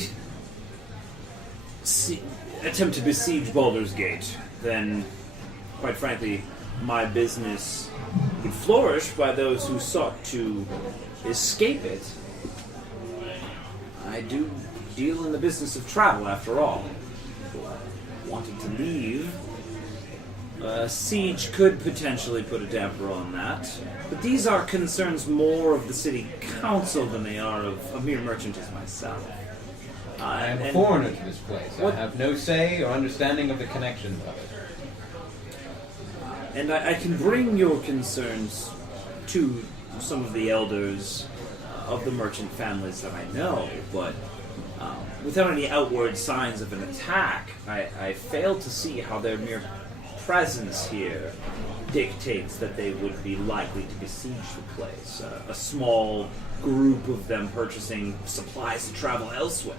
attempt to besiege Baldur's Gate, then, quite frankly, my business would flourish by those who sought to escape it. I do deal in the business of travel, after all. Wanting to leave, a siege could potentially put a damper on that. But these are concerns more of the city council than they are of a mere merchant as myself. I am a foreigner to this place. I have no say or understanding of the connections of it. And I can bring your concerns to some of the elders of the merchant families that I know, but without any outward signs of an attack, I fail to see how their mere presence here dictates that they would be likely to besiege the place. A small group of them purchasing supplies to travel elsewhere.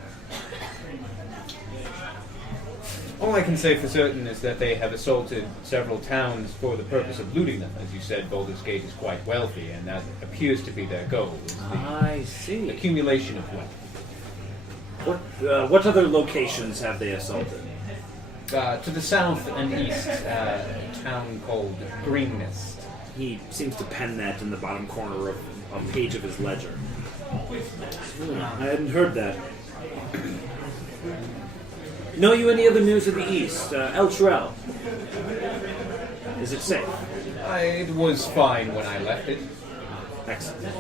All I can say for certain is that they have assaulted several towns for the purpose of looting them. As you said, Baldur's Gate is quite wealthy, and that appears to be their goal, is the I see. accumulation of wealth. What other locations have they assaulted? To the south and east, a town called Greennest. He seems to pen that in the bottom corner of a page of his ledger. I hadn't heard that. Know you any other news of the east? El Chirel. Is it safe? It was fine when I left it. Excellent.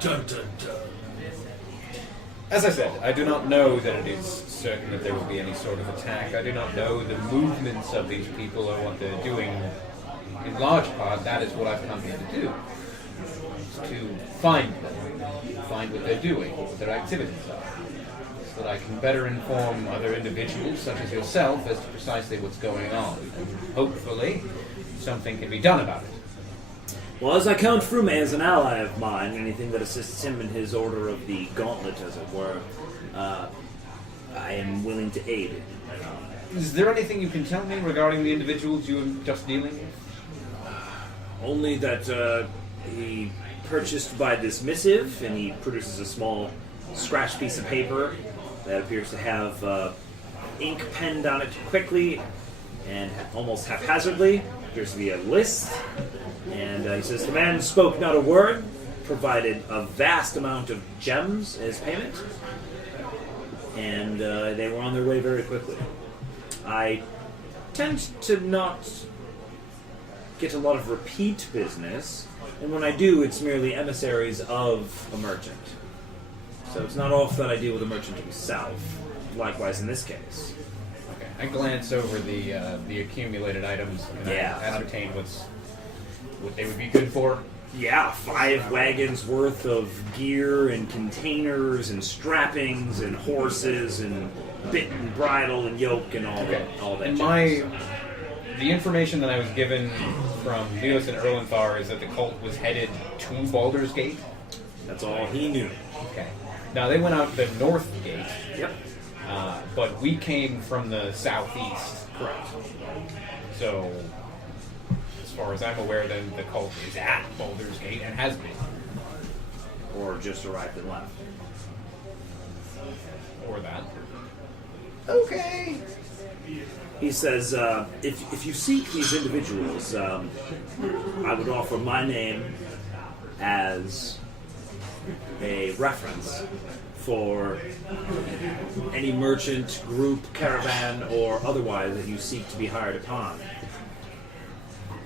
Dun, dun, dun. As I said, I do not know that it is certain that there will be any sort of attack. I do not know the movements of these people or what they're doing. In large part, that is what I've come here to do. Is to find them, find what they're doing, what their activities are, so that I can better inform other individuals, such as yourself, as to precisely what's going on. And hopefully, something can be done about it. Well, as I count Frume as an ally of mine, anything that assists him in his order of the gauntlet, as it were, I am willing to aid. Is there anything you can tell me regarding the individuals you were just dealing with? Only that he purchased by this missive, and he produces a small scratch piece of paper that appears to have ink penned on it quickly and almost haphazardly. Appears to be a list. And he says, the man spoke not a word, provided a vast amount of gems as payment, and they were on their way very quickly. I tend to not get a lot of repeat business, and when I do, it's merely emissaries of a merchant. So it's not often that I deal with a merchant himself, likewise in this case. Okay, I glance over the accumulated items and I ascertain what's what they would be good for? Yeah, 5 wagons worth of gear and containers and strappings and horses and bit and bridle and yoke and all that. And the information that I was given from Leos and Erlenthar is that the cult was headed to Baldur's Gate. That's all he knew. Okay. Now they went out the north gate. Yep. But we came from the southeast. Correct. So, as far as I'm aware, then the cult is at Baldur's Gate and has been. Or just arrived and left. Or that. Okay. He says, if you seek these individuals, I would offer my name as a reference for any merchant, group, caravan, or otherwise that you seek to be hired upon.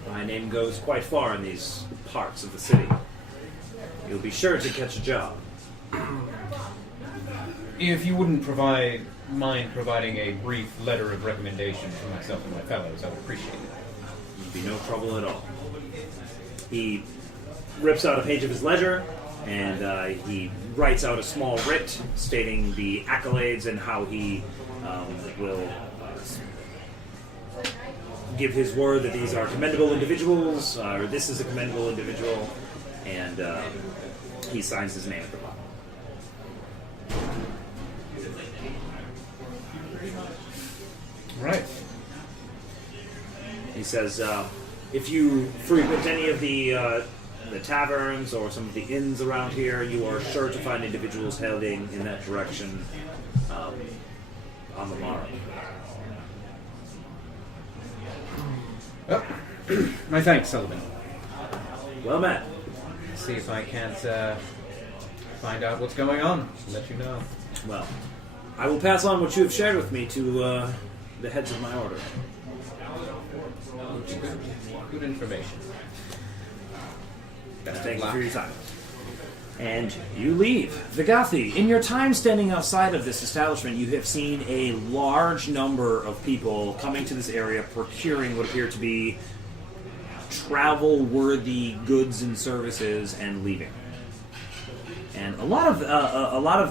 My name goes quite far in these parts of the city. You'll be sure to catch a job. If you wouldn't mind providing a brief letter of recommendation for myself and my fellows, I would appreciate it. It'd be no trouble at all. He rips out a page of his ledger, and he writes out a small writ stating the accolades and how he will give his word that these are commendable individuals, or this is a commendable individual, and he signs his name at the bottom. Right. He says, if you frequent any of the taverns or some of the inns around here, you are sure to find individuals heading in that direction on the morrow. Oh. My thanks, Sullivan. Well met. See if I can't find out what's going on. Let you know. Well, I will pass on what you have shared with me to the heads of my order. Good information. Thank you for your time. And you leave. Vigathi, in your time standing outside of this establishment, you have seen a large number of people coming to this area procuring what appear to be travel-worthy goods and services and leaving. And a lot of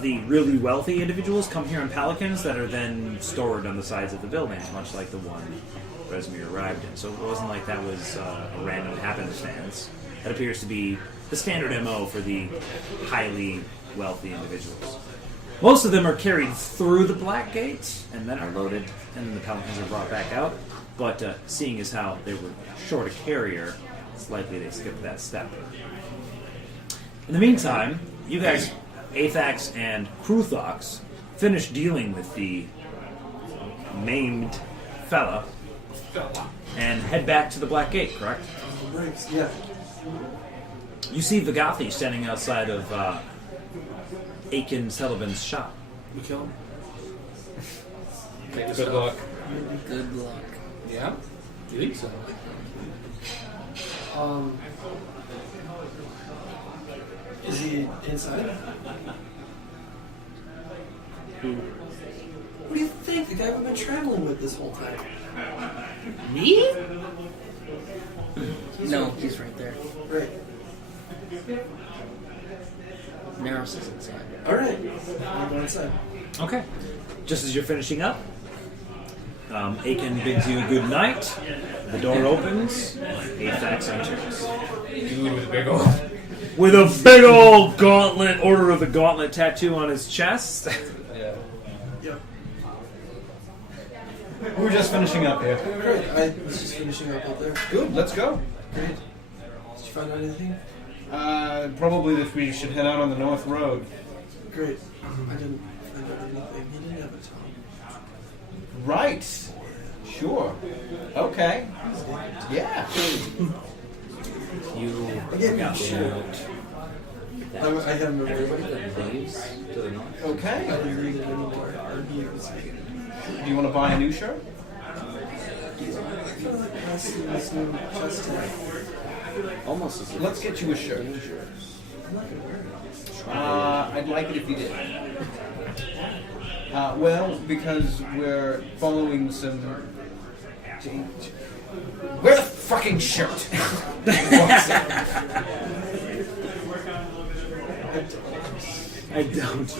the really wealthy individuals come here in pelicans that are then stored on the sides of the buildings, much like the one Resmir arrived in. So it wasn't like that was a random happenstance. That appears to be the standard MO for the highly wealthy individuals. Most of them are carried through the Black Gate and then are loaded, and then the pelicans are brought back out. But seeing as how they were short a carrier, it's likely they skipped that step. In the meantime, you guys, Athax and Kruthox, finish dealing with the maimed fella and head back to the Black Gate, correct? Yeah. You see Vigathi standing outside of Aiken Sullivan's shop. We kill him. Good luck. Good luck. Yeah? You think so? Is he inside? Who? What do you think? The guy we've been traveling with this whole time. Me? No, he's right there. Right. Naros is inside. Alright. I'm going inside. Okay. Just as you're finishing up, Aiken bids you a good night. The door opens. Athax enters. Dude with a big old... With a big old gauntlet, Order of the Gauntlet tattoo on his chest. Yeah. Yep. We're just finishing up here. Great. I was just finishing up out there. Good, let's go. Great. Did you find out anything? Probably that we should head out on the North Road. Great. I didn't find out anything. He didn't have a tongue. Right. Sure. Okay. Yeah. You Again, got sure. I haven't read it. Leaves to the north. I Okay. didn't read it anymore. Do you want to buy a new shirt? Almost as if Let's get you a shirt. I'd like it if you did. Well, because we're following some... Where the fucking shirt. I don't.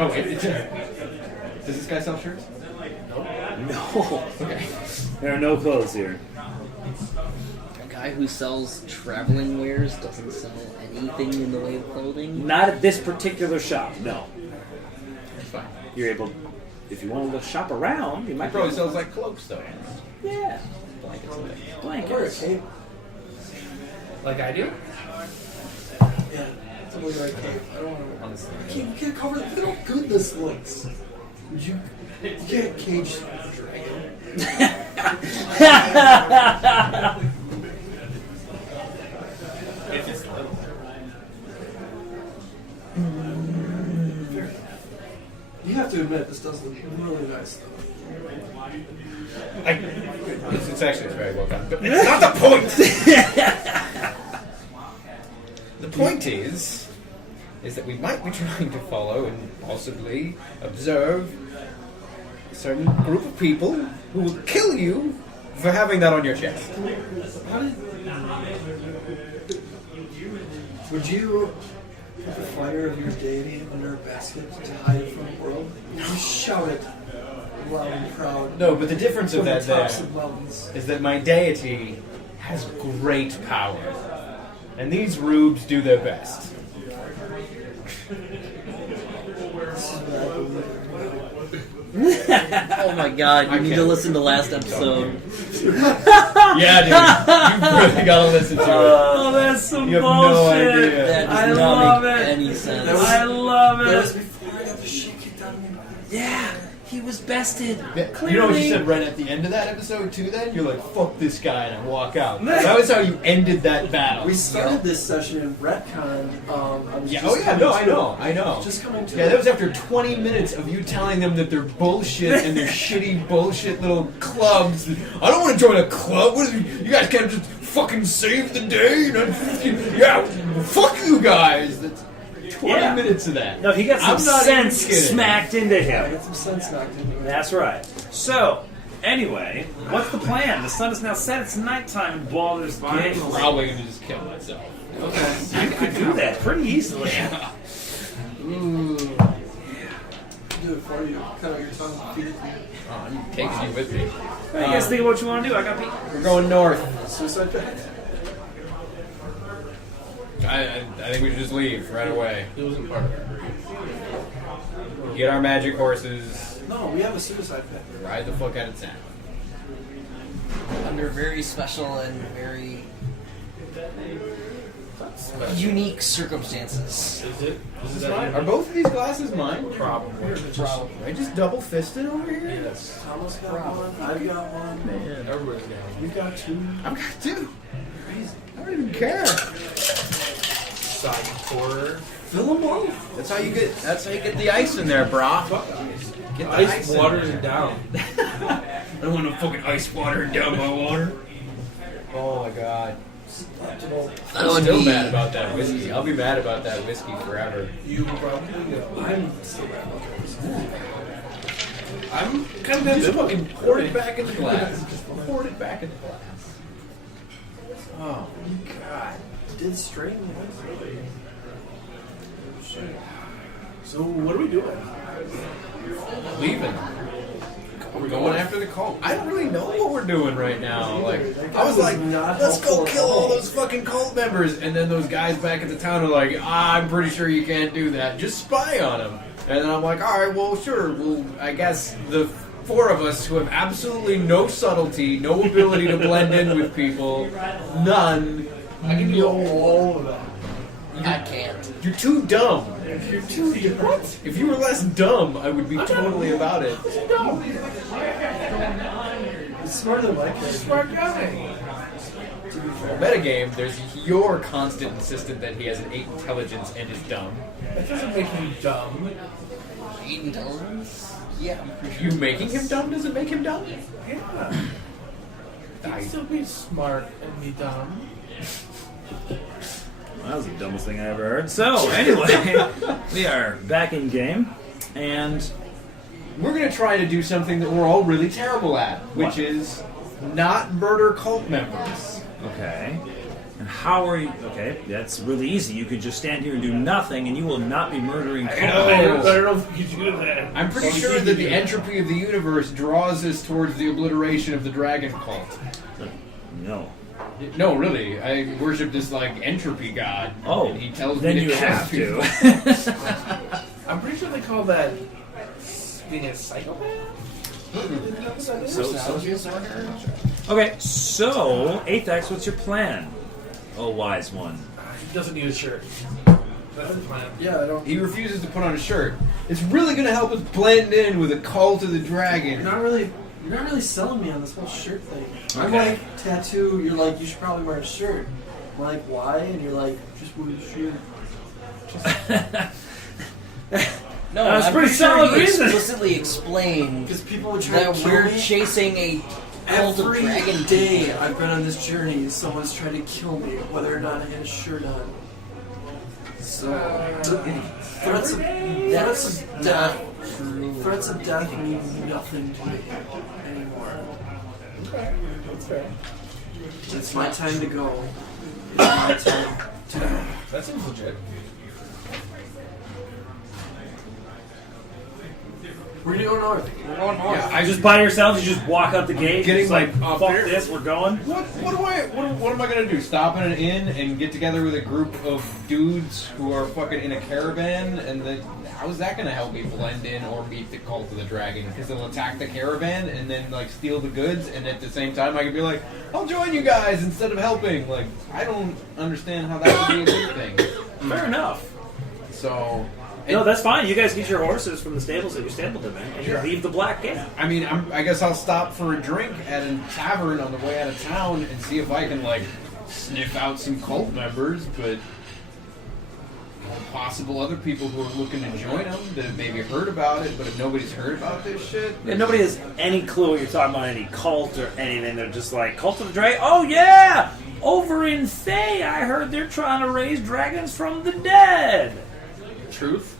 Oh, wait. Does this guy sell shirts? No. Okay. There are no clothes here. A guy who sells traveling wares doesn't sell anything in the way of clothing. Not at this particular shop, no. It's fine. You're able, if you want to shop around, you might He probably sells like cloaks, though. Yeah. Blankets and things. Wear a Blankets. cape. Like I do? Yeah. Something like a cape. I don't want to. Honestly. You can't cover. Look at how good this looks. Would you? You can't cage the dragon. If it's little. You have to admit this does look really nice though. It's actually very well done, but it's not the point. The point is that we might be trying to follow and possibly observe a certain group of people who will kill you for having that on your chest. How did? Would you put the fire of your deity under a basket to hide it from the world? You shout it loud and proud. No, but the difference of From the that there tops of mountains. is that my deity has great power, and these rubes do their best. Oh my god, you need to can't. listen to last episode. Yeah, dude, you really gotta listen to it. Oh, that's some You have bullshit. no idea. That does I not love make it. any sense. I love That was it. before I got the shit kicked out of me. Yeah, he was bested. You know what you said right at the end of that episode too then? You're like, fuck this guy, and I walk out. That was how you ended that battle. We started this session in retcon. I was Yeah, just oh yeah, coming no, to I know, I know. Just coming to Yeah, that was after 20 minutes of you telling them that they're bullshit and they're shitty bullshit little clubs. I don't want to join a club. What is it? You guys can't just fucking save the day? Yeah, fuck you guys. That's 20 Yeah. minutes of that. No, he got some I'm not even sense kidding. smacked into I him. got some sense knocked into me. That's right. So, anyway, what's the plan? The sun is now set. It's nighttime in Baldur's Gate. I'm probably gonna just kill myself. Okay. You could do that pretty easily. Do it for you. Cut out your tongue. Feed it to me. Oh, I'm taking you with me. You guys think of what you want to do? I got people. We're going north. Suicide pact. I think we should just leave right away. It wasn't part of it. Get our magic horses, No, we have a suicide pact. ride the fuck out of town. Under very special and very unique circumstances. Is it? Is Is that mine? Are both of these glasses mine? Probably. Probably. Am I just double fisted over here? Yes. Thomas got one. I've got one. Everybody's got one. We've got two. I've got two. I don't even care. Side horror. Fill them both. That's how you get the ice in there, brah. Get the Ice in waters there. it down. I don't want to fucking ice water down my water. Oh my god. That I'm would still be mad about that whiskey. I'll be mad about that whiskey forever. You probably will. I'm still mad about that. I'm kind of Just fucking poured it back in the glass. Just poured it back in the glass. Oh god. Did strain the So what are we doing? Leaving. We're going after the cult. I don't really know what we're doing right now. Like, I was like, let's go kill all those fucking cult members. And then those guys back at the town are like, I'm pretty sure you can't do that. Just spy on them. And then I'm like, all right, well, sure. Well, I guess the four of us who have absolutely no subtlety, no ability to blend in with people, none. I can do all of that. I can't. You're too dumb. You're too. What? If you were less dumb, I would be totally about it. It's smarter than my character. Smart guy. Metagame, there's your constant insistent that he has an 8 intelligence and is dumb. That doesn't make him dumb. 8 intelligence? Yeah, I'm pretty sure. You making him dumb doesn't make him dumb? Yeah. He can still be smart and be dumb. Well, that was the dumbest thing I ever heard. So, anyway, we are back in game, and We're going to try to do something that we're all really terrible at, which is not murder cult members. Okay. And how are you? Okay, that's really easy. You could just stand here and do nothing, and you will not be murdering cult I members. don't know if you can do that. I'm pretty sure that the entropy of the universe draws us towards the obliteration of the dragon cult. No. No, really. I worship this like entropy god. Oh, and he tells then me to you kill have people. to. I'm pretty sure they call that being a psychopath. Okay, so Athex, what's your plan? Oh, wise one. He doesn't need a shirt. That's the plan. Yeah, I don't. He refuses to put on a shirt. It's really going to help us blend in with the cult of the dragon. You're not really selling me on this whole shirt thing. I'm Okay. like, tattoo. You're like, you should probably wear a shirt. I'm like, why? And you're like, just wear a shirt. No, That's I'm pretty pretty sure solid he reason. explicitly explained Because people would try that to kill we're me. chasing a cult of Every dragon day I've been on this journey, someone's tried to kill me, whether or not I had a shirt on. So, threats of death mean nothing to me anymore. Okay, that's fair. It's my time to go. It's my time to go. That seems legit. We're gonna go north. We're going north. Yeah, I Just by yourself, you just walk out the gate. Getting It's like, up fuck there. this, we're going. What am I gonna do? Stop in an inn and get together with a group of dudes who are fucking in a caravan? And then how's that gonna help me blend in or meet the cult of the dragon? Because they'll attack the caravan and then like steal the goods, and at the same time I could be like, I'll join you guys instead of helping. Like I don't understand how that would be a good thing. Fair enough. So. No, that's fine. You guys get your horses from the stables that you stabled them in, and you leave the Black Gate. I mean, I guess I'll stop for a drink at a tavern on the way out of town and see if I can, like, sniff out some cult members, but possible other people who are looking to join them that have maybe heard about it, but if nobody's heard about this shit. And nobody has any clue what you're talking about, any cult or anything. They're just like, Cult of the Dragon? Oh, yeah! Over in Thay, I heard they're trying to raise dragons from the dead. Truth.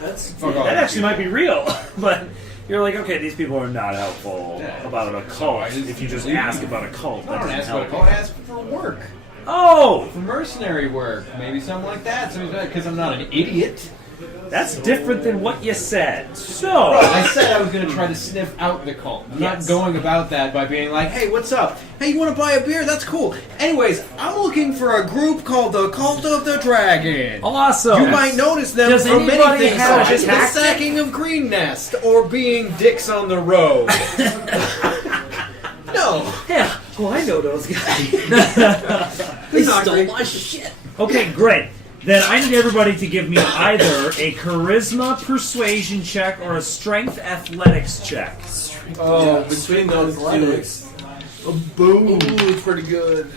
Fuck off. That actually might be real, but you're like, okay, these people are not helpful about a cult. If you just ask about a cult, I that don't doesn't ask about a help. cult, I ask for work. Oh! For mercenary work, maybe something like that. Because I'm not an idiot. That's different than what you said. So, I said I was going to try to sniff out the cult. I'm Yes. not going about that by being like, hey, what's up? Hey, you want to buy a beer? That's cool. Anyways, I'm looking for a group called the Cult of the Dragon. awesome. You might notice them Does from many anybody things have such a as the tactic? sacking of Green Nest or being dicks on the road. No. Yeah, well, I know those guys. They stole my shit. Okay, great. Then I need everybody to give me either a charisma persuasion check or a strength athletics check. Oh, between those athletics. boom. Ooh, pretty good.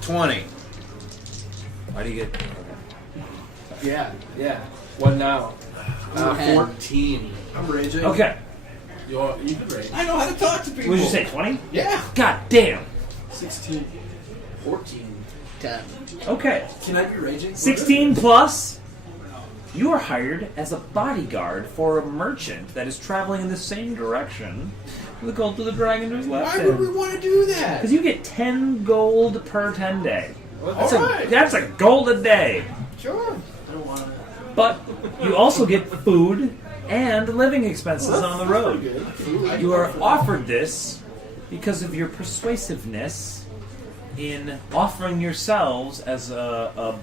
20. Why do you get... Yeah. What now? 14. I'm raging. Okay, You can rate. I know how to talk to people. what did you say, 20? Yeah. God damn. 16. 14. 10. Okay, Can I be raging? 16 plus, you are hired as a bodyguard for a merchant that is traveling in the same direction the Cult of the Dragon was left Why would we in. want to do that? Because you get 10 gold per 10 day. That's, Alright. that's a gold a day. Sure. I don't want it. But you also get food and living expenses on the road. You are offered this because of your persuasiveness in offering yourselves as a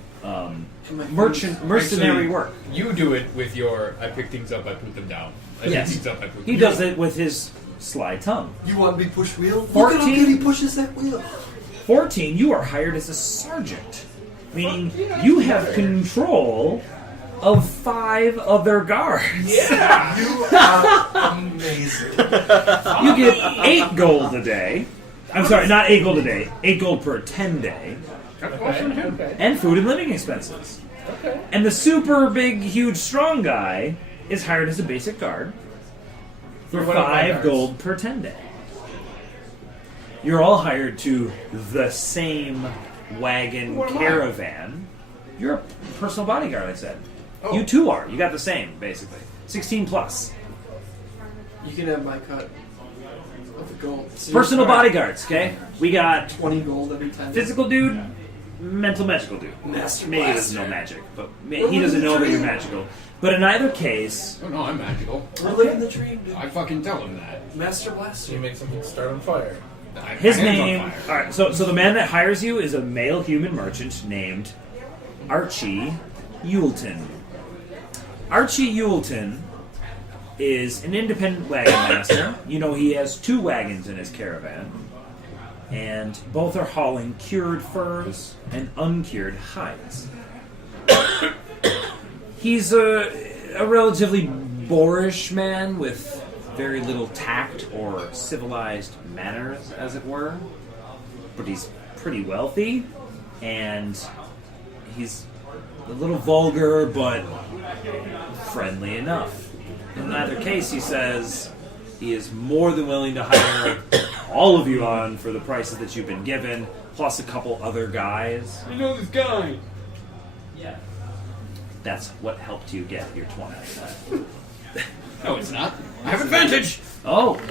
mercenary Actually, work. You do it with your, I pick things up, I put them down. I Yes. pick things up, I put them He down. does it with his sly tongue. You want me to push wheel? 14? Look at how good he pushes that wheel. 14, you are hired as a sergeant, meaning you have control of 5 other guards. Yeah! You are amazing. You get 8 gold a day. I'm sorry, not 8 gold a day. 8 gold per 10 day. Okay. And food and living expenses. Okay. And the super big, huge, strong guy is hired as a basic guard for What about 5 guards? gold per 10 day. You're all hired to the same wagon What am I? caravan. You're a personal bodyguard, I said. Oh. You too are. You got the same, basically. 16 plus. You can have my cut. With the gold. So Personal you're- bodyguards, okay? We got 20 gold every time. physical dude, mental magical dude. Master Maybe he doesn't know magic, but he doesn't know that you're magical. But in either case, Oh no, I'm magical. We're living the dream, dude. I fucking tell him that. Master So Blaster. you make something start on fire. his My hand's on name. fire. All right, so the man that hires you is a male human merchant named Archie Yuleton. Archie Yuleton is an independent wagon master. You know, he has 2 wagons in his caravan, and both are hauling cured furs and uncured hides. He's a relatively boorish man with very little tact or civilized manners, as it were. But he's pretty wealthy, and he's a little vulgar, but friendly enough. In either case, he says he is more than willing to hire all of you on for the prices that you've been given, plus a couple other guys. I know this guy. That's what helped you get your 20. No, it's not. I have advantage. Oh,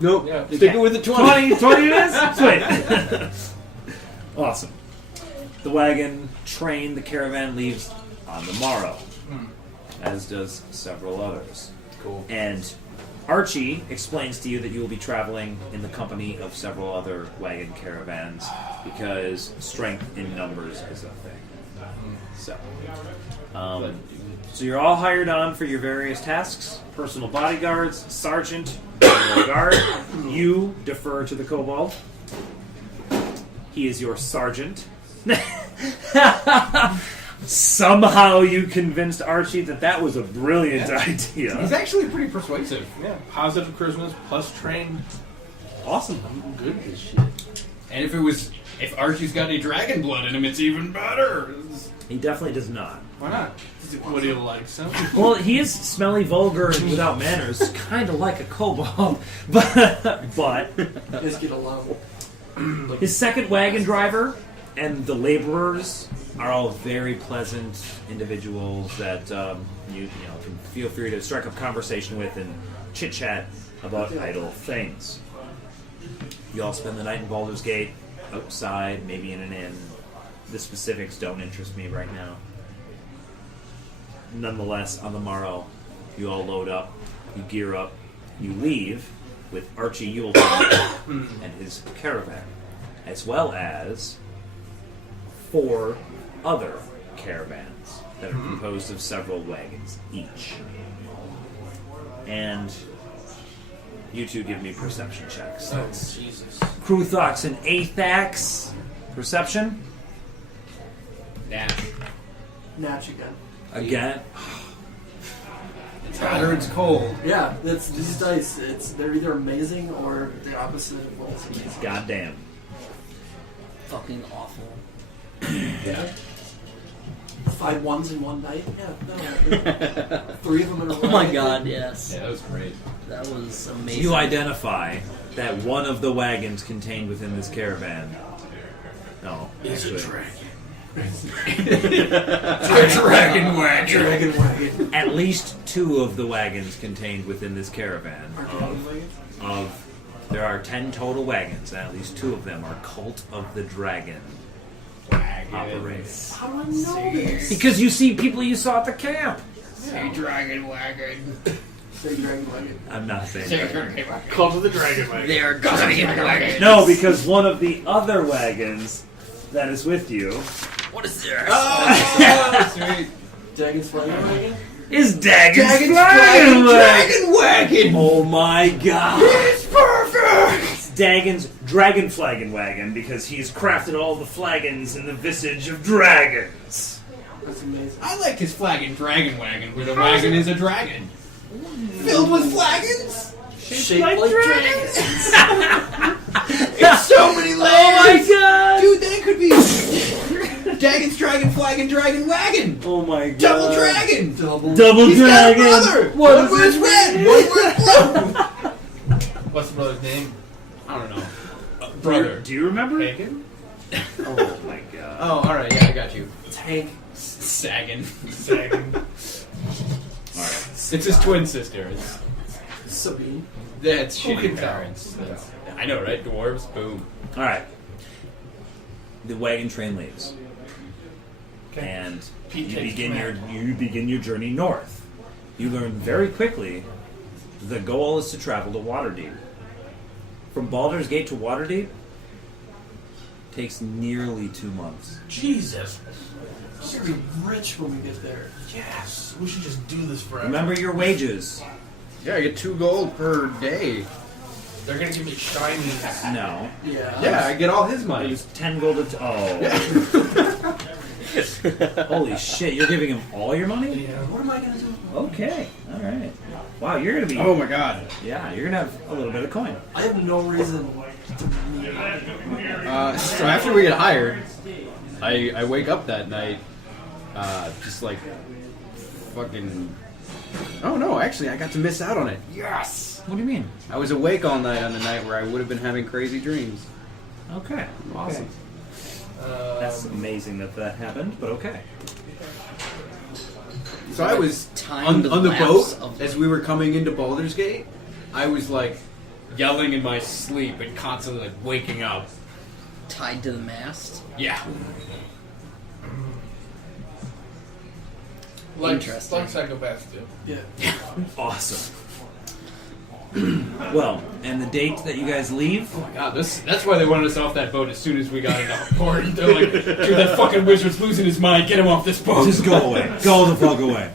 Nope. Yeah. Stick it with the 20. 20 it is? Sweet. Awesome. The wagon train, the caravan leaves on the morrow, as does several others. Cool. And Archie explains to you that you will be traveling in the company of several other wagon caravans because strength in numbers is a thing. So you're all hired on for your various tasks. Personal bodyguards, sergeant, general guard. You defer to the kobold. He is your sergeant. Somehow you convinced Archie that was a brilliant idea. He's actually pretty persuasive. Yeah, positive charisma plus trained. Awesome. I'm good at this shit. And if Archie's got any dragon blood in him, it's even better. He definitely does not. Why not? What do you like? So Well, he is smelly, vulgar, and without manners, kind of like a kobold. But Let's get along. his second wagon driver and the laborers are all very pleasant individuals that you can feel free to strike up conversation with and chit chat about idle things. You all spend the night in Baldur's Gate, outside, maybe in an inn. The specifics don't interest me right now. Nonetheless, on the morrow, you all load up, you gear up, you leave with Archie Yuleton and his caravan, as well as 4 other caravans that are composed of several wagons each. And you two give me perception checks. oh, Jesus. Kruthox and Athax. Perception? Dash. Natch again. Again. It's hot or it's cold. Yeah, that's these dice. They're either amazing or the opposite of what's amazing. Goddamn. Fucking awful. Yeah. 5 ones in one night. Yeah, no. 3 of them in a row. Oh my god, yes. Yeah, that was great. That was amazing. You identify that one of the wagons contained within this caravan. No, actually, Dragon wagon. Dragon wagon. at least 2 of the wagons contained within this caravan. There are 10 total wagons, and at least 2 of them are Cult of the Dragon operators. How do I know this? Because you see people you saw at the camp. Say dragon wagon. Say dragon wagon. I'm not saying Say that. dragon wagon. Call to the dragon wagon. They are dragon wagons. No, because one of the other wagons that is with you What is this? Oh, sweet. Dragon's flying wagon? is Dagon's Dragon's Dragon Wagon. dragon wagon. Oh my god. It's perfect. It's Dagon's Dragon Flagon Wagon because he's crafted all the flagons in the visage of dragons. That's amazing. I like his flagon dragon wagon, where the wagon is a dragon. Filled with flagons? Shaped like dragons. It's so many layers! Oh my god! Dude, then it could be Dagon's dragon flagon dragon wagon! Oh my god. Double dragon! Double He's dragon! got a brother! What One is word is his red, name? one word blue! What's the brother's name? I don't know. Brother. Do you remember? Bacon? Oh my god. Oh, alright, yeah, I got you. Tank. Sagging. Sagan. Alright. It's his twin sister. Sabine. That's Who shitty can tell? parents. I know, right? Dwarves, boom. All right. The wagon train leaves, Okay. and Pete you takes command. begin your journey north. You learn very quickly the goal is to travel to Waterdeep. From Baldur's Gate to Waterdeep takes nearly 2 months. Jesus. We're gonna be rich when we get there. Yes, we should just do this forever. Remember your wages. Yeah, I get 2 gold per day. They're gonna give me shinies. No. Yeah. Yeah, I get all his It money. was 10 gold Holy shit, you're giving him all your money? Yeah. What am I gonna do? Okay, alright. Wow, you're gonna be... Oh my god. Yeah, you're gonna have a little bit of coin. I have no reason to need So after we get hired, I wake up that night, just like fucking. Oh no! Actually, I got to miss out on it. Yes. What do you mean? I was awake all night on the night where I would have been having crazy dreams. Okay, awesome. That's amazing that happened, but okay. So I was Timed on the lapse boat of- as we were coming into Baldur's Gate. I was like yelling in my sleep and constantly like waking up. Tied to the mast. Yeah. Like Interesting. psychopaths do. Yeah. Awesome. Well, and the date that you guys leave? Oh my god, that's why they wanted us off that boat as soon as we got into port. They're like, dude, that fucking wizard's losing his mind. Get him off this boat. Just go away. Go the fuck away.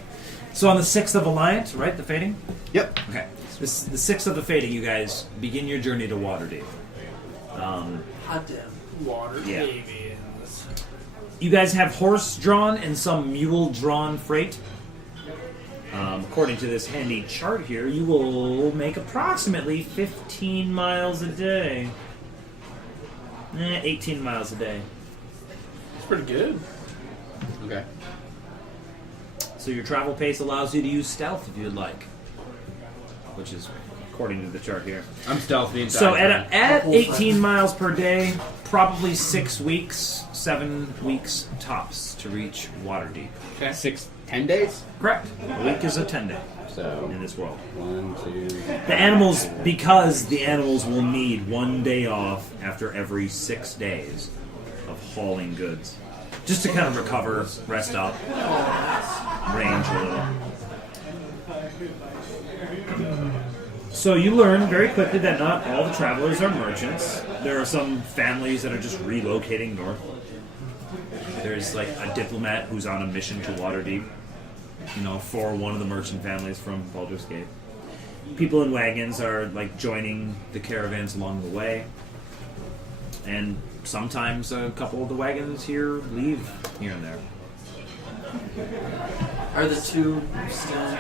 So on the 6th of Alliance, right? The Fading? Yep. Okay. The 6th of the Fading, you guys begin your journey to Waterdeep. Hot damn. Water Yeah. aliens. You guys have horse-drawn and some mule-drawn freight. According to this handy chart here, you will make approximately 15 miles a day. 18 miles a day. It's pretty good. Okay. So your travel pace allows you to use stealth if you'd like. Which is according to the chart here. I'm stealthy inside. So at 18 miles per day, probably 6 weeks, 7 weeks tops to reach Waterdeep. Okay. 10 days? Correct. A week is a 10-day So in this world. 1, 2. The animals, because the animals will need 1 day off after every 6 days of hauling goods. Just to kind of recover, rest up, range a little. So you learn very quickly that not all the travelers are merchants. There are some families that are just relocating north. There's like a diplomat who's on a mission to Waterdeep, for one of the merchant families from Baldur's Gate. People in wagons are like joining the caravans along the way. And sometimes a couple of the wagons here leave here and there. Are the two still?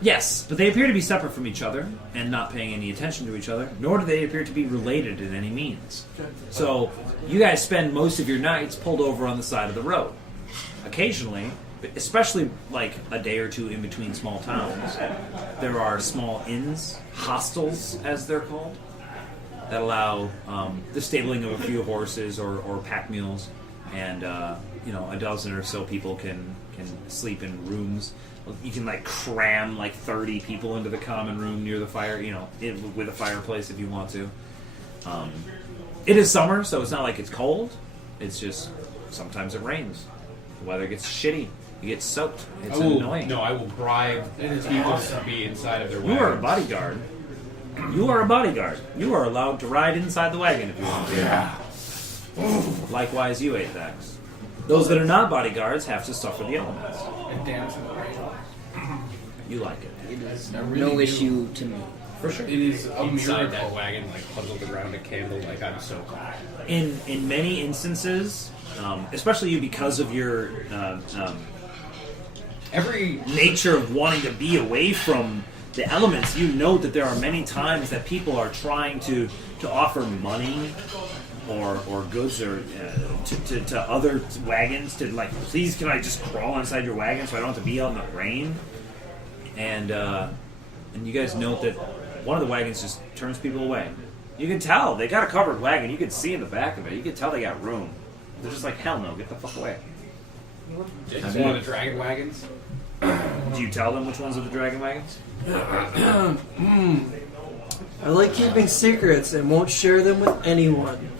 Yes, but they appear to be separate from each other and not paying any attention to each other, nor do they appear to be related in any means. So, you guys spend most of your nights pulled over on the side of the road. Occasionally, especially like a day or two in between small towns, there are small inns, hostels as they're called, that allow the stabling of a few horses or pack mules, and a dozen or so people can sleep in rooms. You can cram 30 people into the common room near the fire, with a fireplace if you want to. It is summer, so it's not like it's cold. It's just sometimes it rains. The weather gets shitty. You get soaked. It's annoying. No, I will bribe people to be inside of their You are a bodyguard. You are a bodyguard. You are allowed to ride inside the wagon if you want to. Yeah. Likewise, you, Apex. Those that are not bodyguards have to suffer the elements. And dance in the rain. You like it. It is I really no do. issue to me. For sure. It is a inside miracle. that wagon, huddled around a candle, I'm so cold. In many instances, especially you because of your Every nature of wanting to be away from the elements, you know that there are many times that people are trying to offer money or goods or to other wagons to please can I just crawl inside your wagon so I don't have to be out in the rain, and you guys note that one of the wagons just turns people away. You can tell they got a covered wagon. You can see in the back of it. You can tell they got room. They're just like, hell no, get the fuck away. It's one of the dragon wagons. Do you tell them which ones are the dragon wagons? I like keeping secrets and won't share them with anyone.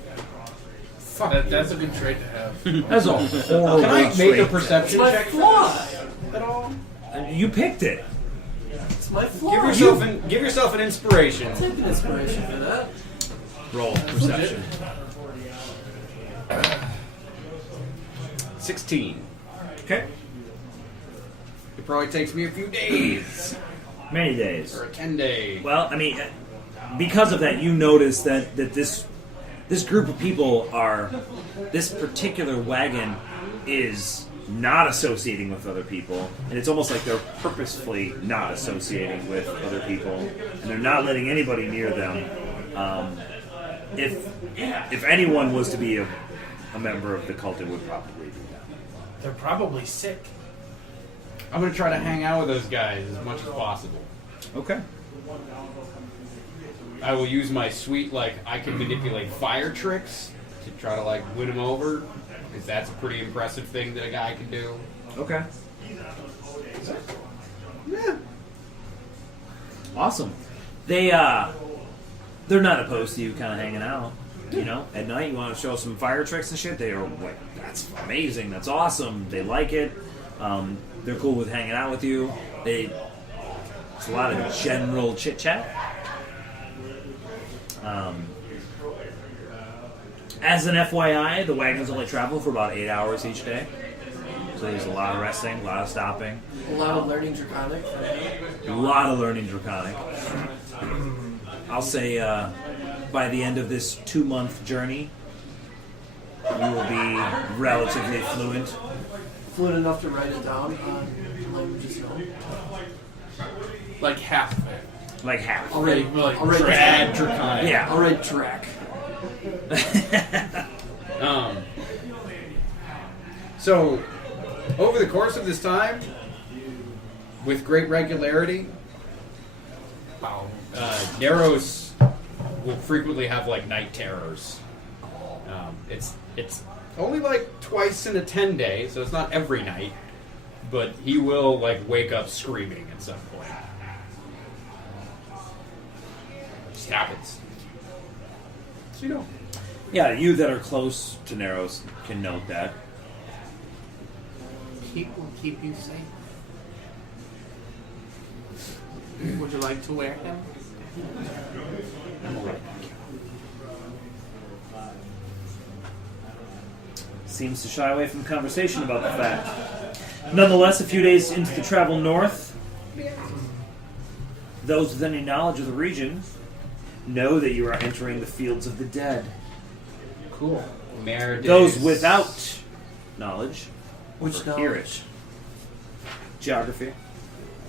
That's a good trait to have. That's a horrible Can I make trait. a perception My check flaw. at all? You picked it. It's my flaw. Give yourself an inspiration. Take an inspiration for that. Roll perception. 16. Okay. It probably takes me a few days. Many days. Or a 10-day. Well, I mean, because of that, you notice that this group of people are, this particular wagon is not associating with other people, and it's almost like they're purposefully not associating with other people, and they're not letting anybody near them. If anyone was to be a member of the cult, it would probably be them. They're probably sick. I'm going to try to hang out with those guys as much as possible. Okay. I will use my sweet, I can manipulate fire tricks to try to, win them over, because that's a pretty impressive thing that a guy can do. Okay. Yeah. Awesome. They're not opposed to you kind of hanging out. You know, at night you want to show some fire tricks and shit. They are like, that's amazing. That's awesome. They like it. They're cool with hanging out with you. It's a lot of general chit chat. As an FYI, the wagons only travel for about 8 hours each day. So there's a lot of resting, a lot of stopping. A lot of learning Draconic. A lot of learning Draconic. I'll say by the end of this 2-month journey, you will be relatively fluent. Fluent enough to write it down on languages known. Like half of it. Like half. Already Drag Draconic. Yeah. Already Drac. So, over the course of this time, with great regularity, Neros will frequently have night terrors. It's only twice in a 10-day, so it's not every night, but he will wake up screaming at some point. It just happens. So you know. Yeah, you that are close to Neros can note that. Will keep you safe. Would you like to wear him? Seems to shy away from conversation about the fact. Nonetheless, a few days into the travel north, those with any knowledge of the region know that you are entering the fields of the dead. Cool. Those without knowledge, Which hear knowledge? it. Geography.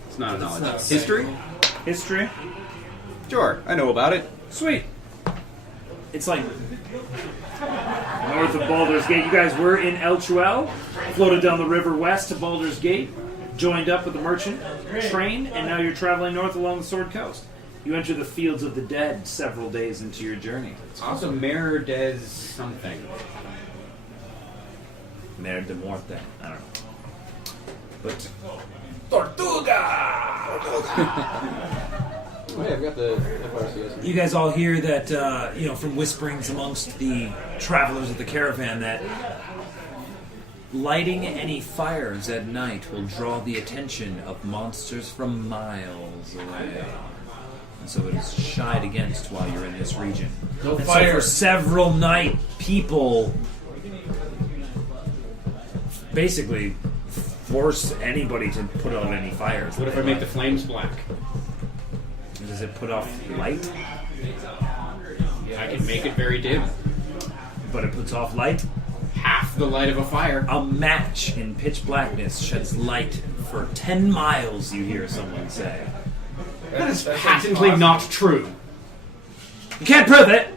It's not a knowledge. not History? History. Sure, I know about it. Sweet. It's like north of Baldur's Gate. You guys were in El Chuel, floated down the river west to Baldur's Gate, joined up with the merchant train, and now you're traveling north along the Sword Coast. You enter the fields of the dead several days into your journey. It's also Mare des something. Mer de Muerte. I don't know. But Oh, yeah, I've got the FRCS. you guys all hear that, from whisperings amongst the travelers of the caravan that lighting any fires at night will draw the attention of monsters from miles away. And so it is shied against while you're in this region. No and fire. So for several night, people basically force anybody to put out any fires. What if I make the flames black? Does it put off light? I can make it very dim. But it puts off light? Half the light of a fire. A match in pitch blackness sheds light for 10 miles, you hear someone say. That is patently not true. You can't prove it!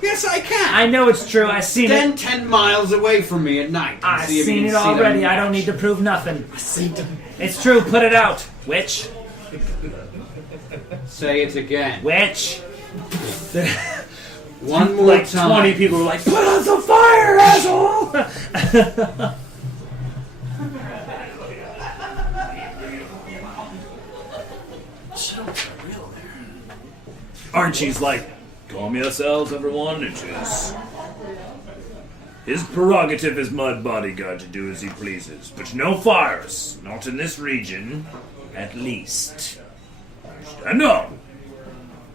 Yes, I can. I know it's true, I've seen Stand it. 10 miles away from me at night. and I've see if you seen can it see them already, I don't match. need to prove nothing. It's true, put it out. Witch. Say it again. Witch. One more Like time. 20 people were like, put out the fire, asshole! Archie's like, calm yourselves, everyone. It is his prerogative as Mud Bodyguard to do as he pleases. But no fires. Not in this region, at least. And no.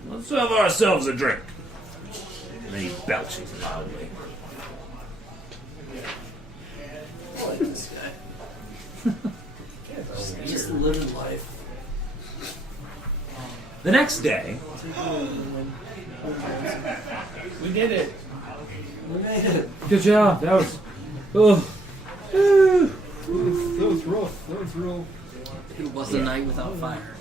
Let's have ourselves a drink. And then he belches loudly. I like this guy. Just living life. The next day, We did it. We made it. good job. That was. Oh. That was rough. That was rough. It was a night without fire.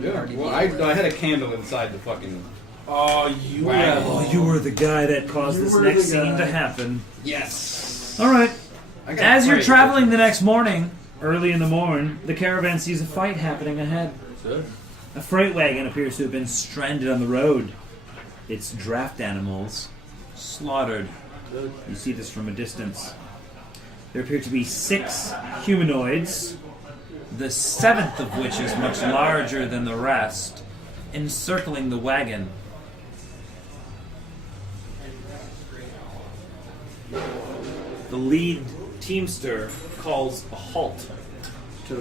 Yeah. Well, I had a candle inside the fucking. Oh, you Wow. Oh, you were the guy that caused You this were next the scene guy. to happen. Yes. All right. I got As you're praise. traveling the next morning, early in the morn, the caravan sees a fight happening ahead. A freight wagon appears to have been stranded on the road. Its draft animals slaughtered. You see this from a distance. There appear to be 6 humanoids, the 7th of which is much larger than the rest, encircling the wagon. The lead teamster calls a halt to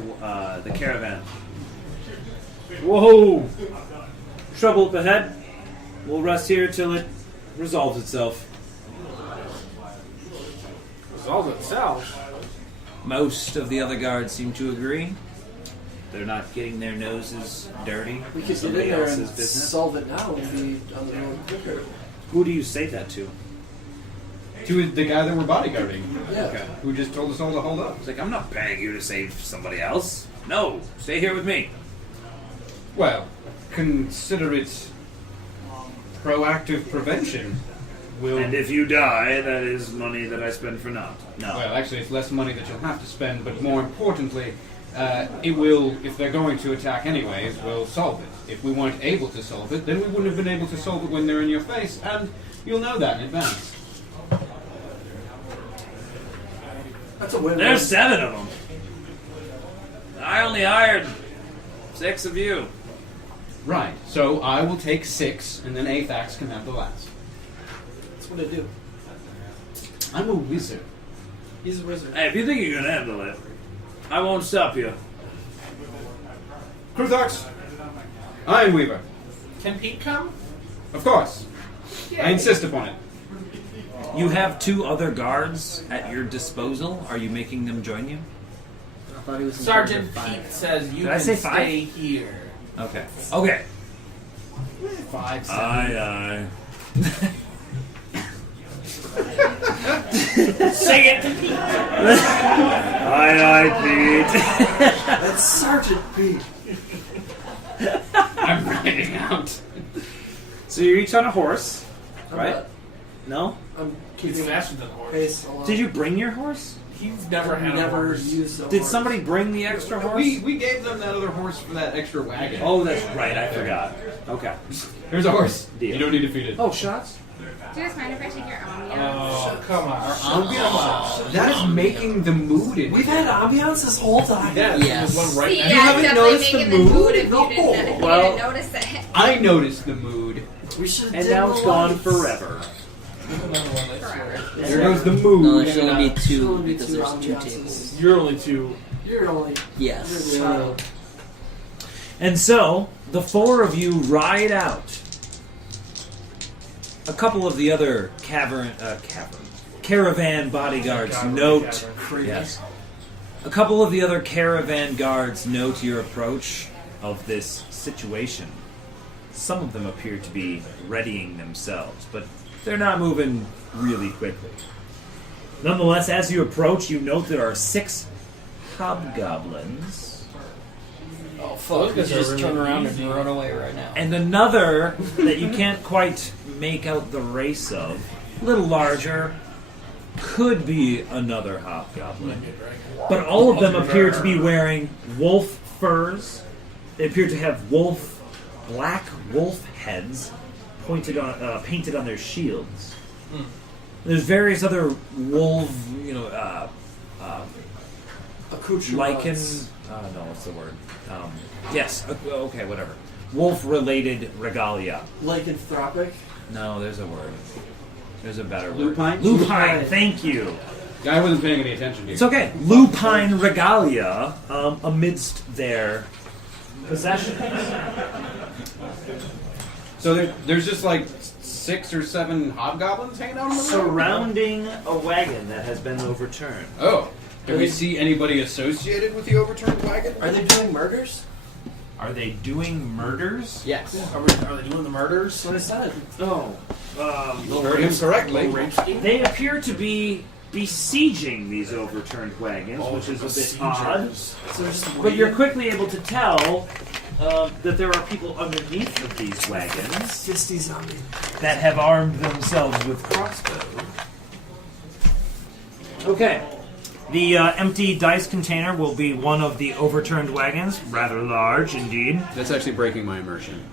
the caravan. Whoa! Trouble up ahead. We'll rest here till it resolves itself. Resolve itself. Most of the other guards seem to agree. They're not getting their noses dirty. We could get in Somebody there else's and business. solve it now and be on the road quicker. Who do you say that to? To the guy that we're bodyguarding, Yeah. Okay. who just told us all to hold up. He's like, I'm not paying you to save somebody else. No, stay here with me. Well, consider it proactive prevention. Will And if you die, that is money that I spend for naught. No. Well, actually, it's less money that you'll have to spend, but more importantly, it will, if they're going to attack anyways, we'll solve it. If we weren't able to solve it, then we wouldn't have been able to solve it when they're in your face, and you'll know that in advance. That's a win. There's 7 of them. I only hired 6 of you. Right, so I will take 6, and then Athax can have the last. That's what I do. I'm a wizard. He's a wizard. Hey, if you think you can handle it, I won't stop you. Kruthox! Ironweaver. Can Pete come? Of course. I insist upon it. You have 2 other guards at your disposal. Are you making them join you? I thought he was in charge Sergeant of fire. Pete says you Did I can say 5? stay here. Okay. Okay. 5, 7. Aye, Say it to Pete. aye. Pete. That's Sergeant Pete. I'm riding out. So you're each on a horse, I'm right? not- No? I'm He's keeping faster than the horse. pace along. Did you bring your horse? He's never had a never horse. used a Did horse. somebody bring the extra horse? We gave them that other horse for that extra wagon. Oh, that's right. I forgot. Okay. Here's a horse. Deal. You don't need to feed it. Oh, shots? Do you guys mind if I take your ambiance? Oh, come on. Ambiance. That is making the mood in We've here. had ambiance this whole time. Yeah, Yes. there's one right See, now. yeah, haven't definitely noticed the making the mood? mood if you No. didn't, Well- notice it. I noticed the mood. We should. And now it's gone forever. Forever. There goes the mood. No, there should only be Should 2 only be because 2 there's 2 ambiances. tables. You're only 2. You're only. Yes. You're the child. And so, the 4 of you ride out. A couple of the other caravan bodyguards Caravan, note. caravan. Yes. A couple of the other caravan guards note your approach of this situation. Some of them appear to be readying themselves, but they're not moving really quickly. Nonetheless, as you approach, you note there are 6 hobgoblins. Oh fuck! We Those should just are turn really around easy. and run away right now. And another that you can't quite make out the race of, a little larger, could be another hobgoblin. But all of them appear to be wearing wolf furs. They appear to have black wolf heads painted on their shields. There's various other wolf, lichen. Accoutrements. No, what's the word? Yes. Okay, whatever. wolf-related regalia. Lycanthropic. No, there's a word. There's a better Lupine? word. Lupine, thank you. I wasn't paying any attention to you. It's okay. Lupine regalia amidst their possessions. So there's just like 6 or 7 hobgoblins hanging out on the road? Surrounding a wagon that has been overturned. Oh. Can we see anybody associated with the overturned wagon? Are they doing murders? Are they doing murders? Yes. Are they doing the murders? What I said. No. You heard him correctly. Rape scheme? They appear to be besieging these overturned wagons, which is a bit odd. So they're just But you're waiting? quickly able to tell that there are people underneath of these wagons Fisty zombie. that have armed themselves with crossbows. Okay. The empty dice container will be one of the overturned wagons, rather large indeed. That's actually breaking my immersion.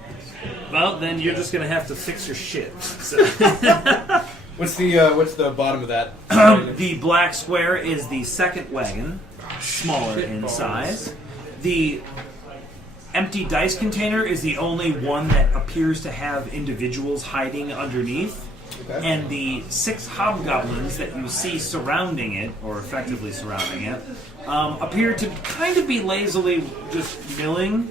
Well, then you're just gonna have to fix your shit. So. What's the bottom of that? The black square is the second wagon, smaller in size. The empty dice container is the only one that appears to have individuals hiding underneath. Okay. And the 6 hobgoblins that you see surrounding it, or effectively surrounding it, appear to kind of be lazily just milling.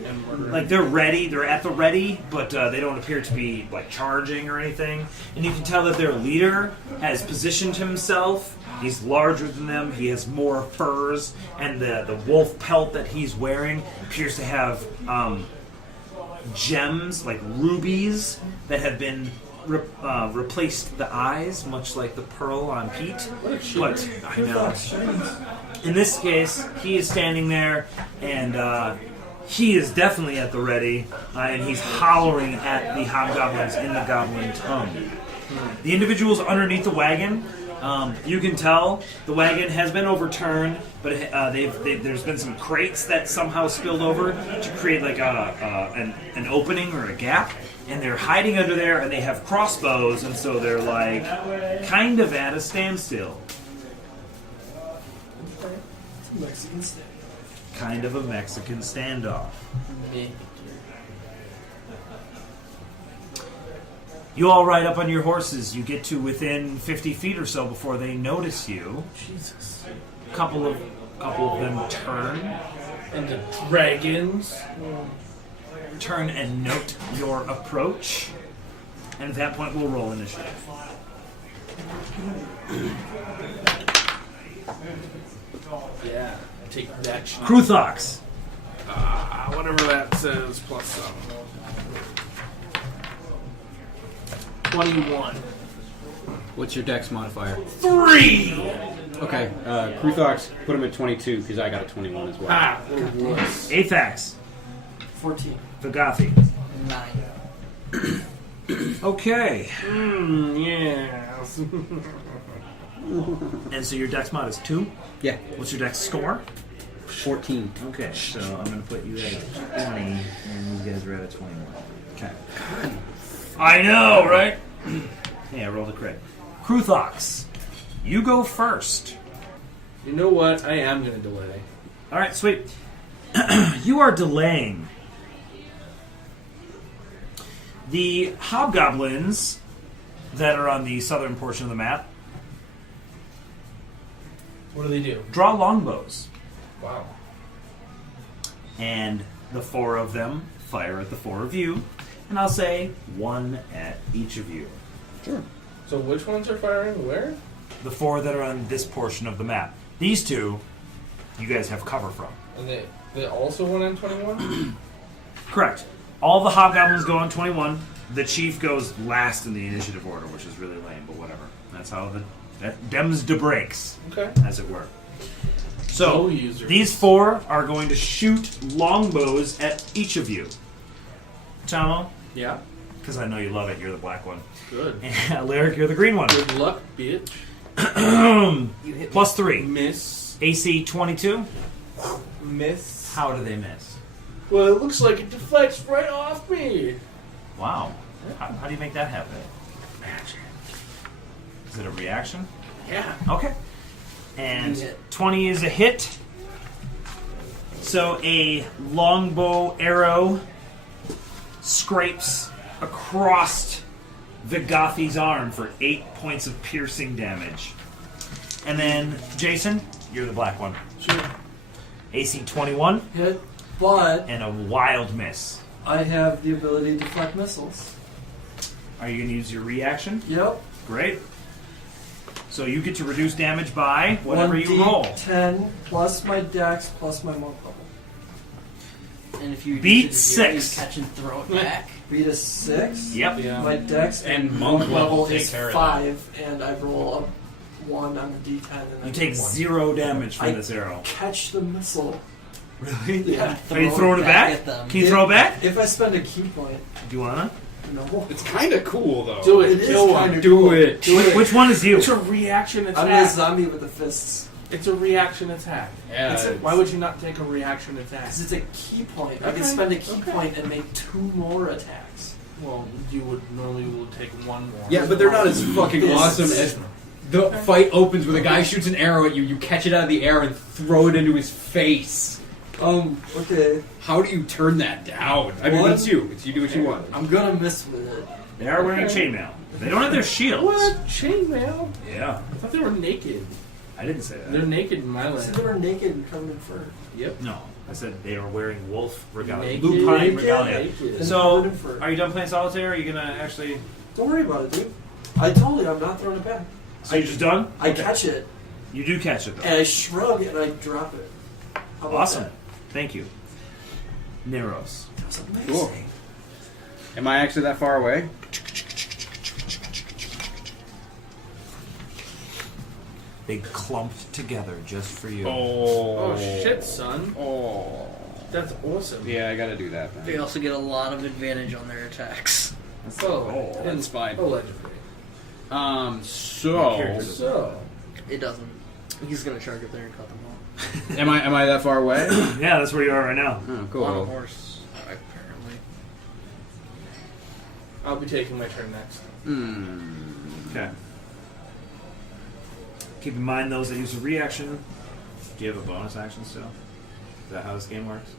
Like they're ready, they're at the ready, but they don't appear to be like charging or anything. And you can tell that their leader has positioned himself. He's larger than them, he has more furs, and the wolf pelt that he's wearing appears to have gems, like rubies, that have been replaced the eyes, much like the pearl on Pete. But I know. In this case, he is standing there, and he is definitely at the ready, and he's hollering at the hobgoblins in the goblin tongue. The individuals underneath the wagon, you can tell the wagon has been overturned, but there's been some crates that somehow spilled over to create like an opening or a gap. And they're hiding under there, and they have crossbows, and so they're like kind of at a standstill. It's a Mexican steak. Kind of a Mexican standoff. You all ride up on your horses. You get to within 50 feet or so before they notice you. Jesus. A couple of them turn And the dragons. turn and note your approach. And at that point, we'll roll initiative. Yeah. Take that shit. Kruthox. Whatever that says, plus some. 21. What's your dex modifier? 3! Okay, Kruthox, put him at 22 because I got a 21 as well. Ah! Athax. 14. Vagathi. 9. Okay. Yes. And so your dex mod is 2? Yeah, What's your dex score? 14. Okay, so I'm going to put you at 20, and these guys are at a 21. Okay. I know, right? Hey, I rolled a crit. Kruthox, you go first. You know what? I am going to delay. All right, sweet. You are delaying. The hobgoblins that are on the southern portion of the map What do they do? draw longbows, Wow. and the 4 of them fire at the 4 of you, and I'll say 1 at each of you. Sure. So which ones are firing where? The 4 that are on this portion of the map. These 2, you guys have cover from. And they also went on 21? Correct. All the hobgoblins go on 21. The chief goes last in the initiative order, which is really lame, but whatever. That's how that dems de breaks, Okay. as it were. So, Bow users. these 4 are going to shoot longbows at each of you. Chamo, Yeah. because I know you love it, you're the black one. Good. And Lyric, you're the green one. Good luck, bitch. Plus 3. Miss. AC 22. Miss. How do they miss? Well, it looks like it deflects right off me. Wow. How do you make that happen? Magic. Is it a reaction? Yeah. Okay. And 20 is a hit. So a longbow arrow scrapes across the Gothi's arm for 8 points of piercing damage. And then, Jason, you're the black one. Sure. AC 21. Hit, but And a wild miss. I have the ability to deflect missiles. Are you going to use your reaction? Yep. Great. So you get to reduce damage by whatever you roll. 10 plus my dex plus my monk level. And if you Beat use it, you 6. catch and throw it back. Beat a 6. Yep. Yeah. My dex And monk level take is care of 5, and I roll a 1 on the d10. And I You take get 1. 0 damage from I- this arrow. Catch the missile. Really? Yeah. Are you throwing it back? at them. Can you throw it back? If I spend a key point, Do you wanna? no. It's kind of cool though. Do it. It is Kill one. kinda Do cool. it. Do it. Which one is you? It's a reaction I'm a attack. zombie with the fists. It's a reaction attack. Yeah. Why would you not take a reaction attack? Because it's a key point. I Okay, can spend a key okay. point and make 2 more attacks. Well, you would normally take one more. Yeah, but they're not as fucking Fists. awesome as the fight opens with a guy shoots an arrow at you, you catch it out of the air and throw it into his face. Okay. How do you turn that down? I mean, One- it's you. It's you do what you want. I'm gonna miss with it. They are wearing chainmail. They don't have their shields. What? Chainmail? Yeah. I thought they were naked. I didn't say that. They're naked in my So land. they were naked and covered in fur. Yep. No. I said they are wearing wolf regalia. Naked. Lupine Naked. regalia. Naked. And So, covered in fur. are you done playing solitaire? Or are you gonna actually... Don't worry about it, dude. I told you I'm not throwing it back. So you're just done? I Okay. catch it You do catch it, though. and I shrug and I drop it. How about Awesome. that? Thank you. Neros. That was amazing. Cool. Am I actually that far away? They clumped together just for you. Oh shit, son. Oh. That's awesome. Yeah, I gotta do that then. They also get a lot of advantage on their attacks. Oh, That's fine. allegedly. So It doesn't. He's gonna charge up there and cut them off. am I that far away? Yeah, that's where you are right now. Oh, On a cool. horse, apparently. I'll be taking my turn next. Okay. Keep in mind those that use a reaction. Do you have a bonus action still? Is that how this game works?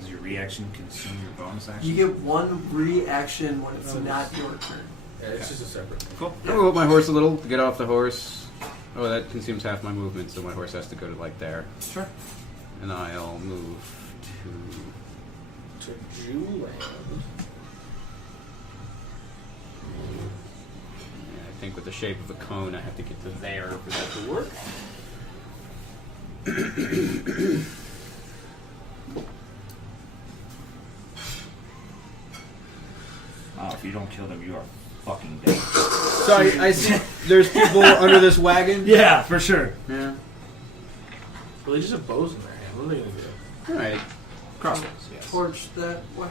Does your reaction consume your bonus action? You get 1 reaction when it's not your turn. Yeah, it's just a separate. Cool. I'm gonna move my horse a little, get off the horse. Oh, that consumes half my movement, so my horse has to go to like there. Sure. And I'll move to... To Jewland. Yeah, I think with the shape of a cone, I have to get to there for that to work. Oh, if you don't kill them, you are fucking dead. So I see there's people under this wagon. Yeah, for sure. Yeah. Well, they just have bows in their hand. What are they gonna do? All right. Crossbows, yes. Torch that way.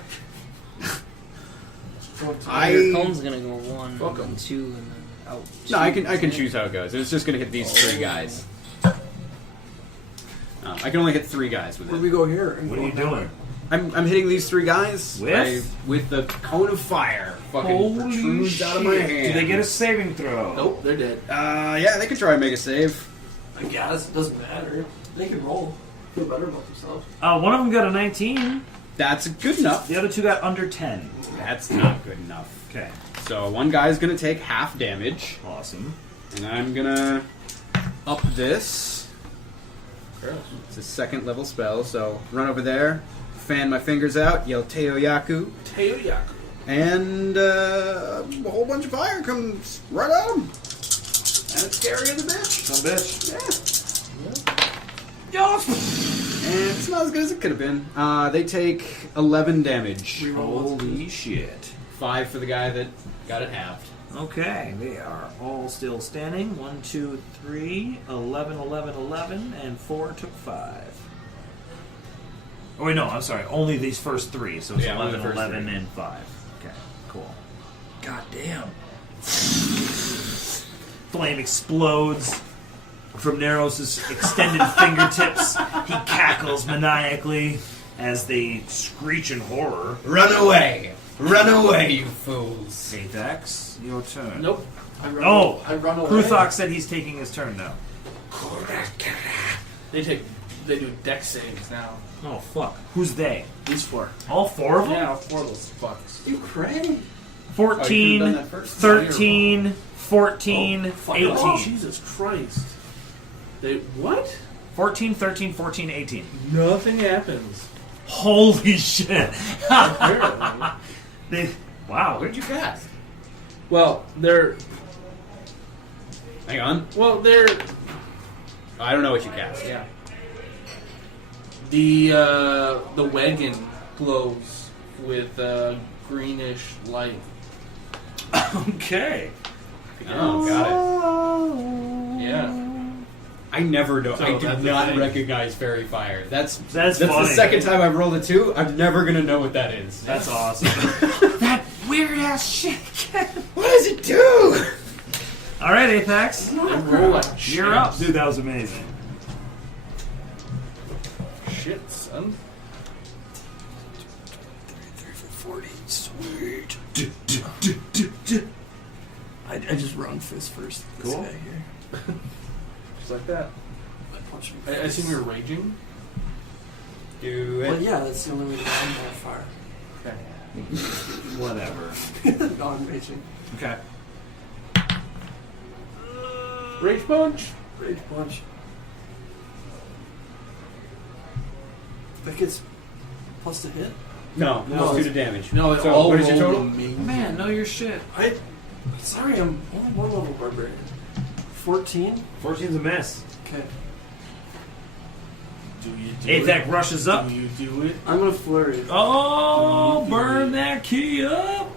Your cone's gonna go 1, Welcome. and 2, and then out. No, I 2, can choose how it goes. It's just gonna hit these 3 guys. I can only hit 3 guys with Where do it. we go here? What are you doing? I'm hitting these 3 guys With? with the cone of fire. Fucking Holy protrudes out of my shit. hand. Do they get a saving throw? Nope, they're dead. Yeah, they can try and make a save. I guess it doesn't matter. They can roll. Feel better about themselves. One of them got a 19. That's good enough. The other 2 got under 10. That's not good enough. Okay. So one guy's gonna take half damage, Awesome. and I'm gonna up this. Gross. It's a 2nd level spell, so run over there, fan my fingers out, yell Teo Yaku, Teoyaku. and a whole bunch of fire comes right at him. And it's scary as a bitch. Some bitch. Yeah. And it's not as good as it could have been. They take 11 damage. Holy shit. 5 for the guy that got it halved. Okay, they are all still standing. 1, 2, 3, 11, 11, 11, and 4 took 5. Oh wait, no, I'm sorry. Only these first 3, so it's Yeah, only 11, the first 11, 3. and 5. Okay, cool. God damn. Flame explodes from Neros' extended fingertips. He cackles maniacally as they screech in horror. Run away! Run away, you fools! Apex, your turn. Nope. I run Oh, I run away. Kruthok said he's taking his turn now. They take They do deck saves now. Oh fuck! Who's they? These 4. All 4 of them? Yeah, 4 of those fucks. You cray? 14, Oh, you could've done that first. 13, 14, fuck 18. Oh, Jesus Christ. They what? 14, 13, 14, 18. Nothing happens. Holy shit! Apparently. Wow, where'd you cast? Well, they're Hang on. they're I don't know what you cast. yeah. The wagon glows with greenish light. Okay. Oh, got it. Yeah. I never know. So I do that's the not thing. recognize fairy fire. That's That's the funny. second time I've rolled a 2. I'm never gonna know what that is. That's awesome. That weird ass shit. What does it do? All right, Apex. They roll like shit. You're up, dude. That was amazing. Shit, son. 3 for 40. Sweet. I just run fist first. This Cool. guy here. Just like that. I punch him. I assume you're raging. Do Well, it. yeah, that's the only way to run by fire. Okay. Whatever. Non-raging. Okay. Rage punch. Rage punch. That gets plus to hit. No, No, plus 2 to it's- damage. No, it's So all what is your rolled total? me. Man, know your shit. Sorry, I'm only 1 level barbarian. 14? 14's a miss. Okay. Do you do Apex it? rushes up. Do you do it? I'm gonna flurry. Oh, burn that key up.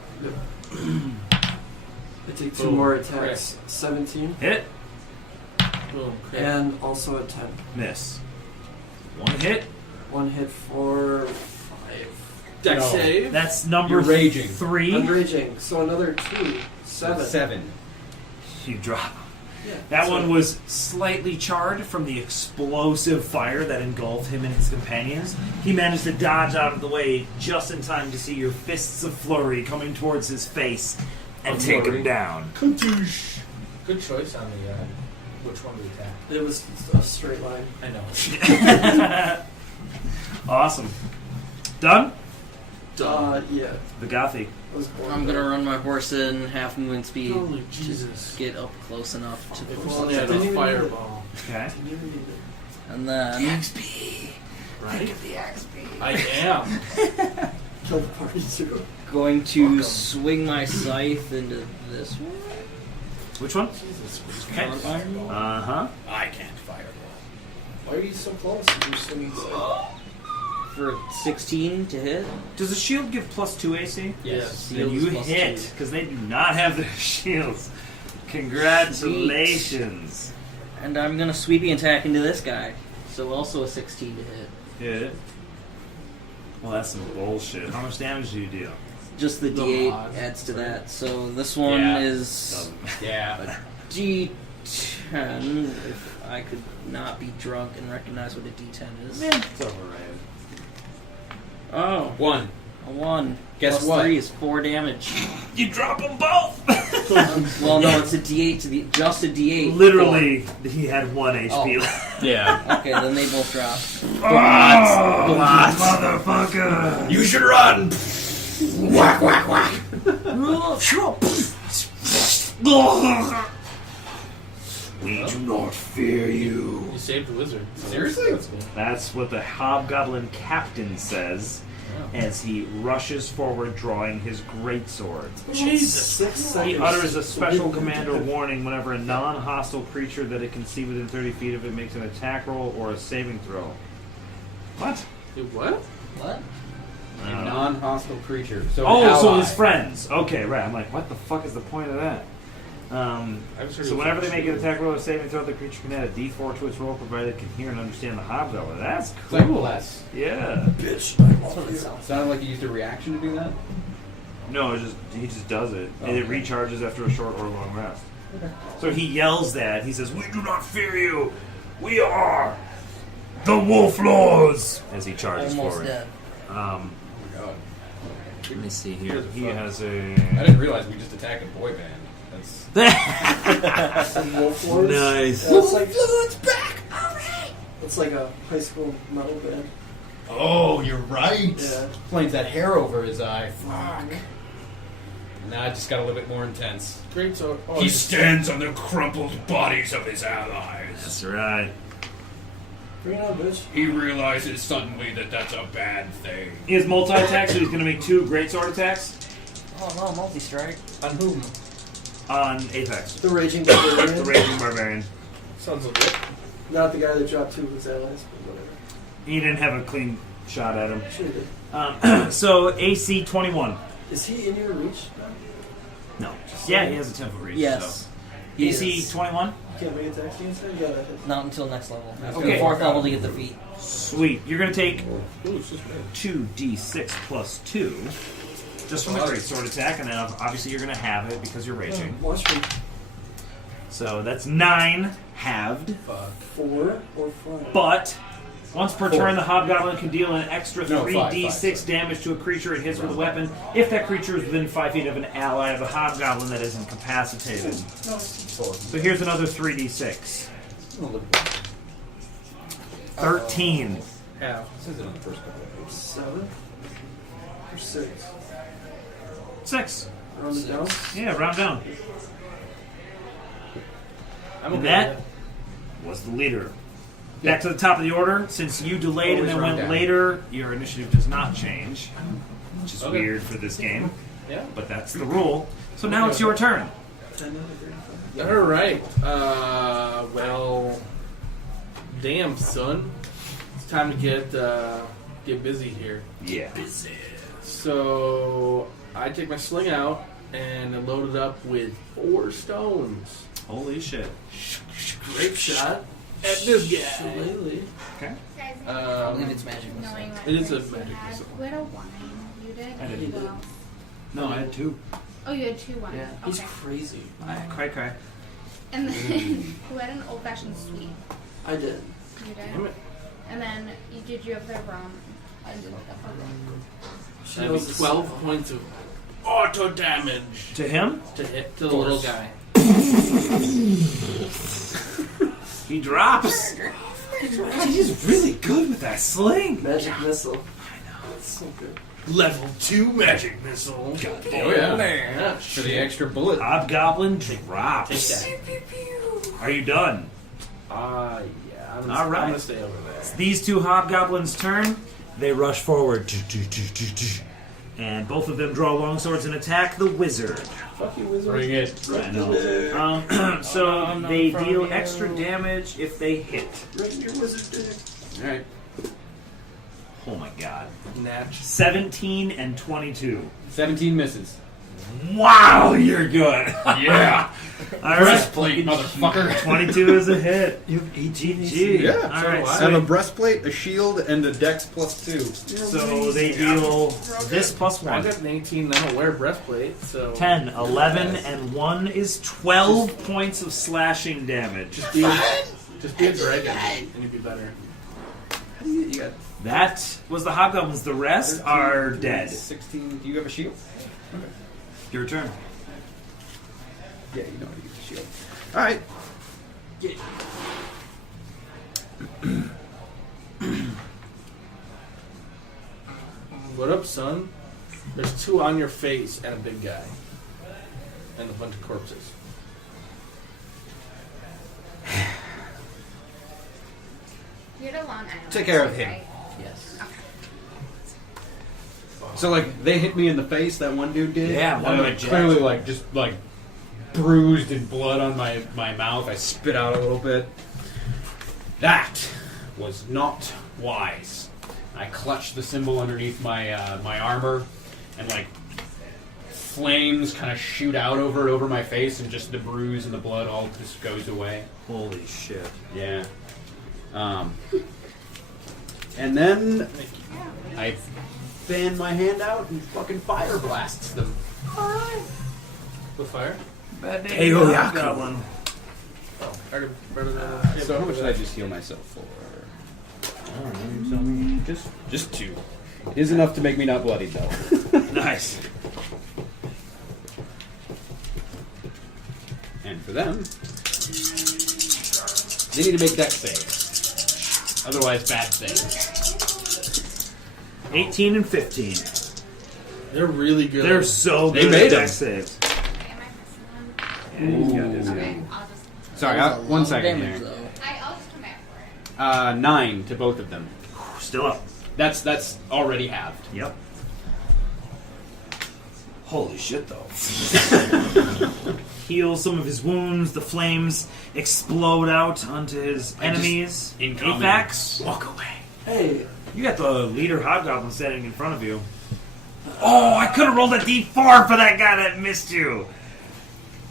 I take 2 Boom. more attacks. 17. Hit. Boom. Crit. And also a 10. Miss. 1 hit. 1 hit for 5. Deck No. save. That's number You're raging. 3. I'm raging. So another 2. 7. 7. You drop. Yeah. That so- one was slightly charred from the explosive fire that engulfed him and his companions. He managed to dodge out of the way just in time to see your fists of flurry coming towards his face and take him Flurry. down. Katoosh. Good choice on the which one to attack. It was a straight line. I know. Awesome. Done? Yeah. The Gothy. I was born I'm there. gonna run my horse in half movement speed Holy to Jesus. get up close enough to If push only I had Didn't a even fireball. Okay. Didn't even need it. And then XP. Right? The XP. I am. Kill the party too. going to Welcome. swing my scythe into this one. Which one? Jesus. Okay. Uh-huh. I can't fireball. Why are you so close? You're swinging side. For 16 to hit. Does the shield give plus 2 AC? Yes. Then Shield is you plus hit, 2. because they do not have their shields. Congratulations. And I'm gonna sweeping attack into this guy. So also a 16 to hit. Hit. Well, that's some bullshit. How much damage do you deal? Just the The D8 odds. adds to that. So this one Yeah. is Yeah. D10. If I could not be drunk and recognize what a D10 is. It's overrated. Oh, 1. a 1. Guess Plus what? 3 is 4 damage. You drop them both! Well, no, it's a D8 to the just a D8. Literally, he had 1 HP Oh. left. Yeah. Okay, then they both drop. Oh, motherfucker! You should run! Whack, whack, whack! We do not fear you. You saved the wizard. Seriously? That's cool. That's what the Hobgoblin captain says as he rushes forward drawing his greatsword. Jesus. 6 seconds. He utters a special command or warning whenever a non-hostile creature that it can see within 30 feet of it makes an attack roll or a saving throw. What? Dude, what? What? A non-hostile creature. So Oh, an so ally. his friends. Okay, right. I'm like, what the fuck is the point of that? So whenever they make an attack roll or saving throw, the creature can add a d4 to its roll, provided it can hear and understand the Hobgoblin. That's It's like cool. less. Yeah. Bitch, I That's what love it you. sounds Sounded like you used a reaction to do that? No, he just does it. Oh, And it okay. recharges after a short or long rest. So he yells that. He says, "We do not fear you. We are the Wolf Lords." As he charges almost forward. dead. Oh my god. Let me see here. He has I a. didn't realize we just attacked a boy band. That's And Wolf Lords. Nice. Yeah, it's like, Lords back! Alright! It's like a high school metal band. Oh, you're right. Yeah. Planes that hair over his eye. Fuck. Nah, it just got a little bit more intense. Great sword. Oh, He stands on the crumpled bodies of his allies. That's right. Bring it on, bitch. He realizes suddenly that that's a bad thing. He has multi-attack, so he's going to make 2 greatsword attacks Oh no, multi-strike. On whom? on Apex. The Raging Barbarian. The Raging Barbarian. Sounds legit. Not the guy that dropped 2 of his allies, but whatever. He didn't have a clean shot at him. Sure did. So AC 21. Is he in your reach? No. Yeah, he has a 10-foot reach. Yes. So. He AC is. 21? You can't make attacks against him? You gotta hit. Not until next level. Okay. 4th level to get the feat. Sweet. You're going to take Ooh, it's just bad. 2d6 plus 2 just from the greatsword attack, and then obviously you're going to have it because you're raging. Watch me. So that's 9 halved. 4 or 5? But once per turn, the hobgoblin can deal an extra No, 3d6 damage to a creature it hits with a weapon if that creature is within 5 feet of an ally of the hobgoblin that is incapacitated. So here's another 3d6. 13. Half. Says it on the first couple. 7 or 6? 6. Round it down. Yeah, round down. I'm And okay that with was the leader. Back to the top of the order. Since you delayed and Always then round went down. later, your initiative does not change, which is Okay. weird for this game, it. Yeah. but that's the rule. So now it's your turn. 10 out of 35. All right. Well, damn, son. It's time to get busy here. Yeah. So I take my sling out and I load it up with 4 stones. Holy shit. Great shot at this guy. Shillelagh. Okay. Guys, I believe it's magic missile. knowing what It is a Chris magic had, missile. who had a 1? You did? I did. Who else? No, I had 2. Oh, you had 2 1s. Yeah, he's Okay. crazy. Cry. And then who had an old fashioned sweet? I did. You did? Damn it. And then did you have the rum? I did. She That'd knows be the 12 song. points of auto damage To him, to hit to the little guy. he drops. He's really good with that sling. Magic missile. I know. It's so good. Level 2 magic missile. Oh yeah. Yeah. For the extra bullet. Hobgoblin drops. Take that. Are you done? Yeah. I'm All right. gonna stay over there. These 2 hobgoblins' turn. They rush forward. And both of them draw longswords and attack the wizard. Fuck you, wizard. Bring it. I know. So they deal extra damage if they hit. Right in your wizard dick. Alright. Oh my god. Natch. 17 and 22. 17 misses. Wow, you're good. Yeah. All right. Breastplate, motherfucker. 22 is a hit. You have 18 GG. Yeah, All so right. do I. I have a breastplate, a shield, and a dex +2. So they deal this plus I 1. got an 18. I don't wear a breastplate, so 10, 11, and 1 is 12 points of slashing damage. just be a dragon, and you'd be better. You got That was the hobgoblins. The rest are dead. 16. Do you have a shield? Your turn. Yeah, you know how to use a shield. Alright. What up, son? There's 2 on your face and a big guy. And a bunch of corpses. You had a long island. Take care of him. Right? Yes. So, like, they hit me in the face, that one dude did? Yeah, and one I'm, of like, the clearly, jets. like, just, like, bruised and blood on my mouth. I spit out a little bit. That was not wise. I clutched the symbol underneath my my armor, and, like, flames kind of shoot out over my face, and just the bruise and the blood all just goes away. Holy shit. Yeah. And then I fan my hand out and fucking fire blasts them. With fire? Hey, hobgoblin. Oh, already better than So how much did I just heal myself for? I don't know, you tell me. Just 2. It is enough to make me not bloody though. Nice. And for them, they need to make dex saves. Otherwise, bad things. 18 and 15. They're really good. They're so They good made at them. dex saves. Yeah, he's got his, yeah. Sorry, That was a one lot of second damage, here. though. 9 to both of them. Still up. That's already halved. Yep. Holy shit, though. Heals some of his wounds. The flames explode out onto his enemies. incoming. Apex, walk away. Hey, You got the leader hobgoblin standing in front of you. Oh, I could have rolled a d4 for that guy that missed you.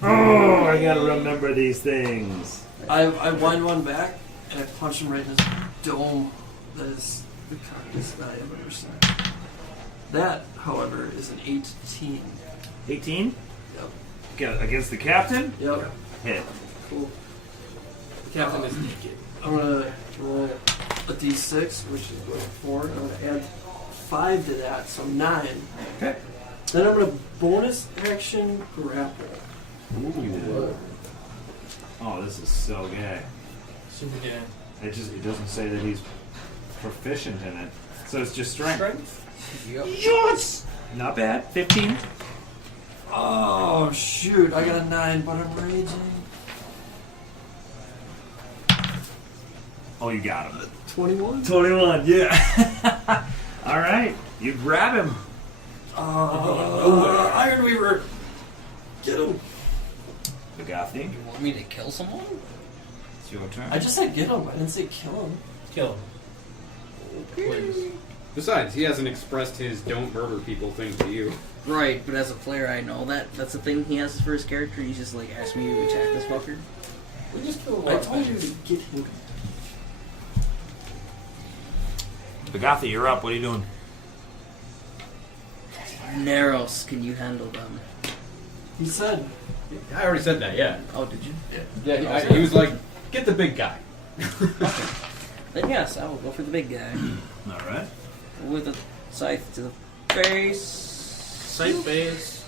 Oh, I gotta remember these things. I wind one back and I punch him right in his dome. That is the kindest I have ever seen. That, however, is an 18. 18? Yep. Against the captain? Yep. Hit. Cool. The captain is naked. I'm gonna roll a d6, which is what, 4. I'm gonna add 5 to that, so 9. Okay. Then I'm gonna bonus action grapple. Oh, this is so gay. Super gay. It doesn't say that he's proficient in it. So it's just strength. Yep. Yes! Not bad. 15. Oh shoot! I got a 9, but I'm raging. Oh, you got him. 21. 21, yeah. All right. You grab him. Iron Weaver, get him! Bagathi, You want me to kill someone? it's your turn. I just said get him. I didn't say kill him. Kill him. Please. Besides, he hasn't expressed his "don't murder people" thing to you. Right, but as a player, I know that's a thing he has for his character. He's just like, asked me to attack this fucker. We just killed I told you to get him. Bagathi, you're up. What are you doing? Naros, can you handle them? He said, I already said that. Yeah. Oh, did you? Yeah. He was like, "Get the big guy." Then yes, I will go for the big guy. All right. With a scythe to the face. Sight base.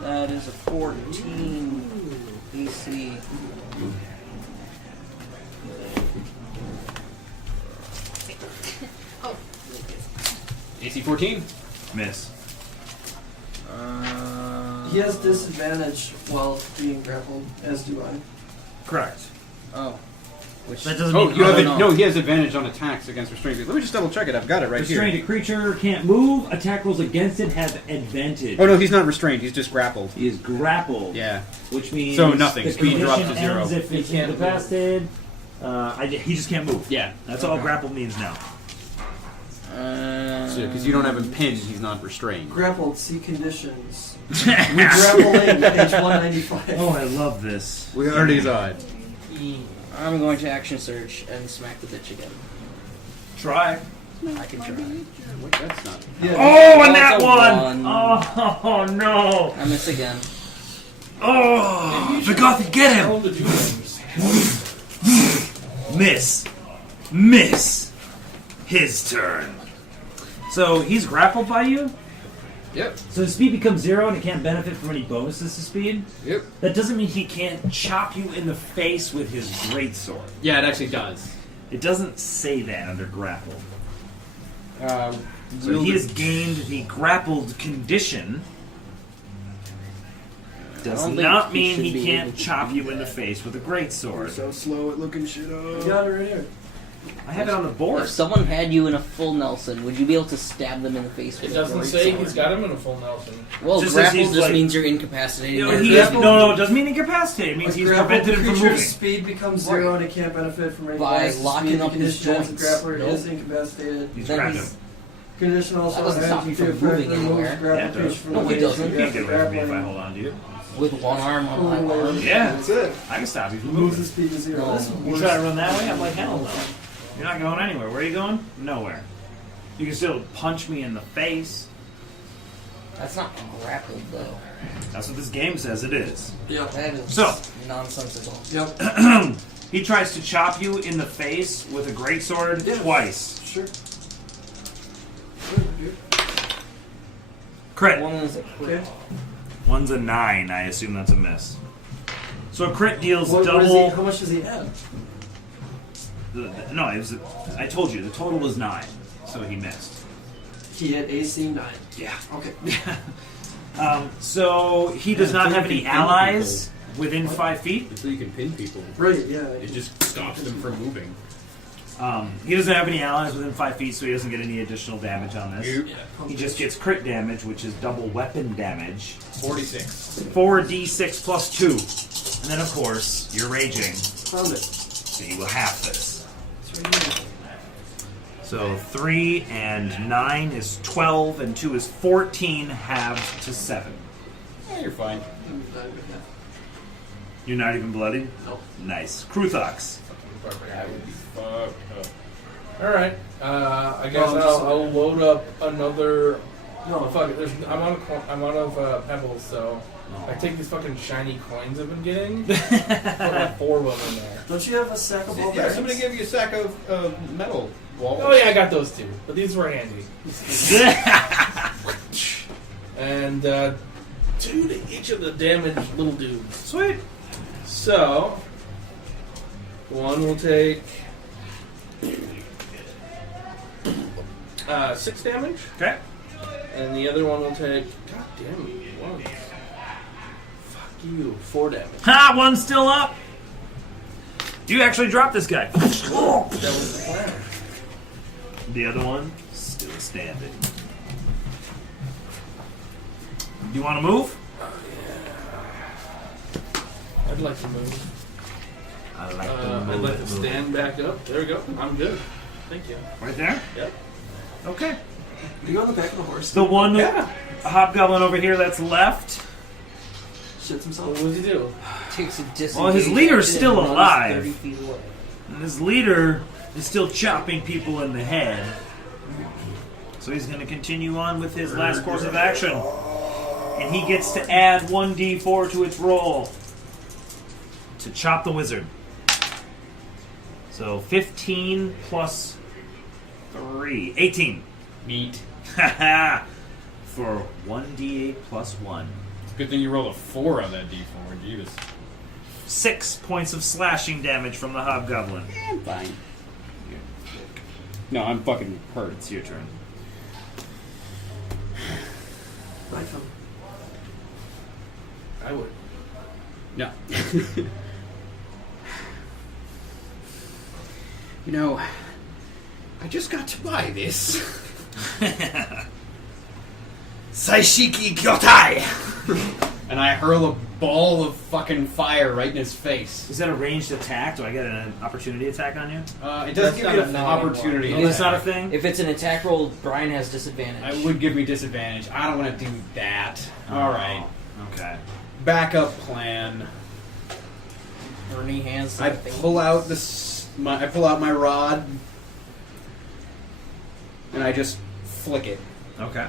That is a 14 AC. AC 14. Miss. he has disadvantage while being grappled, as do I. Correct. Oh. Which That doesn't Oh, mean you have no. no. He has advantage on attacks against restrained. Let me just double check it. I've got it right Restrained, here. a creature can't move. Attack rolls against it have advantage. Oh no, he's not restrained. He's just grappled. He is grappled. Yeah. Which means So nothing. The Speed drops to condition 0. ends if it's incapacitated. He just can't move. Yeah. That's all grapple means now. Because you don't have impinged, he's not restrained. Grappled, see conditions. Grappling, page 195. Oh, I love this. We already saw it. I'm going to action search and smack the bitch again. Try. I can try. Wait, that's not. Yeah. Oh, and Oh, that it's a one! one. Oh, no! I miss again. Oh, Bagathi, get Tell him! him to do things. Miss. His turn. So he's grappled by you? Yep. So his speed becomes 0 and he can't benefit from any bonuses to speed? Yep. That doesn't mean he can't chop you in the face with his greatsword. Yeah, it actually does. It doesn't say that under grapple. So Wield he it. has gained the grappled condition. Does don't think not he mean should he be can't able to chop do you in the that. face with a greatsword. So slow at looking shit You up. got it right here. I have it on the board. If someone had you in a full Nelson, would you be able to stab them in the face with It a doesn't great say sword? he's got him in a full Nelson. Well, Just says grapple he's just like- means you're incapacitated. You know, You're he is, grappled no, it doesn't mean incapacitated. It means With he's grappled, prevented him from creature's moving. speed becomes 0 and it can't benefit from any By bonuses. locking Speed up his condition as joints. The grappler Nope. is incapacitated. He's Then grabbed he's- him. Condition also That doesn't adds stop you to from effect moving removes anywhere. Yeah, it grapple does. creature from No, the it base doesn't. of You can't get away from me if I grappling. hold on to you. with one arm on my arm. Yeah, That's it. I can stop you from Moves the moving. speed to 0. No. That's You worse. try to run that way, I'm like, hell no. You're not going anywhere. Where are you going? Nowhere. You can still punch me in the face. That's not grappled though. That's what this game says it is. Yep. That is So. nonsensical. Yep. He tries to chop you in the face with a greatsword Yeah. twice. Sure. Crit. One is a crit. Okay. One's a 9. I assume that's a miss. So a crit deals What is double. how much does he add? No, it was. I told you the total was 9, so he missed. He hit AC 9. Yeah. Okay. So he does not have any allies within 5 feet. So you can pin people. Right, yeah. It just stops them from moving. He doesn't have any allies within 5 feet, so he doesn't get any additional damage on this. You- He just gets crit damage, which is double weapon damage. 46. 4d6 plus 2. And then, of course, you're raging, Found it. so you will half this. It's right here. So 3 and 9 is 12, and 2 is 14, halved to 7. Yeah, you're fine. I'm done with that. You're not even bloodied? Nope. Nice. Kruthox. That would be fucked up. All right. I guess Well, I'll load up another. No, Fuck it. I'm out of pebbles, so I take these fucking shiny coins I've been getting. Put like 4 of them in there. Don't you have a sack of ball Yeah, bearings? somebody gave you a sack of metal walls. Oh yeah, I got those too, but these were handy. And 2 to each of the damaged little dudes. Sweet. So one will take 6 damage, Okay. and the other one will take. God damn it! One. Fuck you. 4 damage. Ha! One's still up. You actually dropped this guy. That was the plan. The other one still standing. Do you want to move? I'd like to move. I like I'd like to stand back up. There we go. I'm good. Thank you. Right there? Yep. Okay. You go on the back of the horse. The one Yeah. hobgoblin over here that's left. Shits What himself. does he do? Takes a disengage Well, his leader's action still and runs alive. 30 feet away. And his leader is still chopping people in the head. So he's going to continue on with his last course of action. And he gets to add 1d4 to its roll to chop the wizard. So 15 plus 3. 18. Neat. For 1d8 plus 1. It's a good thing you rolled a 4 on that d4. Jeebus. 6 points of slashing damage from the hobgoblin. I'm fine. No, I'm fucking hurt. It's your turn. Knife him. I would. No. You know, I just got to buy this. Saishiki Kyotai! And I hurl a ball of fucking fire right in his face. Is that a ranged attack? Do I get an opportunity attack on you? It does That's give not you a an nine opportunity. anymore. Oh, that's not a attack. thing? If it's an attack roll, Brian has disadvantage. It would give me disadvantage. I don't want to do that. All right. Okay. Backup plan. Ernie has I something. pull out I pull out my rod, and I just flick it. Okay.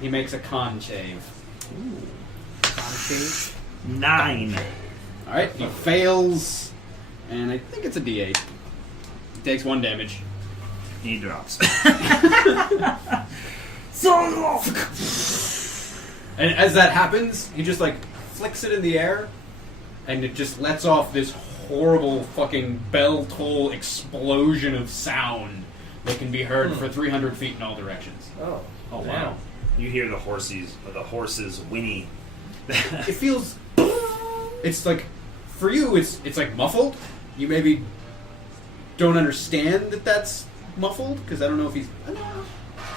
He makes a con save. Concave. 9. All right, he fails, and I think it's a D8. He takes 1 damage. He drops. And as that happens, he just like flicks it in the air, and it just lets off this horrible fucking bell toll explosion of sound that can be heard for 300 feet in all directions. Oh. Oh wow! You hear the horses whinny. It feels. It's like, for you, it's like muffled. You maybe don't understand that that's muffled because I don't know if he's.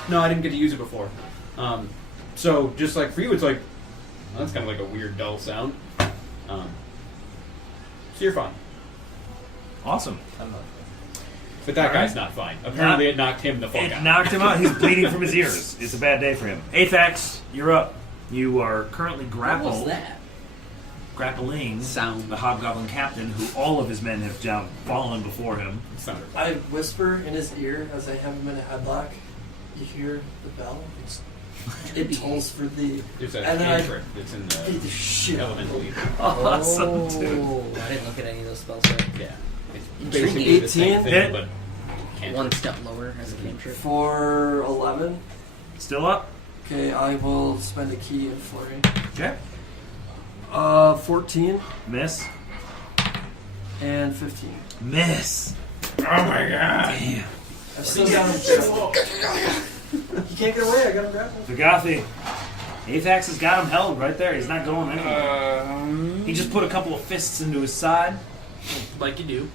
No, I didn't get to use it before. So just like for you, it's like that's kind of like a weird dull sound. So you're fine. Awesome. But that All guy's right. not fine. Apparently, it knocked him the fuck It out. knocked him out. He's bleeding from his ears. It's a bad day for him. Aphex, you're up. You are currently What grappled. was that? Grappling Sound. the hobgoblin captain, who all of his men have fallen before him. Sounded I whisper in his ear as I have him in a headlock. You hear the bell? It tolls for the. There's a And then I cantrip that's in beat the shit out of elemental him. leader. Awesome, dude. Oh, I didn't look at any of those spells yet. Yeah. It's Intriguing. basically the same 18? thing, Hit. but cantrip. One step lower as a cantrip. For 11. Still up? Okay, I will spend a key in flurry. Okay. 14 Miss. and 15. Miss. Oh my god. Damn. I've still got him. He can't get away. I got him grappled. Vagathi. Apex has got him held right there. He's not going anywhere. He just put a couple of fists into his side. Like you do.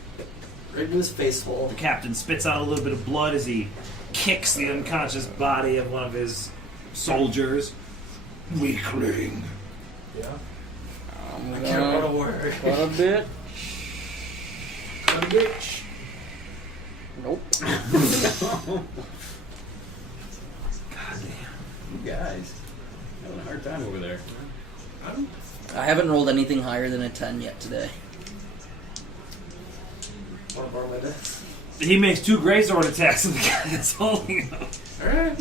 Right in his face hole. The captain spits out a little bit of blood as he kicks the unconscious body of one of his soldiers. Weakling. Yeah. I can't run away. What a bit. What a bitch. Nope. God damn. You guys. Having a hard time over there. I haven't rolled anything higher than a 10 yet today. Want to borrow my dice? He makes 2 greatsword attacks and the guy that's holding him. Alright.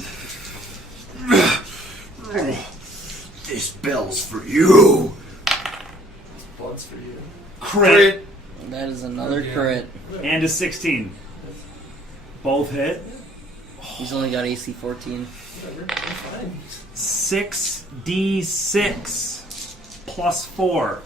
This bell's for you. This blood's for you. Crit. That is another Yeah. crit. And a 16. Both hit. He's only got AC 14. Whatever. I'm fine. 6d6 plus 4.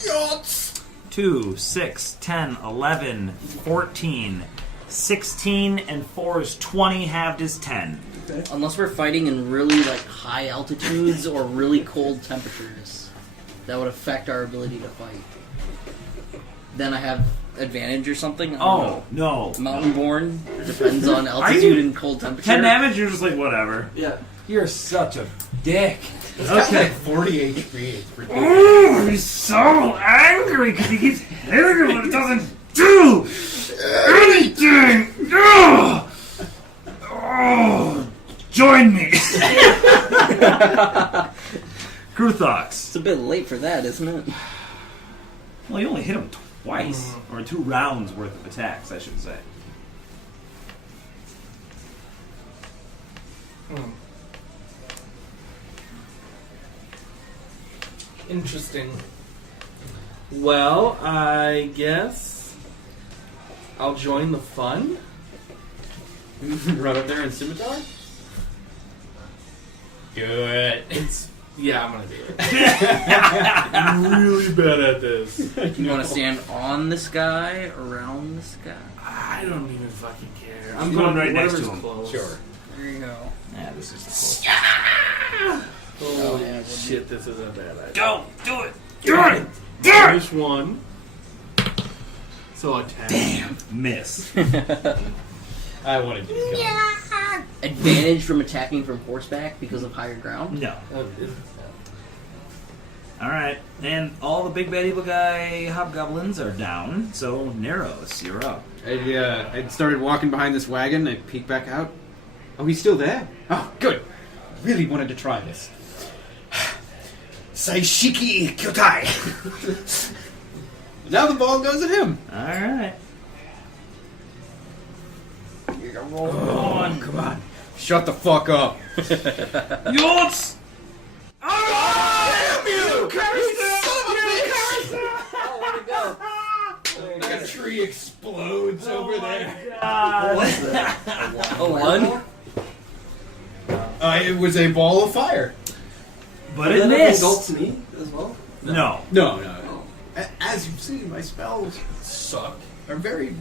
Yots. 2, 6, 10, 11, 14, 16, and 4 is 20, halved is 10. Okay. Unless we're fighting in really like high altitudes or really cold temperatures, that would affect our ability to fight. Then I have advantage or something. I don't Oh, no. know. Mountain born depends on altitude and cold temperature. 10 damage, you're just like, whatever. Yeah. You're such a dick. Okay. 40 HP. It's ridiculous. Oh, he's so angry because he keeps hitting him, but it doesn't do anything. Oh, join me. Kruthox. It's a bit late for that, isn't it? Well, you only hit him twice, or 2 rounds worth of attacks, I should say. Interesting. Well, I guess I'll join the fun. Run up there and scimitar? Do it. Yeah, I'm gonna do it. I'm really bad at this. You want to stand on this guy, around this guy? I don't even fucking care. I'm going right next to whatever's him. close. Sure. There you go. Yeah, this is the close. Holy yeah, shit, this is a bad idea. Go! Do it! Do it! Do it! There's one. So a 10. Damn. Miss. I wanted to kill him. Advantage from attacking from horseback because of higher ground? No. Alright, and all the big bad evil guy hobgoblins are down, so Neros, you're up. I started walking behind this wagon. I peeked back out. Oh, he's still there? Oh, good. Really wanted to try this. Saishiki Kyotai. Now the ball goes at him. Alright. Oh, come on. Shut the fuck up. Yots! Damn you! That tree explodes over there. What was that? A 1? It was a ball of fire. But it That missed! engulfs me as well? No. No. As you've seen, my spells suck. Are very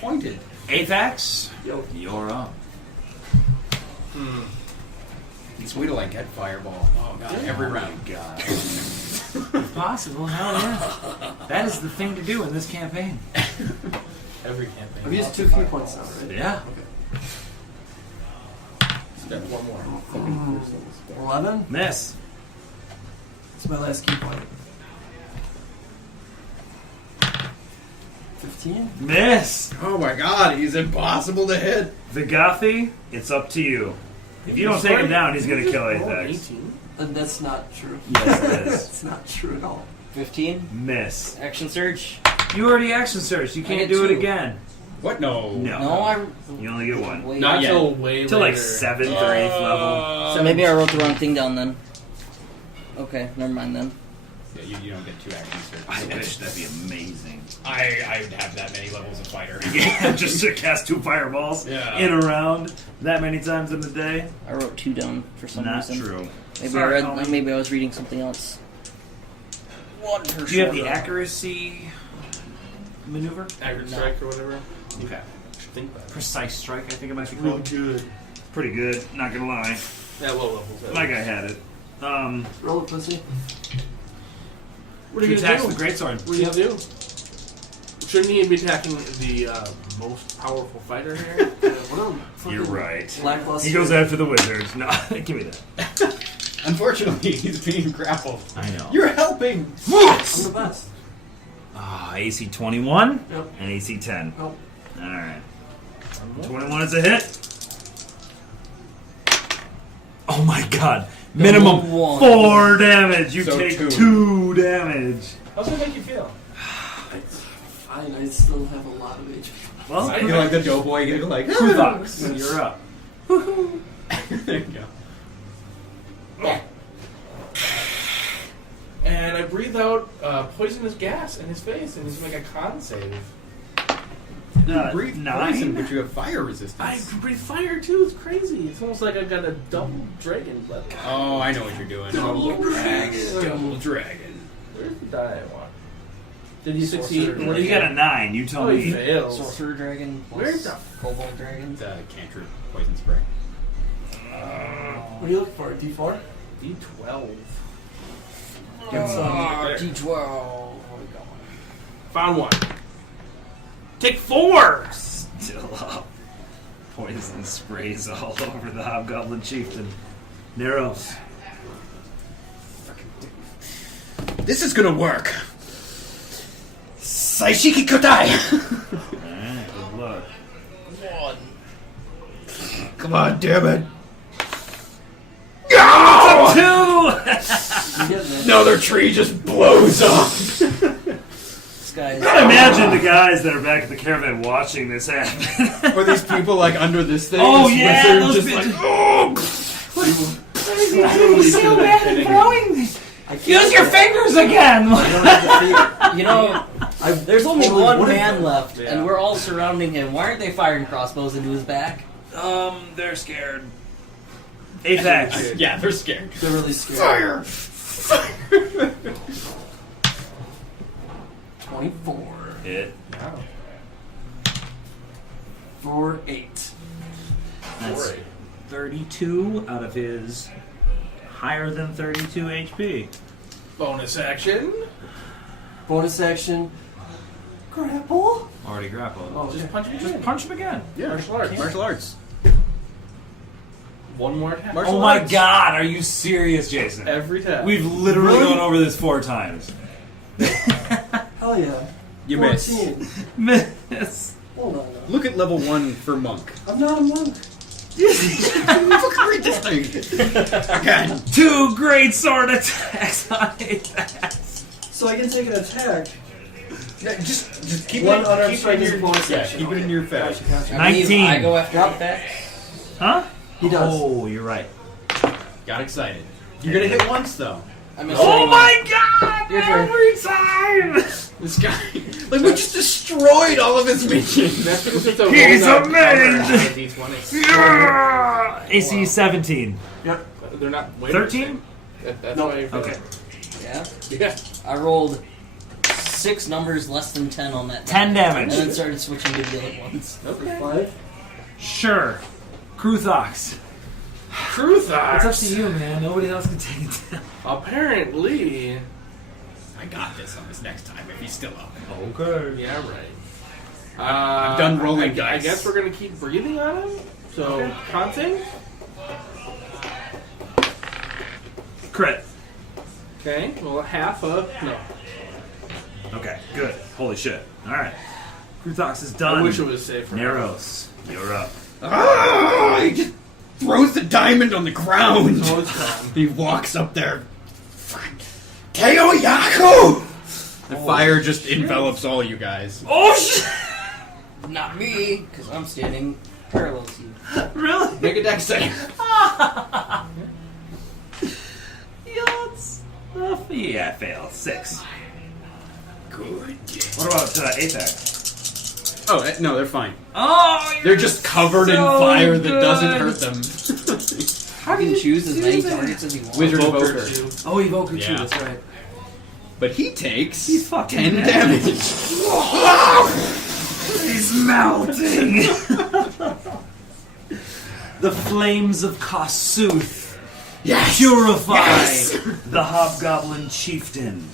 pointed. Aphax, Yo. you're up. Just wait till I get fireball. Oh god, every round. God. If possible, hell yeah. That is the thing to do in this campaign. Every campaign. I've used 2 key points now, right? Yeah. One more. 11? Miss. That's my last key point. 15? Miss. Oh my god, he's impossible to hit. Vagathi, it's up to you. If you don't take him down, he's going to kill Aphax. 18. That's not true. Yes, it is. It's not true at all. 15? Miss. Action surge? You already action searched. You I can't get do it 2. again. What? No. No. No, I... You only get 1. Wait. Not Not yet. till way Till later. like 7th or 8th level. So maybe I wrote the wrong thing down then. Okay, never mind then. Yeah, you don't get 2 action surges. I wish that'd be amazing. I would have that many levels of fighter. Yeah, just to cast 2 fireballs Yeah. in a round that many times in a day. I wrote 2 down for some Not reason. true. Maybe Sorry, I read. homie. Maybe I was reading something else. one per Do you have the short. accuracy maneuver? Accurate strike or whatever. Okay. Think about it. Precise strike, I think it might be Really called. good. Pretty good, not gonna lie. Yeah, low levels. My guy had it. Roll it, pussy. What are you attacks gonna with do? greatsword. What are you gonna do? Shouldn't he be attacking the most powerful fighter here? You're right. Lackluster. He goes after the wizards. No, give me that. Unfortunately, he's being grappled. I know. You're helping. I'm the best. AC 21 Yep. and AC 10. Nope. Alright. 21 is a hit. Oh my god. Minimum one. 4 damage. You So take 2. 2 damage. How's that make you feel? Fine, I still have a lot of HP. Well, You're like the doughboy. You're like, Fox, you're up. there you go. And I breathe out poisonous gas in his face, and he's make a con save. Breathe 9. poison, but you have fire I resistance. breathe fire too. It's crazy. It's almost like I've got a double dragon blood. Oh, I know what you're doing. Double dragon. Double dragon. Where's the die I want? Did he succeed? Well, you got a 9. You told Oh, he me. fails. Sorcerer dragon Where plus the Kobold dragon. It's a cantrip poison spray. What are you looking for? A D4? D12. Get some. D12. Where are we going? Found one. Take 4! Still up. Poison sprays all over the Hobgoblin Chieftain. Neros. This is gonna work. Saishiki Kotai. Alright, good luck. Come on, damn it. Two! You get it. Another tree just blows up. This guy's I imagine the guys that are back at the caravan watching this happen. Or these people like under this thing. Oh, this yeah, wizard those just like, bitches. oh. so bad at throwing these. Use your fingers again! I don't have the You know, there's only totally one would've man done. left, Yeah. and we're all surrounding him. Why aren't they firing crossbows into his back? They're scared. Apex. Yeah, they're scared. They're really scared. Fire! 24. Hit. For 8. That's 32 out of his higher than 32 HP. Bonus action. Bonus action. Grapple? Already grappled. Oh, Just okay. punch him Just again. punch him again. Yeah, Martial arts. Martial arts. One more attack. Oh my god, are you serious, Jason? Every time. We've literally gone over this 4 times. Hell yeah. You miss. 14. Miss. Hold on now. Look at level 1 for monk. I'm not a monk. Fucking read this thing. Again. 2 great sword attacks on Apex. So I can take an attack. Yeah, just keep One it. unarmed Keep strike it is in a your bonus yeah, action. keep it in your fast. Gotcha, gotcha. I believe 19. I go after effects. Huh? He does. Oh, you're right. Got excited. You're gonna hit once though. I'm Oh my god! Your turn. Every time! This guy, like we just destroyed all of his minions. That's because it's a He's roll not amazing. counter on a D20. Yeah! AC 17. Yep. They're not. wait, 13? That's No. why you fail. Okay. Yeah. Yeah. I rolled 6 numbers less than 10 on that. 10 And damage. then started switching to the other ones. Okay. 5. Sure. Kruthox. Kruthox. It's up to you, man. Nobody else can take it down. Apparently. I got this on this next time if he's still up. Okay. Yeah, right. I'm done rolling I dice. guess we're gonna keep breathing on him. So, con save. Crit. Okay. Well, half of no. Okay, good. Holy shit. Alright. Kruthox is done. I wish it was safe for Neros, you're up. Ah! He just throws the diamond on the ground. So it's time. He walks up there. Teo Yaku! The fire just envelops all you guys. Oh shit! Not me, because I'm standing parallel to you. Really? Make a dex save. Yeah, fail. 6. Good. What about Apex? Oh, no, they're fine. Oh, They're just covered in so fire that good. doesn't hurt them. You can choose as many targets as you want. Wizard Evoker Evoker. too. Oh, Evoker Yeah. too, that's right. but he takes He's fucking 10 mad. damage. He's melting. The flames of Kasuth purify the Hobgoblin Chieftain.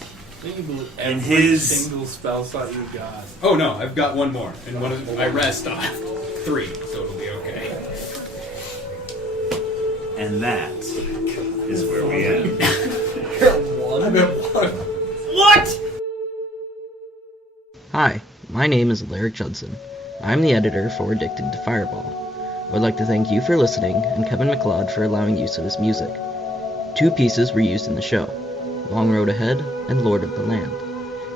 And his- single spell slot you got. Oh no, I've got one more, and one of I rest off 3, so it'll be okay. And that is where we end. I'm at 1. What? Hi, my name is Larry Judson. I'm the editor for Addicted to Fireball. I would like to thank you for listening and Kevin MacLeod for allowing use of his music. 2 pieces were used in the show, Long Road Ahead and Lord of the Land.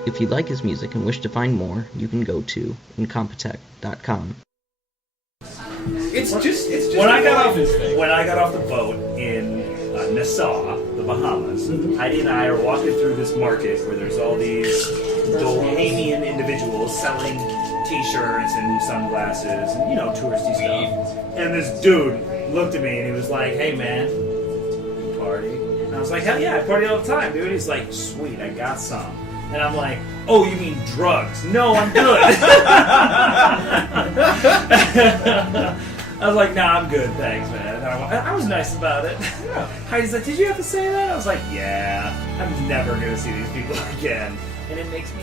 If you like his music and wish to find more, you can go to incompetech.com. It's just When I got off this thing. the boat in Nassau, the Bahamas, Heidi and I are walking through this market where there's all these bohemian individuals selling T-shirts and sunglasses and touristy stuff. And this dude looked at me and he was like, "Hey man, you party?" And I was like, "Hell yeah, I party all the time, dude." He's like, "Sweet, I got some." And I'm like, "Oh, you mean drugs?" "No, I'm good." I was like, "Nah, I'm good, thanks, man." And I was nice about it. Heidi's like, "Did you have to say that?" I was like, "Yeah, I'm never gonna see these people again," and it makes me